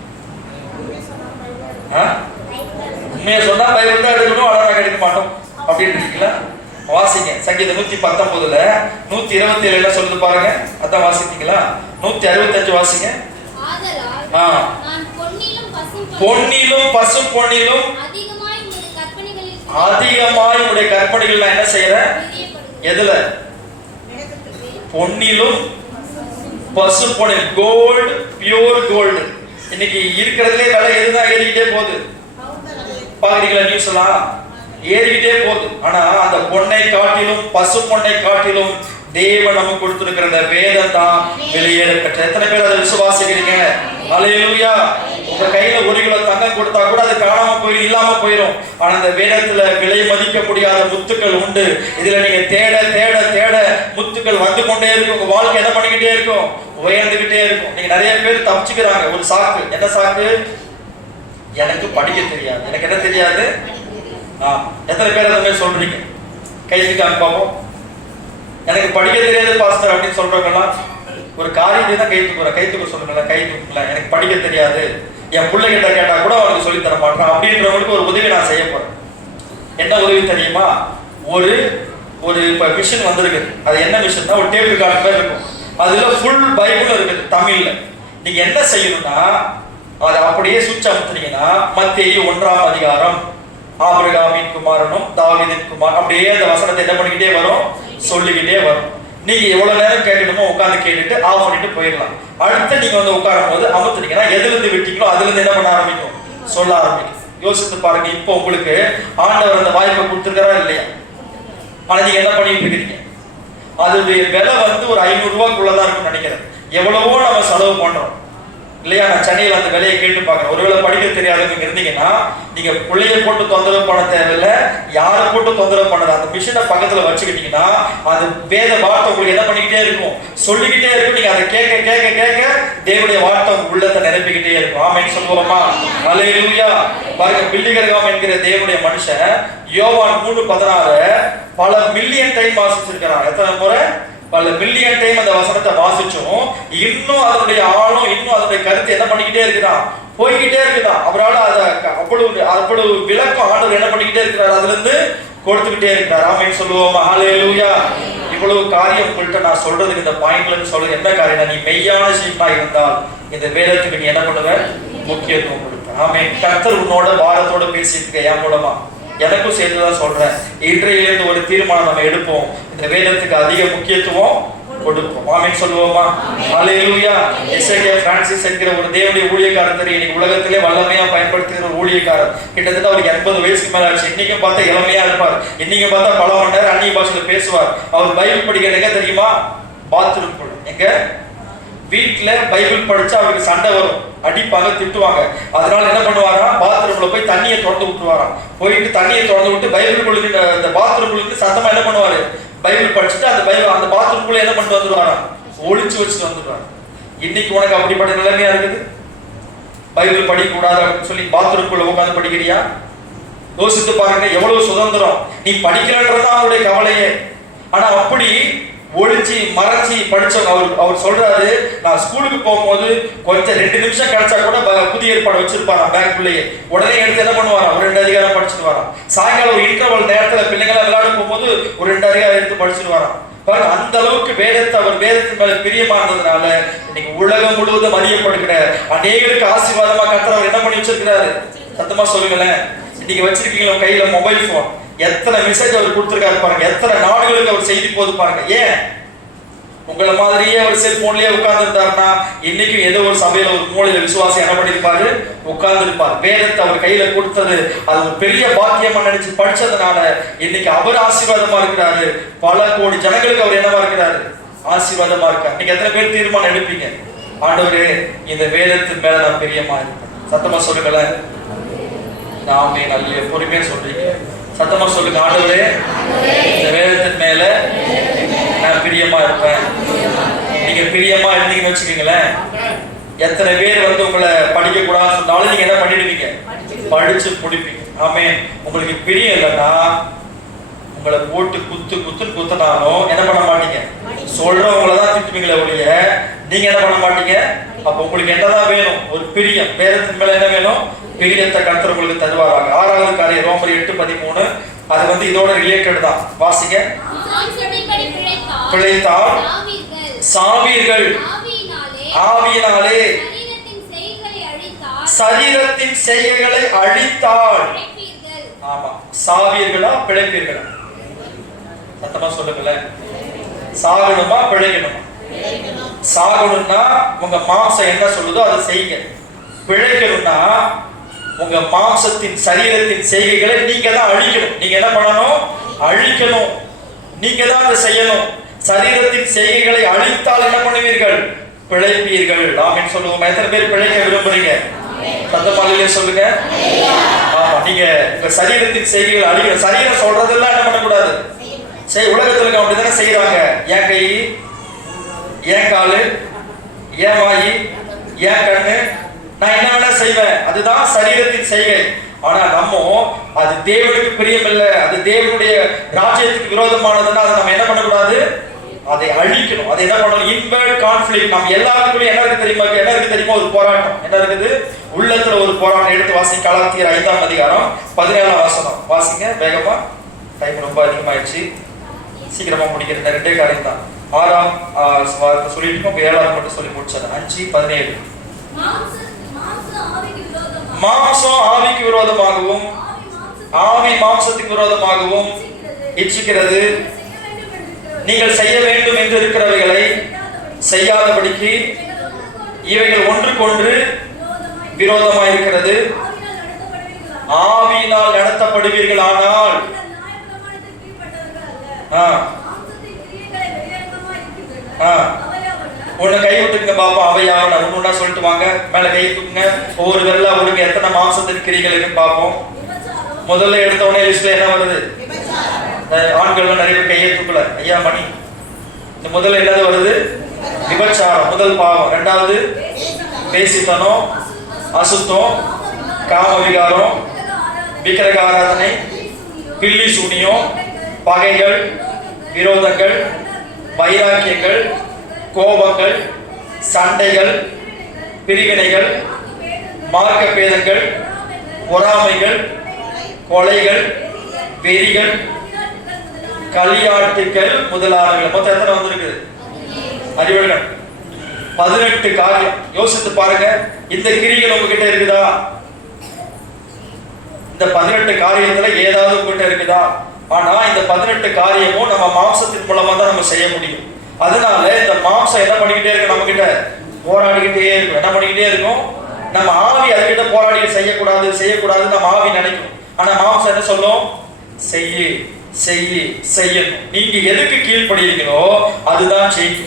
உண்மையை சொன்னா பைபிள் தான் எடுக்கணும், ஆனா நாங்க எடுக்க மாட்டோம் அப்படின்னு இருக்கீங்களா? வாசிங்க. சங்கீதம் 119ல 127 என்ன சொல்லுது பாருங்க, அதான் வாசித்தீங்களா? 165 வாசிங்க. பொன்னிலும் பசு பொன்னிலும் அதிகமாய் உடைய கற்பனைகள் நான் என்ன செய்யறேன்? எதுல? பொன்னிலும் பசு பொன்னில், கோல்டு, பியூர் கோல்டு. இன்னைக்கு இருக்கிறதுலே விலை எதுதான் ஏறிக்கிட்டே போகுது. பாக்குறீங்களா நியூஸ் எல்லாம்? ஏறிக்கிட்டே போகுது. ஆனா அந்த பொன்னை காட்டிலும் பசு பொன்னை காட்டிலும் தேவன் நமக்கு கொடுத்திருக்கிற அந்த வேதம் தான் வெளியேற பெற்ற. எத்தனை பேர் அதை விசுவாசிக்கிறீங்க? அல்லேலூயா. உங்க கையில 1 கிலோ தங்கம் கொடுத்தா கூட அது காணாம போயிடும், இல்லாம போயிடும். ஆனா அந்த வேதத்துல விலை மதிக்க முடியாத முத்துக்கள் உண்டு. இதுல நீங்க தேட தேட தேட முத்துக்கள் வந்து கொண்டே இருக்கும். உங்க வாழ்க்கை என்ன பண்ணிக்கிட்டே இருக்கும்? உயர்ந்துகிட்டே இருக்கும். நீங்க நிறைய பேர் தப்பிச்சுக்கிறாங்க. ஒரு சாக்கு. என்ன சாக்கு? எனக்கு படிக்க தெரியாது. எனக்கு என்ன தெரியாது? எத்தனை பேர் அந்த மாதிரி சொல்றீங்க? கைக்கு பார்ப்போம். எனக்கு படிக்க தெரியாது பாஸ்டர் அப்படின்னு சொல்றவங்கலாம் ஒரு காரியத்தை தான் கைத்துக்கு சொல்லுங்களேன். கைத்துக்குல எனக்கு படிக்க தெரியாது, என் பிள்ளைகிட்ட கேட்டா கூட அவனுக்கு சொல்லி தர மாட்டான் அப்படின்றவங்களுக்கு ஒரு உதவி நான் செய்ய போறேன். என்ன உதவி தெரியுமா? ஒரு ஒரு இப்ப மிஷின் வந்திருக்குது. அது என்ன மிஷின்னா, ஒரு டேப் ரெக்கார்டர் மாதிரி இருக்கும். அதுல ஃபுல் பைபிள் இருக்குது தமிழ்ல. நீங்க என்ன செய்யணும்னா, அதை அப்படியே சுவிட்ச் அமுத்துனீங்கன்னா மத்தேயு 1ஆம் அதிகாரம் ஆபிரகாமின் குமாரனும் தாவீதின் குமாரன், அப்படியே அந்த வசனத்தை என்ன பண்ணிக்கிட்டே வரும், சொல்லிக்கிட்டே வரும். நீங்க எவ்வளவு நேரம் கேட்கணுமோ உட்கார்ந்து கேட்டுட்டு ஆஃப் பண்ணிட்டு போயிடலாம். அடுத்து நீங்க வந்து உட்காரும் போது அமுத்துனீங்கன்னா எதுல இருந்து விட்டீங்களோ அதுல இருந்து என்ன பண்ண ஆரம்பிக்கும், சொல்ல ஆரம்பிக்கும். யோசித்து பாருங்க, இப்போ உங்களுக்கு ஆண்டவர் அந்த வாய்ப்பை கொடுத்துருக்காரா இல்லையா? ஆனா நீங்க என்ன பண்ணிட்டு இருக்கீங்க? அதோடைய விலை வந்து ஒரு 500 ரூபாய்க்குள்ளதான் இருக்கும்னு நினைக்கிறேன். எவ்வளவோ நம்ம செலவு பண்றோம் இல்லையா? நான் சென்னையில் அந்த விலையை கேட்டு பார்க்குறேன். ஒருவேளை படிக்க தெரியாதவங்க இருந்தீங்கன்னா நீங்க பிள்ளைய போட்டு தொந்தரவு பண்ண தேவையில்லை, யாரை போட்டு தொந்தரவு பண்ணது, அந்த மிஷினை பக்கத்துல வச்சுக்கிட்டீங்கன்னா அது வேத வார்த்தை உங்களுக்கு என்ன பண்ணிக்கிட்டே இருக்கும், சொல்லிக்கிட்டே இருக்கும். நீங்க அதை கேட்க கேட்க கேட்க தேவனுடைய வார்த்தை உங்க உள்ளத்தை நிரப்பிக்கிட்டே இருக்கும். ஆமென் சொல்லுவோமா? அல்லேலூயா. பாருங்க, பில்லிகர்காம் என்கிற தேவனுடைய மனுஷன் யோவான் 3:16 பல மில்லியன் டைம் வாசிச்சிருக்கிறான். எத்தனை முறை? பல மில்லியன் டைம் அந்த வசனத்தை வாசிச்சும் இன்னும் அதனுடைய ஆழம், இன்னும் அதனுடைய கருத்து என்ன பண்ணிக்கிட்டே இருக்குதான், போய்கிட்டே இருக்குதான். அவரால் அதை அவ்வளவு விளக்கம் ஆண்டவர் என்ன பண்ணிக்கிட்டே இருக்கிறார், அதுல இருந்து கொடுத்துக்கிட்டே இருக்கிறார். ஆமென் சொல்லுவோமா? ஹல்லேலூயா. இவ்வளவு காரியம் உங்கள்கிட்ட நான் சொல்றதுக்கு இந்த பாயிண்ட்ல இருந்து சொல்றது என்ன காரியம், நீ மெய்யான சீப்பா இருந்தால் இந்த வேதத்துக்கு நீ என்ன பண்ணுவ, முக்கியத்துவம் கொடுப்ப. ஆமென். கர்த்தர் உன்னோட பாரத்தோட பேசிட்டு என் மூலமா எனக்கும் சேர்த்துதான் சொல்றேன். இன்றையிலிருந்து ஒரு தீர்மானம் நம்ம எடுப்போம், இந்த வேதத்துக்கு அதிக முக்கியத்துவம் கொடுப்போம். ஆமென் சொல்லுவோமா? ஹல்லேலூயா. எஸ்ஐகே பிரான்சிஸ் என்கிற ஒரு தேவனுடைய ஊழியக்காரர் இன்னைக்கு உலகத்திலே வல்லமையா பயன்படுத்துகிற ஒரு ஊழியக்காரர். கிட்டத்தட்ட அவருக்கு 80 வயசுக்கு மேல ஆச்சு. இன்னைக்கு பார்த்தா இளமையா இருப்பார், இன்னைக்கு பார்த்தா பல மணி நேரம் அந்நிய பாஷையில பேசுவார். அவர் பைபிள் படிக்கிறது எங்க தெரியுமா? பாத்ரூம் போடும். எங்க வீட்டுல பைபிள் படிச்சா அவருக்கு சண்டை வரும், அடிப்பாங்க, திட்டுவாங்க. அதனால என்ன பண்ணுவாரா, பாத்ரூம்ல போய் தண்ணியை திறந்து விட்டுருவாராம். போயிட்டு தண்ணியை திறந்து விட்டு பைபிள் அந்த பாத்ரூம்குள்ளுக்கு சத்தமா என்ன பண்ணுவாரு, பைபிள் படிச்சுட்டு அந்த பைபிள் அந்த பாத்ரூம்குள்ள என்ன பண்ணிட்டு வந்துடுவாராம், ஒளிச்சு வச்சுட்டு வந்துடுவாரு. இன்னைக்கு உனக்கு அப்படிப்பட்ட நிலைமையா இருக்குது? பைபிள் படிக்க கூடாது அப்படின்னு சொல்லி பாத்ரூம்குள்ள உட்காந்து படிக்கிறியா? யோசித்து பாருங்க, எவ்வளவு சுதந்திரம். நீ படிக்கிறன்றதான் அவருடைய கவலையே. ஆனா அப்படி ஒளிச்சு மறைச்சி படிச்சவங்க அவர் சொல்றாரு, நான் ஸ்கூலுக்கு போகும்போது கொஞ்சம் 2 நிமிஷம் கிடைச்சா கூட புதிய ஏற்பாடு வச்சிருப்பாராம் பேக்குள்ளேயே. உடனே எடுத்து என்ன பண்ணுவாராம், ஒரு 2 அதிகாரம் படிச்சுட்டு வரான். சாயங்காலம் ஒரு இன்டர்வல் நேரத்துல பிள்ளைங்களாம் விளையாட போகும்போது ஒரு 2 அதிகாரம் எடுத்து படிச்சுட்டு வரான். பாருங்க, அந்த அளவுக்கு வேதத்தை அவர் வேதத்தின் மேல பிரியமா இருந்ததுனால இன்னைக்கு உலகம் முழுவதும் அறியப்படுகிற அநேகருக்கு ஆசீர்வாதமா கர்த்தர் அவர் என்ன பண்ணி வச்சிருக்கிறாரு. சத்தமா சொல்லுங்களேன். இன்னைக்கு வச்சிருக்கீங்களா கையில மொபைல் போன், எத்தனை மெசேஜ் அவர் கொடுத்திருக்காரு பாருங்க, எத்தனை நாடுகளுக்கு அவர் செய்தி போது பாருங்க. ஏன் உங்களை மாதிரியே அவர் செல்போன்லயே உட்கார்ந்து இருந்தாருன்னா இன்னைக்கு ஏதோ ஒரு சபையில ஒரு மூலையில விசுவாசி என்ன பண்ணிருப்பாரு, உட்கார்ந்து இருப்பார். வேதத்தை அவர் கையில கொடுத்தது அது ஒரு பெரிய பாக்கியமா நினைச்சு படிச்சதுனால இன்னைக்கு அவர் ஆசீர்வாதமா இருக்கிறாரு. பல கோடி ஜனங்களுக்கு அவர் என்னவா இருக்கிறாரு, ஆசீர்வாதமா இருக்காரு. இன்னைக்கு எத்தனை பேர் தீர்மானம் எடுப்பீங்க, ஆண்டவரே இந்த வேதத்தின் மேல நான் பிரியமா இருப்பேன்? சத்தமா சொல்லுங்களேன். நாமே நல்ல பொறுமையா சொல்றீங்க. சத்தமா சொல்லுங்க, ஆண்டவரே இந்த வேதத்தின் மேல நான் பிரியமா இருப்பேன். நீங்க பிரியமா இருந்தீங்கன்னு வச்சுக்கீங்களேன், எத்தனை பேர் வந்து உங்களை படிக்க கூடாதுன்னு சொன்னாலும் நீங்க என்ன பண்ணிடுவீங்க, படிச்சு முடிப்பீங்க. ஆமே. உங்களுக்கு பிரியம் இல்லைன்னா உங்களை போட்டு குத்துன்னு குத்துனாலும் என்ன பண்ண மாட்டீங்க, சொல்றவங்களதான் திட்டுவீங்களே ஒழிய நீங்க என்ன பண்ண மாட்டீங்க. அப்ப உங்களுக்கு என்னதான் வேணும், ஒரு பிரியம். வேதத்தின் மேல என்ன வேணும், பிரியத்தை கர்த்தர் உங்களுக்கு தருவாராங்க. 6வது காரியம் ரோமர் 8:13, அது வந்து இதோட ரிலேட்டட் தான். வாசிங்க. பிழைத்தால் சாவீர்கள், ஆவியினாலே சரீரத்தின் செய்கைகளை அழித்தால். ஆமா, சாவீர்களா பிழைப்பீர்களா? சத்தமா சொல்லுங்களேன். சாகணுமா பிழைக்கணுமா? சாகணும்னா உங்க மாம்சம் என்ன சொல்லுதோ அதை செய்யுங்க. பிழைக்கணும்னா உங்க மாம்சத்தின் சரீரத்தின் செய்கைகளை நீங்க தான் அழிக்கணும். நீங்க என்ன பண்ணணும், அழிக்கணும். நீங்க தான் அதை செய்யணும். சரீரத்தின் செய்கைகளை அழித்தால் என்ன பண்ணுவீர்கள், பிழைப்பீர்கள். ஆமென் சொல்லுவோம். எத்தனை பேர் பிழைக்க விரும்புறீங்க? சத்தமாலே சொல்லுங்க. ஆமா, நீங்க உங்க சரீரத்தின் செய்கைகளை அழிக்கணும். சரீரம் சொல்றதெல்லாம் என்ன பண்ணக்கூடாது, உலகத்துல அப்படித்தானே செய்யறாங்க. என் கை, என் காலு, என் வாயி, என் கண்ணு, நான் என்ன வேணா செய்வேன், அதுதான் சரீரத்தின் செய்கை. ஆனா நம்ம அது தேவனுக்கு பிரியம் இல்லை, அது தேவனுடைய ராஜ்யத்துக்கு விரோதமானதுன்னா அதை நம்ம என்ன பண்ணக்கூடாது, அதை அழிக்கணும். அதை என்ன பண்ணணும், இன்வெர்ட் கான்ஃப்ளிக்ட். நம்ம எல்லாருக்குள்ளயும் என்ன இருக்கு தெரியுமா, என்ன இருக்கு தெரியுமா, ஒரு போராட்டம் என்ன இருக்குது, உள்ளத்துல ஒரு போராட்டம். எடுத்து வாசி, கலாத்தியர் 5ஆம் அதிகாரம் 17ஆம் வசனம் வாசிங்க வேகமா. டைம் ரொம்ப அதிகமாயிடுச்சு, சீக்கிரமா முடிக்கிறேன். 2 காரியம் தான். 6ஆம் சொல்லிட்டு 7ஆம் மட்டும் சொல்லி முடிச்சது. 5:17. மாம்சம் ஆவிக்கு விரோதமாகவும் ஆவி மாம்சத்துக்கு விரோதமாகவும் இச்சிக்கிறது. நீங்கள் செய்ய வேண்டும் என்று இருக்கிறவைகளை செய்யாதபடிக்கு இவைகள் ஒன்றுக்கொன்று விரோதமாயிருக்கிறது. ஆவியினால் நடத்தப்படுவீர்கள். ஆனால் உன்னை கை விட்டுங்க பாப்பா. அவையாவன ஒண்ணு சொல்லிட்டு வாங்க. மேல கை தூக்குங்க. ஒவ்வொரு வெள்ளா ஒழுங்கு எத்தனை மாம்சத்தின் கிரிகள் இருக்குன்னு பார்ப்போம். முதல்ல எடுத்த உடனே லிஸ்ட்ல என்ன வருது? ஆண்கள் நிறைய பேர் கையை தூக்கல. ஐயா மணி, இந்த முதல்ல என்னது வருது? விபச்சாரம் முதல் பாவம். இரண்டாவது பேசித்தனம், அசுத்தம், காம விகாரம், விக்கிரக ஆராதனை, பில்லி சூனியம், பகைகள், விரோதங்கள், வைராக்கியங்கள், கோபங்கள், சண்டைகள், பிரிவினைகள், மார்க்க பேதங்கள், பொறாமைகள், கொலைகள், வெறிகள், களியாட்டுகள் முதலானவைகள். மொத்தம் எத்தனை வந்திருக்கு? அறிவுகள் 18 காரியம். யோசித்து பாருங்க. இந்த கிரிகள் உங்ககிட்ட இருக்குதா? இந்த 18 காரியத்துல ஏதாவது உங்ககிட்ட இருக்குதா? ஆனா இந்த 18 காரியமும் நம்ம மாம்சத்தின் மூலமா தான் நம்ம செய்ய முடியும். அதனால இந்த மாம்சம் என்ன பண்ணிக்கிட்டே இருக்கு? நம்ம கிட்ட போராடிக்கிட்டே இருக்கும். என்ன பண்ணிக்கிட்டே இருக்கும்? நம்ம ஆவி அதுகிட்ட போராடி செய்யக்கூடாது செய்யக்கூடாது நம்ம ஆவி நினைக்கும். ஆனா மாம்சம் என்ன சொல்லும்? செய்யு செய்யு செய்யணும். நீங்க எதுக்கு கீழ்படுகிறீங்களோ அதுதான் செய்யும்.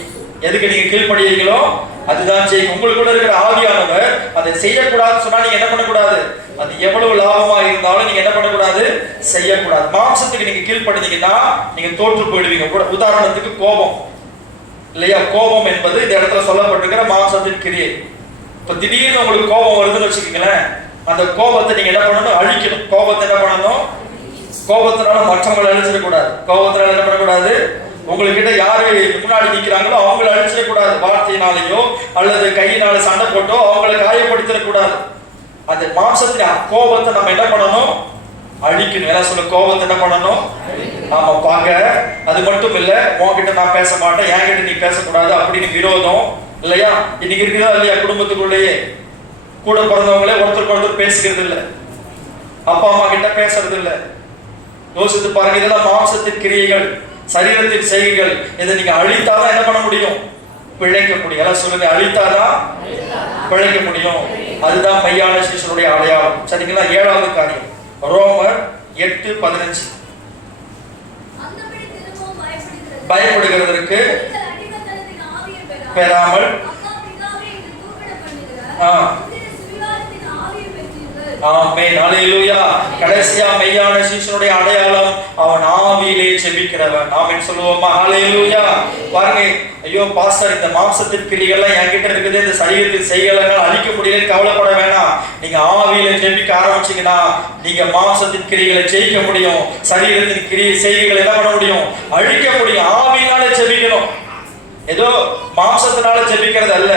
எதுக்கு நீங்க கீழ்படுகிறீங்களோ அதுதான் செய்யும். உங்களுக்குள்ள இருக்கிற ஆவியானவர் அதை செய்யக்கூடாதுன்னு சொன்னா நீங்க என்ன பண்ணக்கூடாது? அது எவ்வளவு லாபமா இருந்தாலும் நீங்க என்ன பண்ணக்கூடாது? செய்யக்கூடாது. மாம்சத்துக்கு நீங்க கீழ்படுத்தீங்கன்னா நீங்க தோற்று போயிடுவீங்க. உதாரணத்துக்கு கோபம் இல்லையா? கோபம் என்பது இந்த இடத்துல சொல்லப்பட்டிருக்கிற மாம்சத்தின் கிரியை. இப்ப திடீர்னு உங்களுக்கு கோபம் வருதுன்னு வச்சுக்கீங்களேன், அந்த கோபத்தை நீங்க என்ன பண்ணணும்? அழிக்கணும். கோபத்தை என்ன பண்ணணும்? கோபத்தினால மற்றவங்களை அழிச்சிடக்கூடாது. கோபத்தினால என்ன பண்ணக்கூடாது? உங்ககிட்ட யாரு முன்னாடி நிற்கிறாங்களோ அவங்களை அழிச்சிடக்கூடாது. வார்த்தையினாலேயோ அல்லது கையினால சண்டை போட்டோ அவங்களை காயப்படுத்திடக்கூடாது. அந்த மாம்சத்தின் கோபத்தை நம்ம என்ன பண்ணணும்? அழிக்கணும். என்ன சொல்ல? கோபத்தை என்ன பண்ணணும்? ஆமா, பாக்க. அது மட்டும் இல்ல, உன்கிட்ட நான் பேச மாட்டேன், என்கிட்ட நீ பேசக்கூடாது அப்படின்னு விரோதம் இல்லையா? இன்னைக்கு இருக்குதா இல்லையா? குடும்பத்துக்குள்ளேயே கூட பிறந்தவங்களே ஒருத்தருக்கு ஒருத்தர் பேசிக்கிறது இல்லை, அப்பா அம்மா கிட்ட பேசுறது இல்லை. யோசித்து பாருங்க. இதெல்லாம் மாம்சத்தின் கிரியைகள், சரீரத்தின் செய்கைகள். இதை நீங்க அழித்தாதான் என்ன பண்ண முடியும்? பிழைக்க முடியும். எல்லாம் சொல்லுங்க, அழித்தாதான் பிழைக்க முடியும். அதுதான் மெய்யான சீஷருடைய அடையாளம். சரிங்களா? 7வது காரியம் ரோமர் 8:15. பயப்படுகிறதற்கு பெறாமல் ஆமென், அல்லேலூயா. கடைசியா மெய்யான சீஷனுடைய அடையாளம் அவன் ஆவியிலே ஜெபிக்கிறவன். ஆமென் சொல்லுவோமா? அல்லேலூயா. பாருங்க, ஐயோ பாஸ்டர் இந்த மாம்சத்தின் கிரியைகள்லாம் என்கிட்ட இருக்குது, இந்த சரீரத்தின் செய்கைகள் அழிக்க முடியலன்னு கவலைப்பட வேணாம். நீங்க ஆவியில ஜெபிக்க ஆரம்பிச்சீங்கன்னா நீங்க மாம்சத்தின் கிரியைகளை ஜெயிக்க முடியும். சரீரத்தின் கிரியை செய்கைகளை என்ன பண்ண முடியும்? அழிக்க முடியும். ஆவியினால ஜெபிக்கணும். ஏதோ மாம்சத்தினால ஜெபிக்கிறது அல்ல,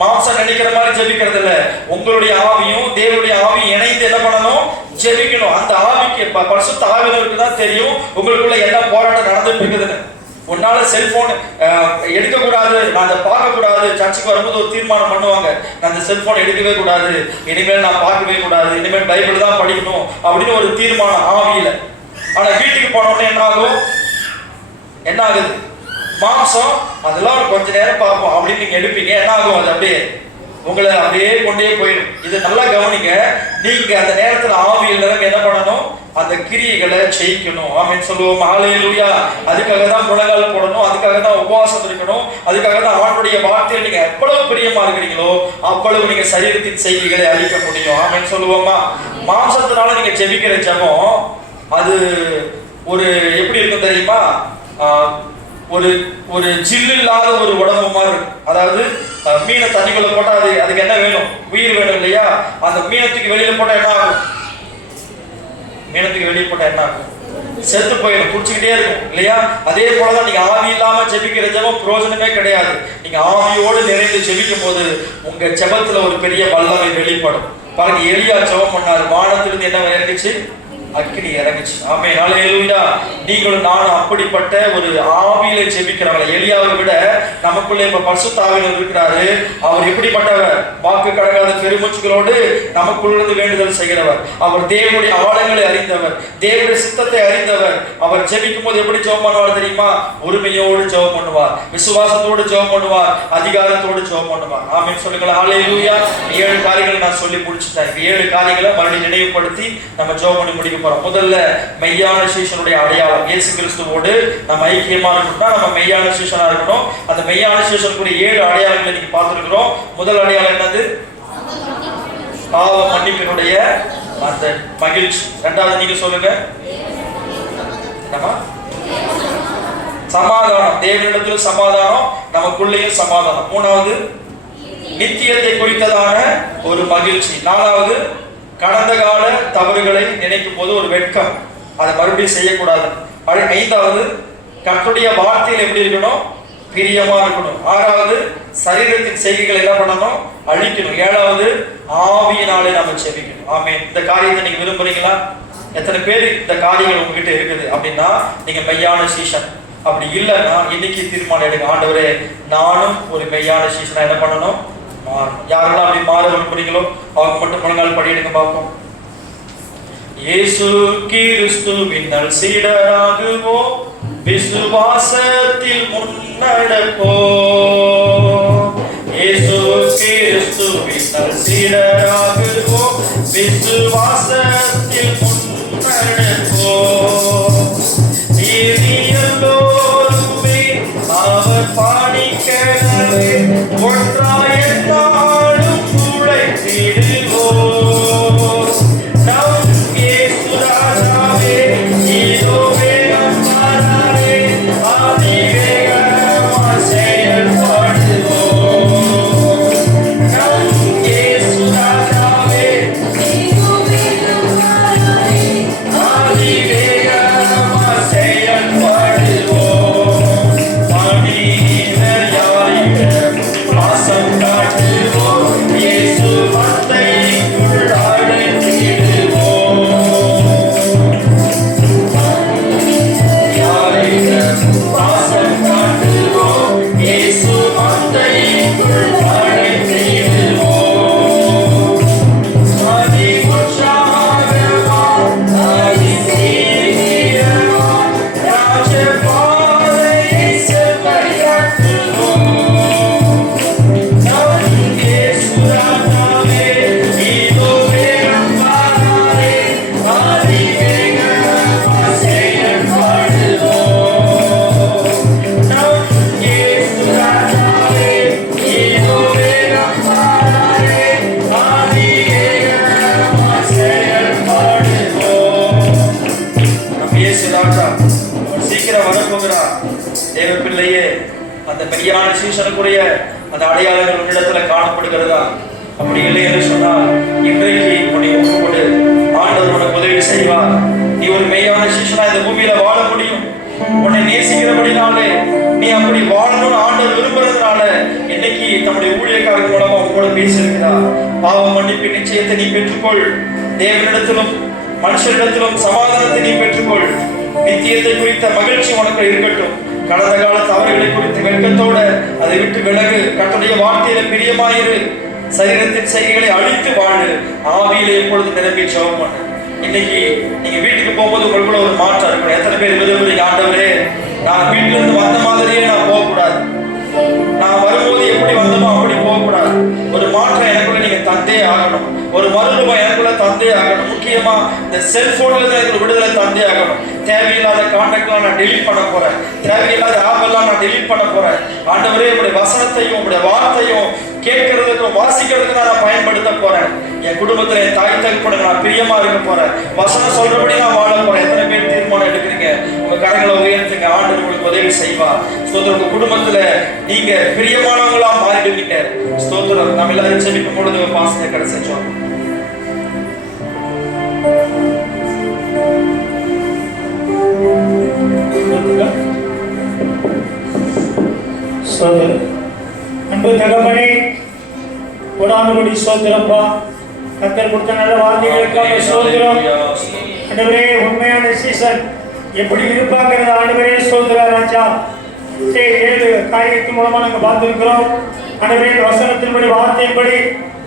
மாம்சம் நினைக்கிற மாதிரி ஜெபிக்கிறது இல்ல. உங்களுடைய ஆவியும் தேவனுடைய ஆவியும் இணைந்து என்ன பண்ணணும்? ஜெபிக்கணும். அந்த ஆவிக்கு பரிசுத்த ஆவியினருக்கு தான் தெரியும் உங்களுக்குள்ள என்ன போராட்டம் நடந்துட்டு இருக்குதுன்னு. உன்னால செல்போன் எடுக்க கூடாது, நான் அதை பார்க்க கூடாது. சர்ச்சுக்கு வரும்போது ஒரு தீர்மானம் பண்ணுவாங்க, நான் அந்த செல்போன் எடுக்கவே கூடாது, இனிமேல் நான் பார்க்கவே கூடாது, இனிமேல் பைபிள் தான் படிக்கணும் அப்படின்னு ஒரு தீர்மானம் ஆவியில. ஆனா வீட்டுக்கு போனோடனே என்ன ஆகும்? என்ன ஆகுது? மாம்சம் அதெல்லாம் கொஞ்ச நேரம் பார்ப்போம் அப்படின்னு நீங்க எடுப்பீங்க. என்ன ஆகும்? அது அப்படியே உங்களை அப்படியே கொண்டே போயிடும். இது நல்லா கவனிங்க. நீங்க அந்த நேரத்துல ஆவியில் நிரம்பி என்ன பண்ணணும்? அந்த கிரியைகளை ஜெயிக்கணும். ஆமென் சொல்லுவோம். ஹல்லேலூயா. அதுக்காக தான் முழங்கால் போடணும், அதுக்காக தான் உபவாசம் இருக்கணும், அதுக்காக தான் ஆண்டவருடைய வார்த்தையில் நீங்க எவ்வளவு பிரியமா இருக்கிறீங்களோ அவ்வளவு நீங்க சரீரத்தின் செய்திகளை அழிக்க முடியும். ஆமென் சொல்லுவோமா? மாம்சத்தினால நீங்க ஜெபிக்கிற ஜெபம் அது ஒரு எப்படி இருக்கும் தெரியுமா? ஒரு ஒரு ஜில்லு இல்லாத ஒரு உடம்பு மாதிரி இருக்கும். அதாவது மீனை தண்ணிக்குள்ள போட்டா அதுக்கு என்ன வேணும்? உயிர் வேணும் இல்லையா? அந்த மீனத்துக்கு வெளியில போட்டா என்ன ஆகும்? மீனத்துக்கு வெளியே போட்டா என்ன ஆகும்? செத்து போயிடும், குடிச்சுக்கிட்டே இருக்கும் இல்லையா? அதே போலதான் நீங்க ஆவி இல்லாம ஜெபிக்கிற ஜெபம் பிரயோஜனமே கிடையாது. நீங்க ஆவியோடு நிறைந்து ஜெபிக்கும் போது உங்க ஜெபத்துல ஒரு பெரிய வல்லமை வெளிப்படும். பாருங்க, எலியா ஜெபம் பண்ணாரு, வானத்திலிருந்து என்ன இறங்குச்சு? அக்கினி இறங்குச்சு. ஆமென், ஹல்லேலூயா. நீங்களும் நானும் அப்படிப்பட்ட ஒரு ஆவியில ஜெபிக்கிறவங்க. எலியாவை விட நமக்குள்ளே இப்ப பரிசுத்த ஆவியானவர் இருக்கிறாரு. அவர் எப்படிப்பட்டவர்? வாக்கு கடங்காத பெருமூச்சுகளோடு நமக்குள்ளிருந்து வேண்டுதல் செய்கிறவர். அவர் தேவனுடைய ஆழங்களை அறிந்தவர், தேவனுடைய சித்தத்தை அறிந்தவர். அவர் ஜெபிக்கும் போது எப்படி ஜெபம் பண்ணுவார் தெரியுமா? உரிமையோடு ஜெபம் பண்ணுவார், விசுவாசத்தோடு ஜெபம் பண்ணுவார், அதிகாரத்தோடு ஜெபம் பண்ணுவார். ஆமென் சொல்லுங்களா? ஹல்லேலூயா. 7 காரியங்களை நான் சொல்லி முடிச்சிட்டேன். 7 காரியங்களை மறுபடியும் நினைவுபடுத்தி நம்ம ஜெபம் பண்ணி முடிக்க போறோம். முதல்ல மெய்யான சீஷனுடைய அடையாளம். இயேசு கிறிஸ்துவோடு நம்ம ஐக்கியமா இருக்கணும்னா நம்ம மெய்யான சீஷனா இருக்கணும். அந்த மெய்யான சீஷனுக்குரிய 7 அடையாளங்களை நீங்க பார்த்துருக்கிறோம். முதல் அடையாளம் என்னது? பாவ மன்னிப்பினுடைய அந்த மகிழ்ச்சி. இரண்டாவது நீங்க சொல்லுங்க. என்னமா? சமாதானம். தேவனிடத்தில் சமாதானம், நமக்குள்ளேயும் சமாதானம். மூணாவது நித்தியத்தை குறித்ததான ஒரு மகிழ்ச்சி. நாலாவது கடந்த கால தவறுகளை நினைக்கும் போது ஒரு வெட்கம், அதை மறுபடியும் செய்யக்கூடாது. ஐந்தாவது கர்த்தருடைய வார்த்தையில் எப்படி இருக்கணும்? பிரியமா இருக்கணும். ஆறாவது சரீரத்தின் செய்கைகள் என்ன பண்ணணும்? அழிக்கணும். ஏழாவது ஆவியினாலே நம்ம செபிக்கணும். ஆமென். இந்த காரியத்தை நீங்க விரும்புறீங்களா? எத்தனை பேர் இந்த காரியங்கள் உங்ககிட்ட இருக்குது அப்படின்னா நீங்க மெய்யான சீஷன். அப்படி இல்லைன்னா இன்னைக்கு தீர்மானம் எடுங்க. ஆண்டவரே, நானும் ஒரு மெய்யான சீஷனா என்ன பண்ணணும்? மாறணும். யாரெல்லாம் அப்படி மாற விரும்புறீங்களோ அவங்க மட்டும் முழங்கால் படியிடுங்க பார்ப்போம். இயேசு கிறிஸ்துவின் சீடராகுவோம், விசுவாசத்தில் முன்னடப்போம். இயேசு கிறிஸ்துவின் சீடராகுவோம், விசுவாசத்தில் முன்னடப்போம். எல்லோருமே அவர் பாடிக்கவே ஒன்றாய் நாளும் உழைத்திடுவோம். நம் இயேசு ராஜாவே, இதோ வேகம் மாறாரே, அதிவேகமாய் செயல்படுவோம். நம் இயேசு ராஜாவே, இதோ வேகம் மாறாரே, அதிவேகமாய் செயல்படுவோம். மனிதர் யாரிடம் பாசம் காட்டுவோம், இயேசு வார்த்தைக்குள் அழைத்திடுவோம். யாரிடம் பாசம் காட்டுவோம், இயேசு வார்த்தைக்குள் அழைத்திடுவோம். அதி உற்சாகமாய், அதி தீவிரமாய் ராஜபாதையை செவ்வையாக்குவோம். நம் இயேசு ராஜாவே, இதோ வேகம் மாறாரே, அதிவேகமாய் செயல்படுவோம். நம் இயேசு ராஜாவே, இதோ வேகம் மாறாரே, அதிவேகமாய் செயல்படுவோம். நம் இயேசு ராஜா அவர் சீக்கிரம் வரப்போகிறார். தேவ பிள்ளையே, அந்த மெய்யான சீஷனுக்குரிய அந்த அடையாளங்கள் உன்னிடத்துல காணப்படுகிறதா? அப்படி இல்லை என்று சொன்னால் இன்றைக்கு உன்னை ஒப்புக்கொடு. ஆண்டவர் உனக்கு உதவி செய்வார். நீ ஒரு மெய்யான சீஷனா இந்த பூமியில வாழ முடியும். உன்னை நேசிக்கிறபடினாலே, நீ அப்படி வாழணும்னு ஆண்டவர் விரும்புறதுனால இன்னைக்கு தம்முடைய ஊழியக்காரர்கள் மூலமா உங்களோட பேசியிருக்கிறார். பாவ மன்னிப்பு நிச்சயத்தை நீ பெற்றுக்கொள். தேவனிடத்திலும் மனுஷரிடத்திலும் சமாதானத்தை நீ பெற்றுக்கொள். நித்தியத்தை குறித்த மகிழ்ச்சி உனக்கு இருக்கட்டும். கடந்த கால தவறுகளை குறித்து வெட்கத்தோட அதை விட்டு விலகு. கர்த்தருடைய வார்த்தையில பிரியமாயிரு. சரீரத்தின் செய்கைகளை அழித்து வாழு. ஆவியிலே எப்பொழுது நிரம்பி ஜெபம் பண்ணு. இன்னைக்கு நீங்க வீட்டுக்கு போகும்போது உங்களுக்குள்ள ஒரு மாற்றம் இருக்கும். எத்தனை பேர் விரும்புறீங்க? ஆண்டவரே, நான் வீட்டுல இருந்து வந்த மாதிரியே நான் போகக்கூடாது, நான் வரும்போது எப்படி வந்தோமோ அப்படி போகக்கூடாது. ஒரு மாற்றம் எனக்குள்ள நீங்க தந்தே ஆகணும். ஒரு மறுரூபம் எனக்குள்ள தந்தே ஆகணும். முக்கியமா இந்த செல்போன்ல தான் எனக்கு விடுதலை தந்தே ஆகணும். தேவையில்லாத கான்டாக்ட்லாம் நான் டெலீட் பண்ண போறேன். தேவையில்லாத ஆப் எல்லாம் நான் டெலீட் பண்ண போறேன். ஆண்டவரே, உங்களுடைய வசனத்தையும் உங்களுடைய வார்த்தையும் கேட்கறதுக்கும் வாசிக்கிறதுக்கு நான் பயன்படுத்த போறேன். என் குடும்பத்துல என் தாய் தகப்பனை நான் பிரியமா இருக்க போறேன். வசனம் சொல்றபடி நான் வாழ போறேன். எத்தனை பேர் தீர்மானம் எடுக்கிறீங்க? உங்க கரங்களை உயர்த்துங்க. ஆண்டவர் உங்களுக்கு உதவி செய்வார். ஸ்தோத்திரம். உங்க குடும்பத்துல நீங்க பிரியமானவங்களா மாறிடுவீங்க. ஸ்தோத்திரம். நம்ம எல்லாரும் செபிக்கும் பொழுது பாசத்தை கிடைச்சோம். அன்பு தகப்பனே, கொடானுபடி சோத்திரப்பா. கர்த்தர் கொடுத்த நல்ல வார்த்தைகளுக்காக சோத்திரம். ஆண்டவரே உண்மையான சீசன் எப்படி இருப்பாங்கிறது ஆண்டவரே ஸ்தோத்திரம் ராஜா. 7 காரியத்தின் மூலமா நாங்க பார்த்திருக்கிறோம். ஆண்டவரே வசனத்தின்படி வார்த்தையின்படி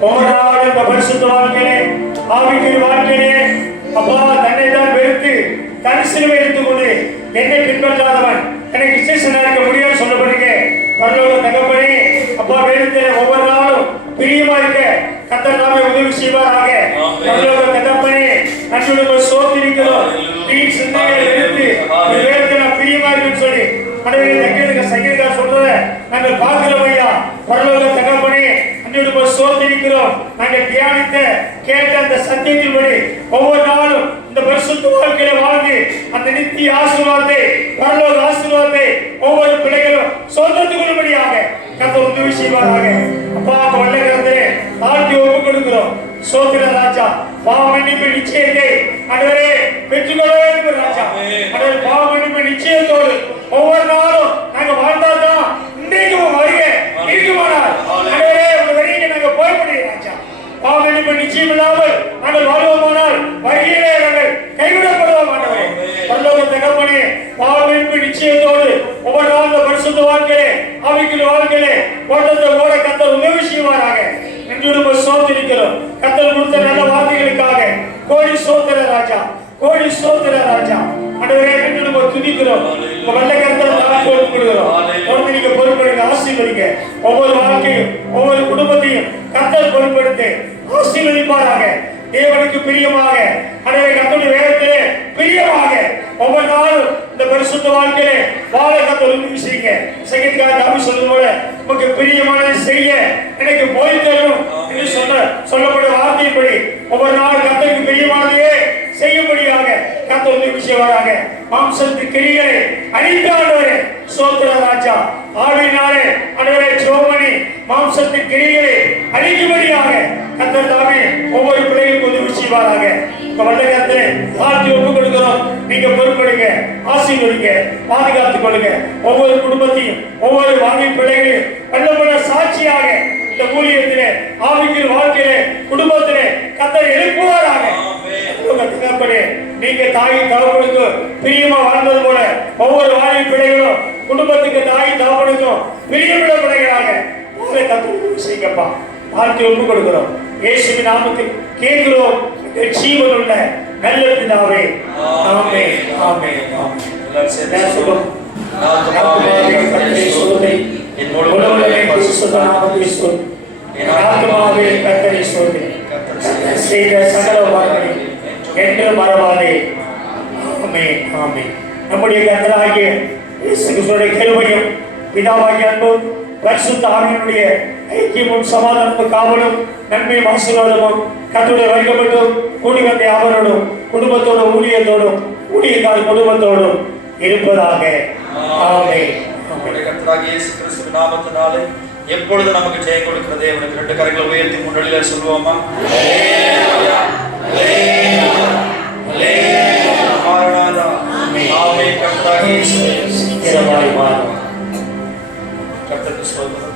ஒவ்வொரு நாளும் இந்த பரிசுத்த வாழ்க்கையிலே ஆவிக்குரிய வாழ்க்கையிலே அப்பா தன்னை தான் வெறுத்து தன் சிலுவை எடுத்துக்கொண்டு என்னை பின்பற்றாதவன் எனக்கு சீசனா இருக்க முடியாது சொல்லப்படுங்க. பரலோக தகப்பனே அப்பா வேதத்தில் ஒவ்வொரு நாளும் பிரியமா இருக்க கர்த்தர் நாமே உதவி செய்வாராக. பரலோக தகப்பனே நன்றியோடு சோத்திருக்கிறோம். நீ சிந்தையை எடுத்து வேதத்தில் நான் பிரியமா இருக்குன்னு சொல்லி சங்கீதா சொல்றத நாங்கள் பார்க்கிறோம் ஐயா. பரலோக தகப்பனே நன்றியோடு சோத்திருக்கிறோம். நாங்கள் தியானித்த கேட்ட அந்த சத்தியத்தின்படி ஒவ்வொரு நாளும் இந்த பரிசுத்த வாழ்க்கையில வாழ்ந்து அந்த நித்திய ஆசீர்வாதத்தை பரலோக ஆசீர்வாதத்தை ஒவ்வொரு பிள்ளைகளும் சொந்தத்துக் கொள்ளும்படியாக கர்த்தர் உதவி செய்வாராக. அப்பா வல்ல கர்த்தரே தாழ்த்தி ஒப்புக் கொடுக்கிறோம். சோத்திர ராஜா பாவ மன்னிப்பு நிச்சயத்தை ஆண்டவரே பெற்றுக்கொள்ள வேண்டும் ராஜா. ஆண்டவரே பாவ மன்னிப்பு நிச்சயத்தோடு ஒவ்வொரு நாளும் நாங்க வாழ்ந்தாதான் இன்றைக்கு வருக இருக்குமானால் ஆண்டவரே உங்க வரையில நாங்க போய் முடியும் ராஜா. பாவ மன்னிப்பு நிச்சயம் இல்லாமல் நாங்கள் வாழ்வோமானால் வருகையிலே நாங்கள் கைவிடப்படுவோம் ஆண்டவரே. பரலோக தகப்பனே பாவ மன்னிப்பு நிச்சயத்தோடு ஒவ்வொரு நாளும் பரிசுத்த வாழ்க்கையிலே ஆவிக்குரிய வாழ்க்கையிலே ஓட்டத்தை ஓட கர்த்தர் உதவி செய்வாராக. நன்றியோடு சோத்திருக்கிறோம். கர்த்தர் கொடுத்த நல்ல வார்த்தைகளுக்காக கோடி சோத்திர ராஜா, கோடி சோத்திர ராஜா. ஆண்டவரே நன்றியோடு துதிக்கிறோம். உங்க வல்ல கர்த்தர் தாழ்த்தி ஒப்புக் கொடுக்கிறோம். தொடர்ந்து நீங்க பொறுப்பெடுங்க, ஆசீர்வதிங்க. ஒவ்வொரு வாழ்க்கையும் ஒவ்வொரு குடும்பத்தையும் கர்த்தர் பொறுப்பெடுத்து ஆசீர்வதிப்பாராக. தேவனுக்கு பிரியமாக ஆண்டவரே கர்த்தருடைய வேதத்திலே பிரியமாக ஒவ்வொரு நாளும் இந்த பரிசுத்த வாழ்க்கையிலே வாழ கர்த்தர் உதவி செய்யுங்க. சங்கீதக்காரர் தாவீது சொல்லும் போல உமக்கு பிரியமானதை செய்ய எனக்கு போய் தரணும் என்று சொல்லப்பட்ட வார்த்தையின்படி ஒவ்வொரு நாளும் கர்த்தருக்கு பிரியமானதையே செய்யும்படியாக கர்த்தர் உதவி செய்வாராக. மாம்சத்து கிரிகளை அழித்து ஆண்டவரே சோத்திர ராஜா. ஆவியினாலே ஆண்டவரே ஜெபமணி மாம்சத்து கிரிகளை அழிக்கும்படியாக கர்த்தர் தாமே ஒவ்வொரு பிள்ளைகளுக்கு உதவி செய்வாராக. வல்ல கர்த்தரே தாழ்த்தி ஒப்புக் கொடுக்கிறோம். நீங்க பொறுப்பெடுங்க, ஆசீர்வதிங்க, பாதுகாத்துக் கொள்ளுங்க. ஒவ்வொரு குடும்பத்தையும் ஒவ்வொரு வாழ்க்கை பிள்ளைகளையும் வல்லமுள்ள சாட்சியாக இந்த ஊழியத்திலே ஆவிக்குரிய வாழ்க்கையிலே குடும்பத்திலே கர்த்தர் எழுப்புவாராக. நீங்க தாய் தகப்பனுக்கு பிரியமா வாழ்ந்தது போல ஒவ்வொரு வாழ்க்கை பிள்ளைகளும் குடும்பத்துக்கு தாய் தகப்பனுக்கும் பிரியமுள்ள பிள்ளைகளாக கர்த்தர் செய்யுங்கப்பா. தாழ்த்தி ஒப்புக் கொடுக்கிறோம். இயேசுவின் நாமத்தில் கேட்கிறோம் ஜீவனுள்ள நல்ல பிதாவே. ஆமென் ஆமென் ஆமென். சொல்லுவோம். செய்த சகல வார்த்தை என்று மறவாதே. ஆமென் ஆமென். நம்முடைய கர்த்தராகிய இயேசு கிறிஸ்துவின் கிருபையும் பிதாவாகிய அன்பும் பரிசுத்த ஆவியினுடைய ஐக்கியமும் சமாதானமும் காவலும் நன்மையும் ஆசீர்வாதமும் கர்த்தருடைய வைக்கப்பட்டும் கூடி வந்த அவரோடும் குடும்பத்தோடும் ஊழியத்தோடும் ஊழியக்கார குடும்பத்தோடும் இருப்பதாக. ஆமென். கர்த்தராகிய இயேசு கிறிஸ்துவின் நாமத்தினாலே எப்பொழுது நமக்கு ஜெயம் கொடுக்கிற தேவனுக்கு 2 கரங்களை உயர்த்தி முன்னணியில சொல்லுவோமா? ஹல்லேலூயா ஹல்லேலூயா ஹல்லேலூயா. மாரநாதா. ஆமென். கர்த்தராகிய இயேசு கிறிஸ்துவின் நாமத்தினாலே கர்த்தருக்கு ஸ்தோத்திரம்.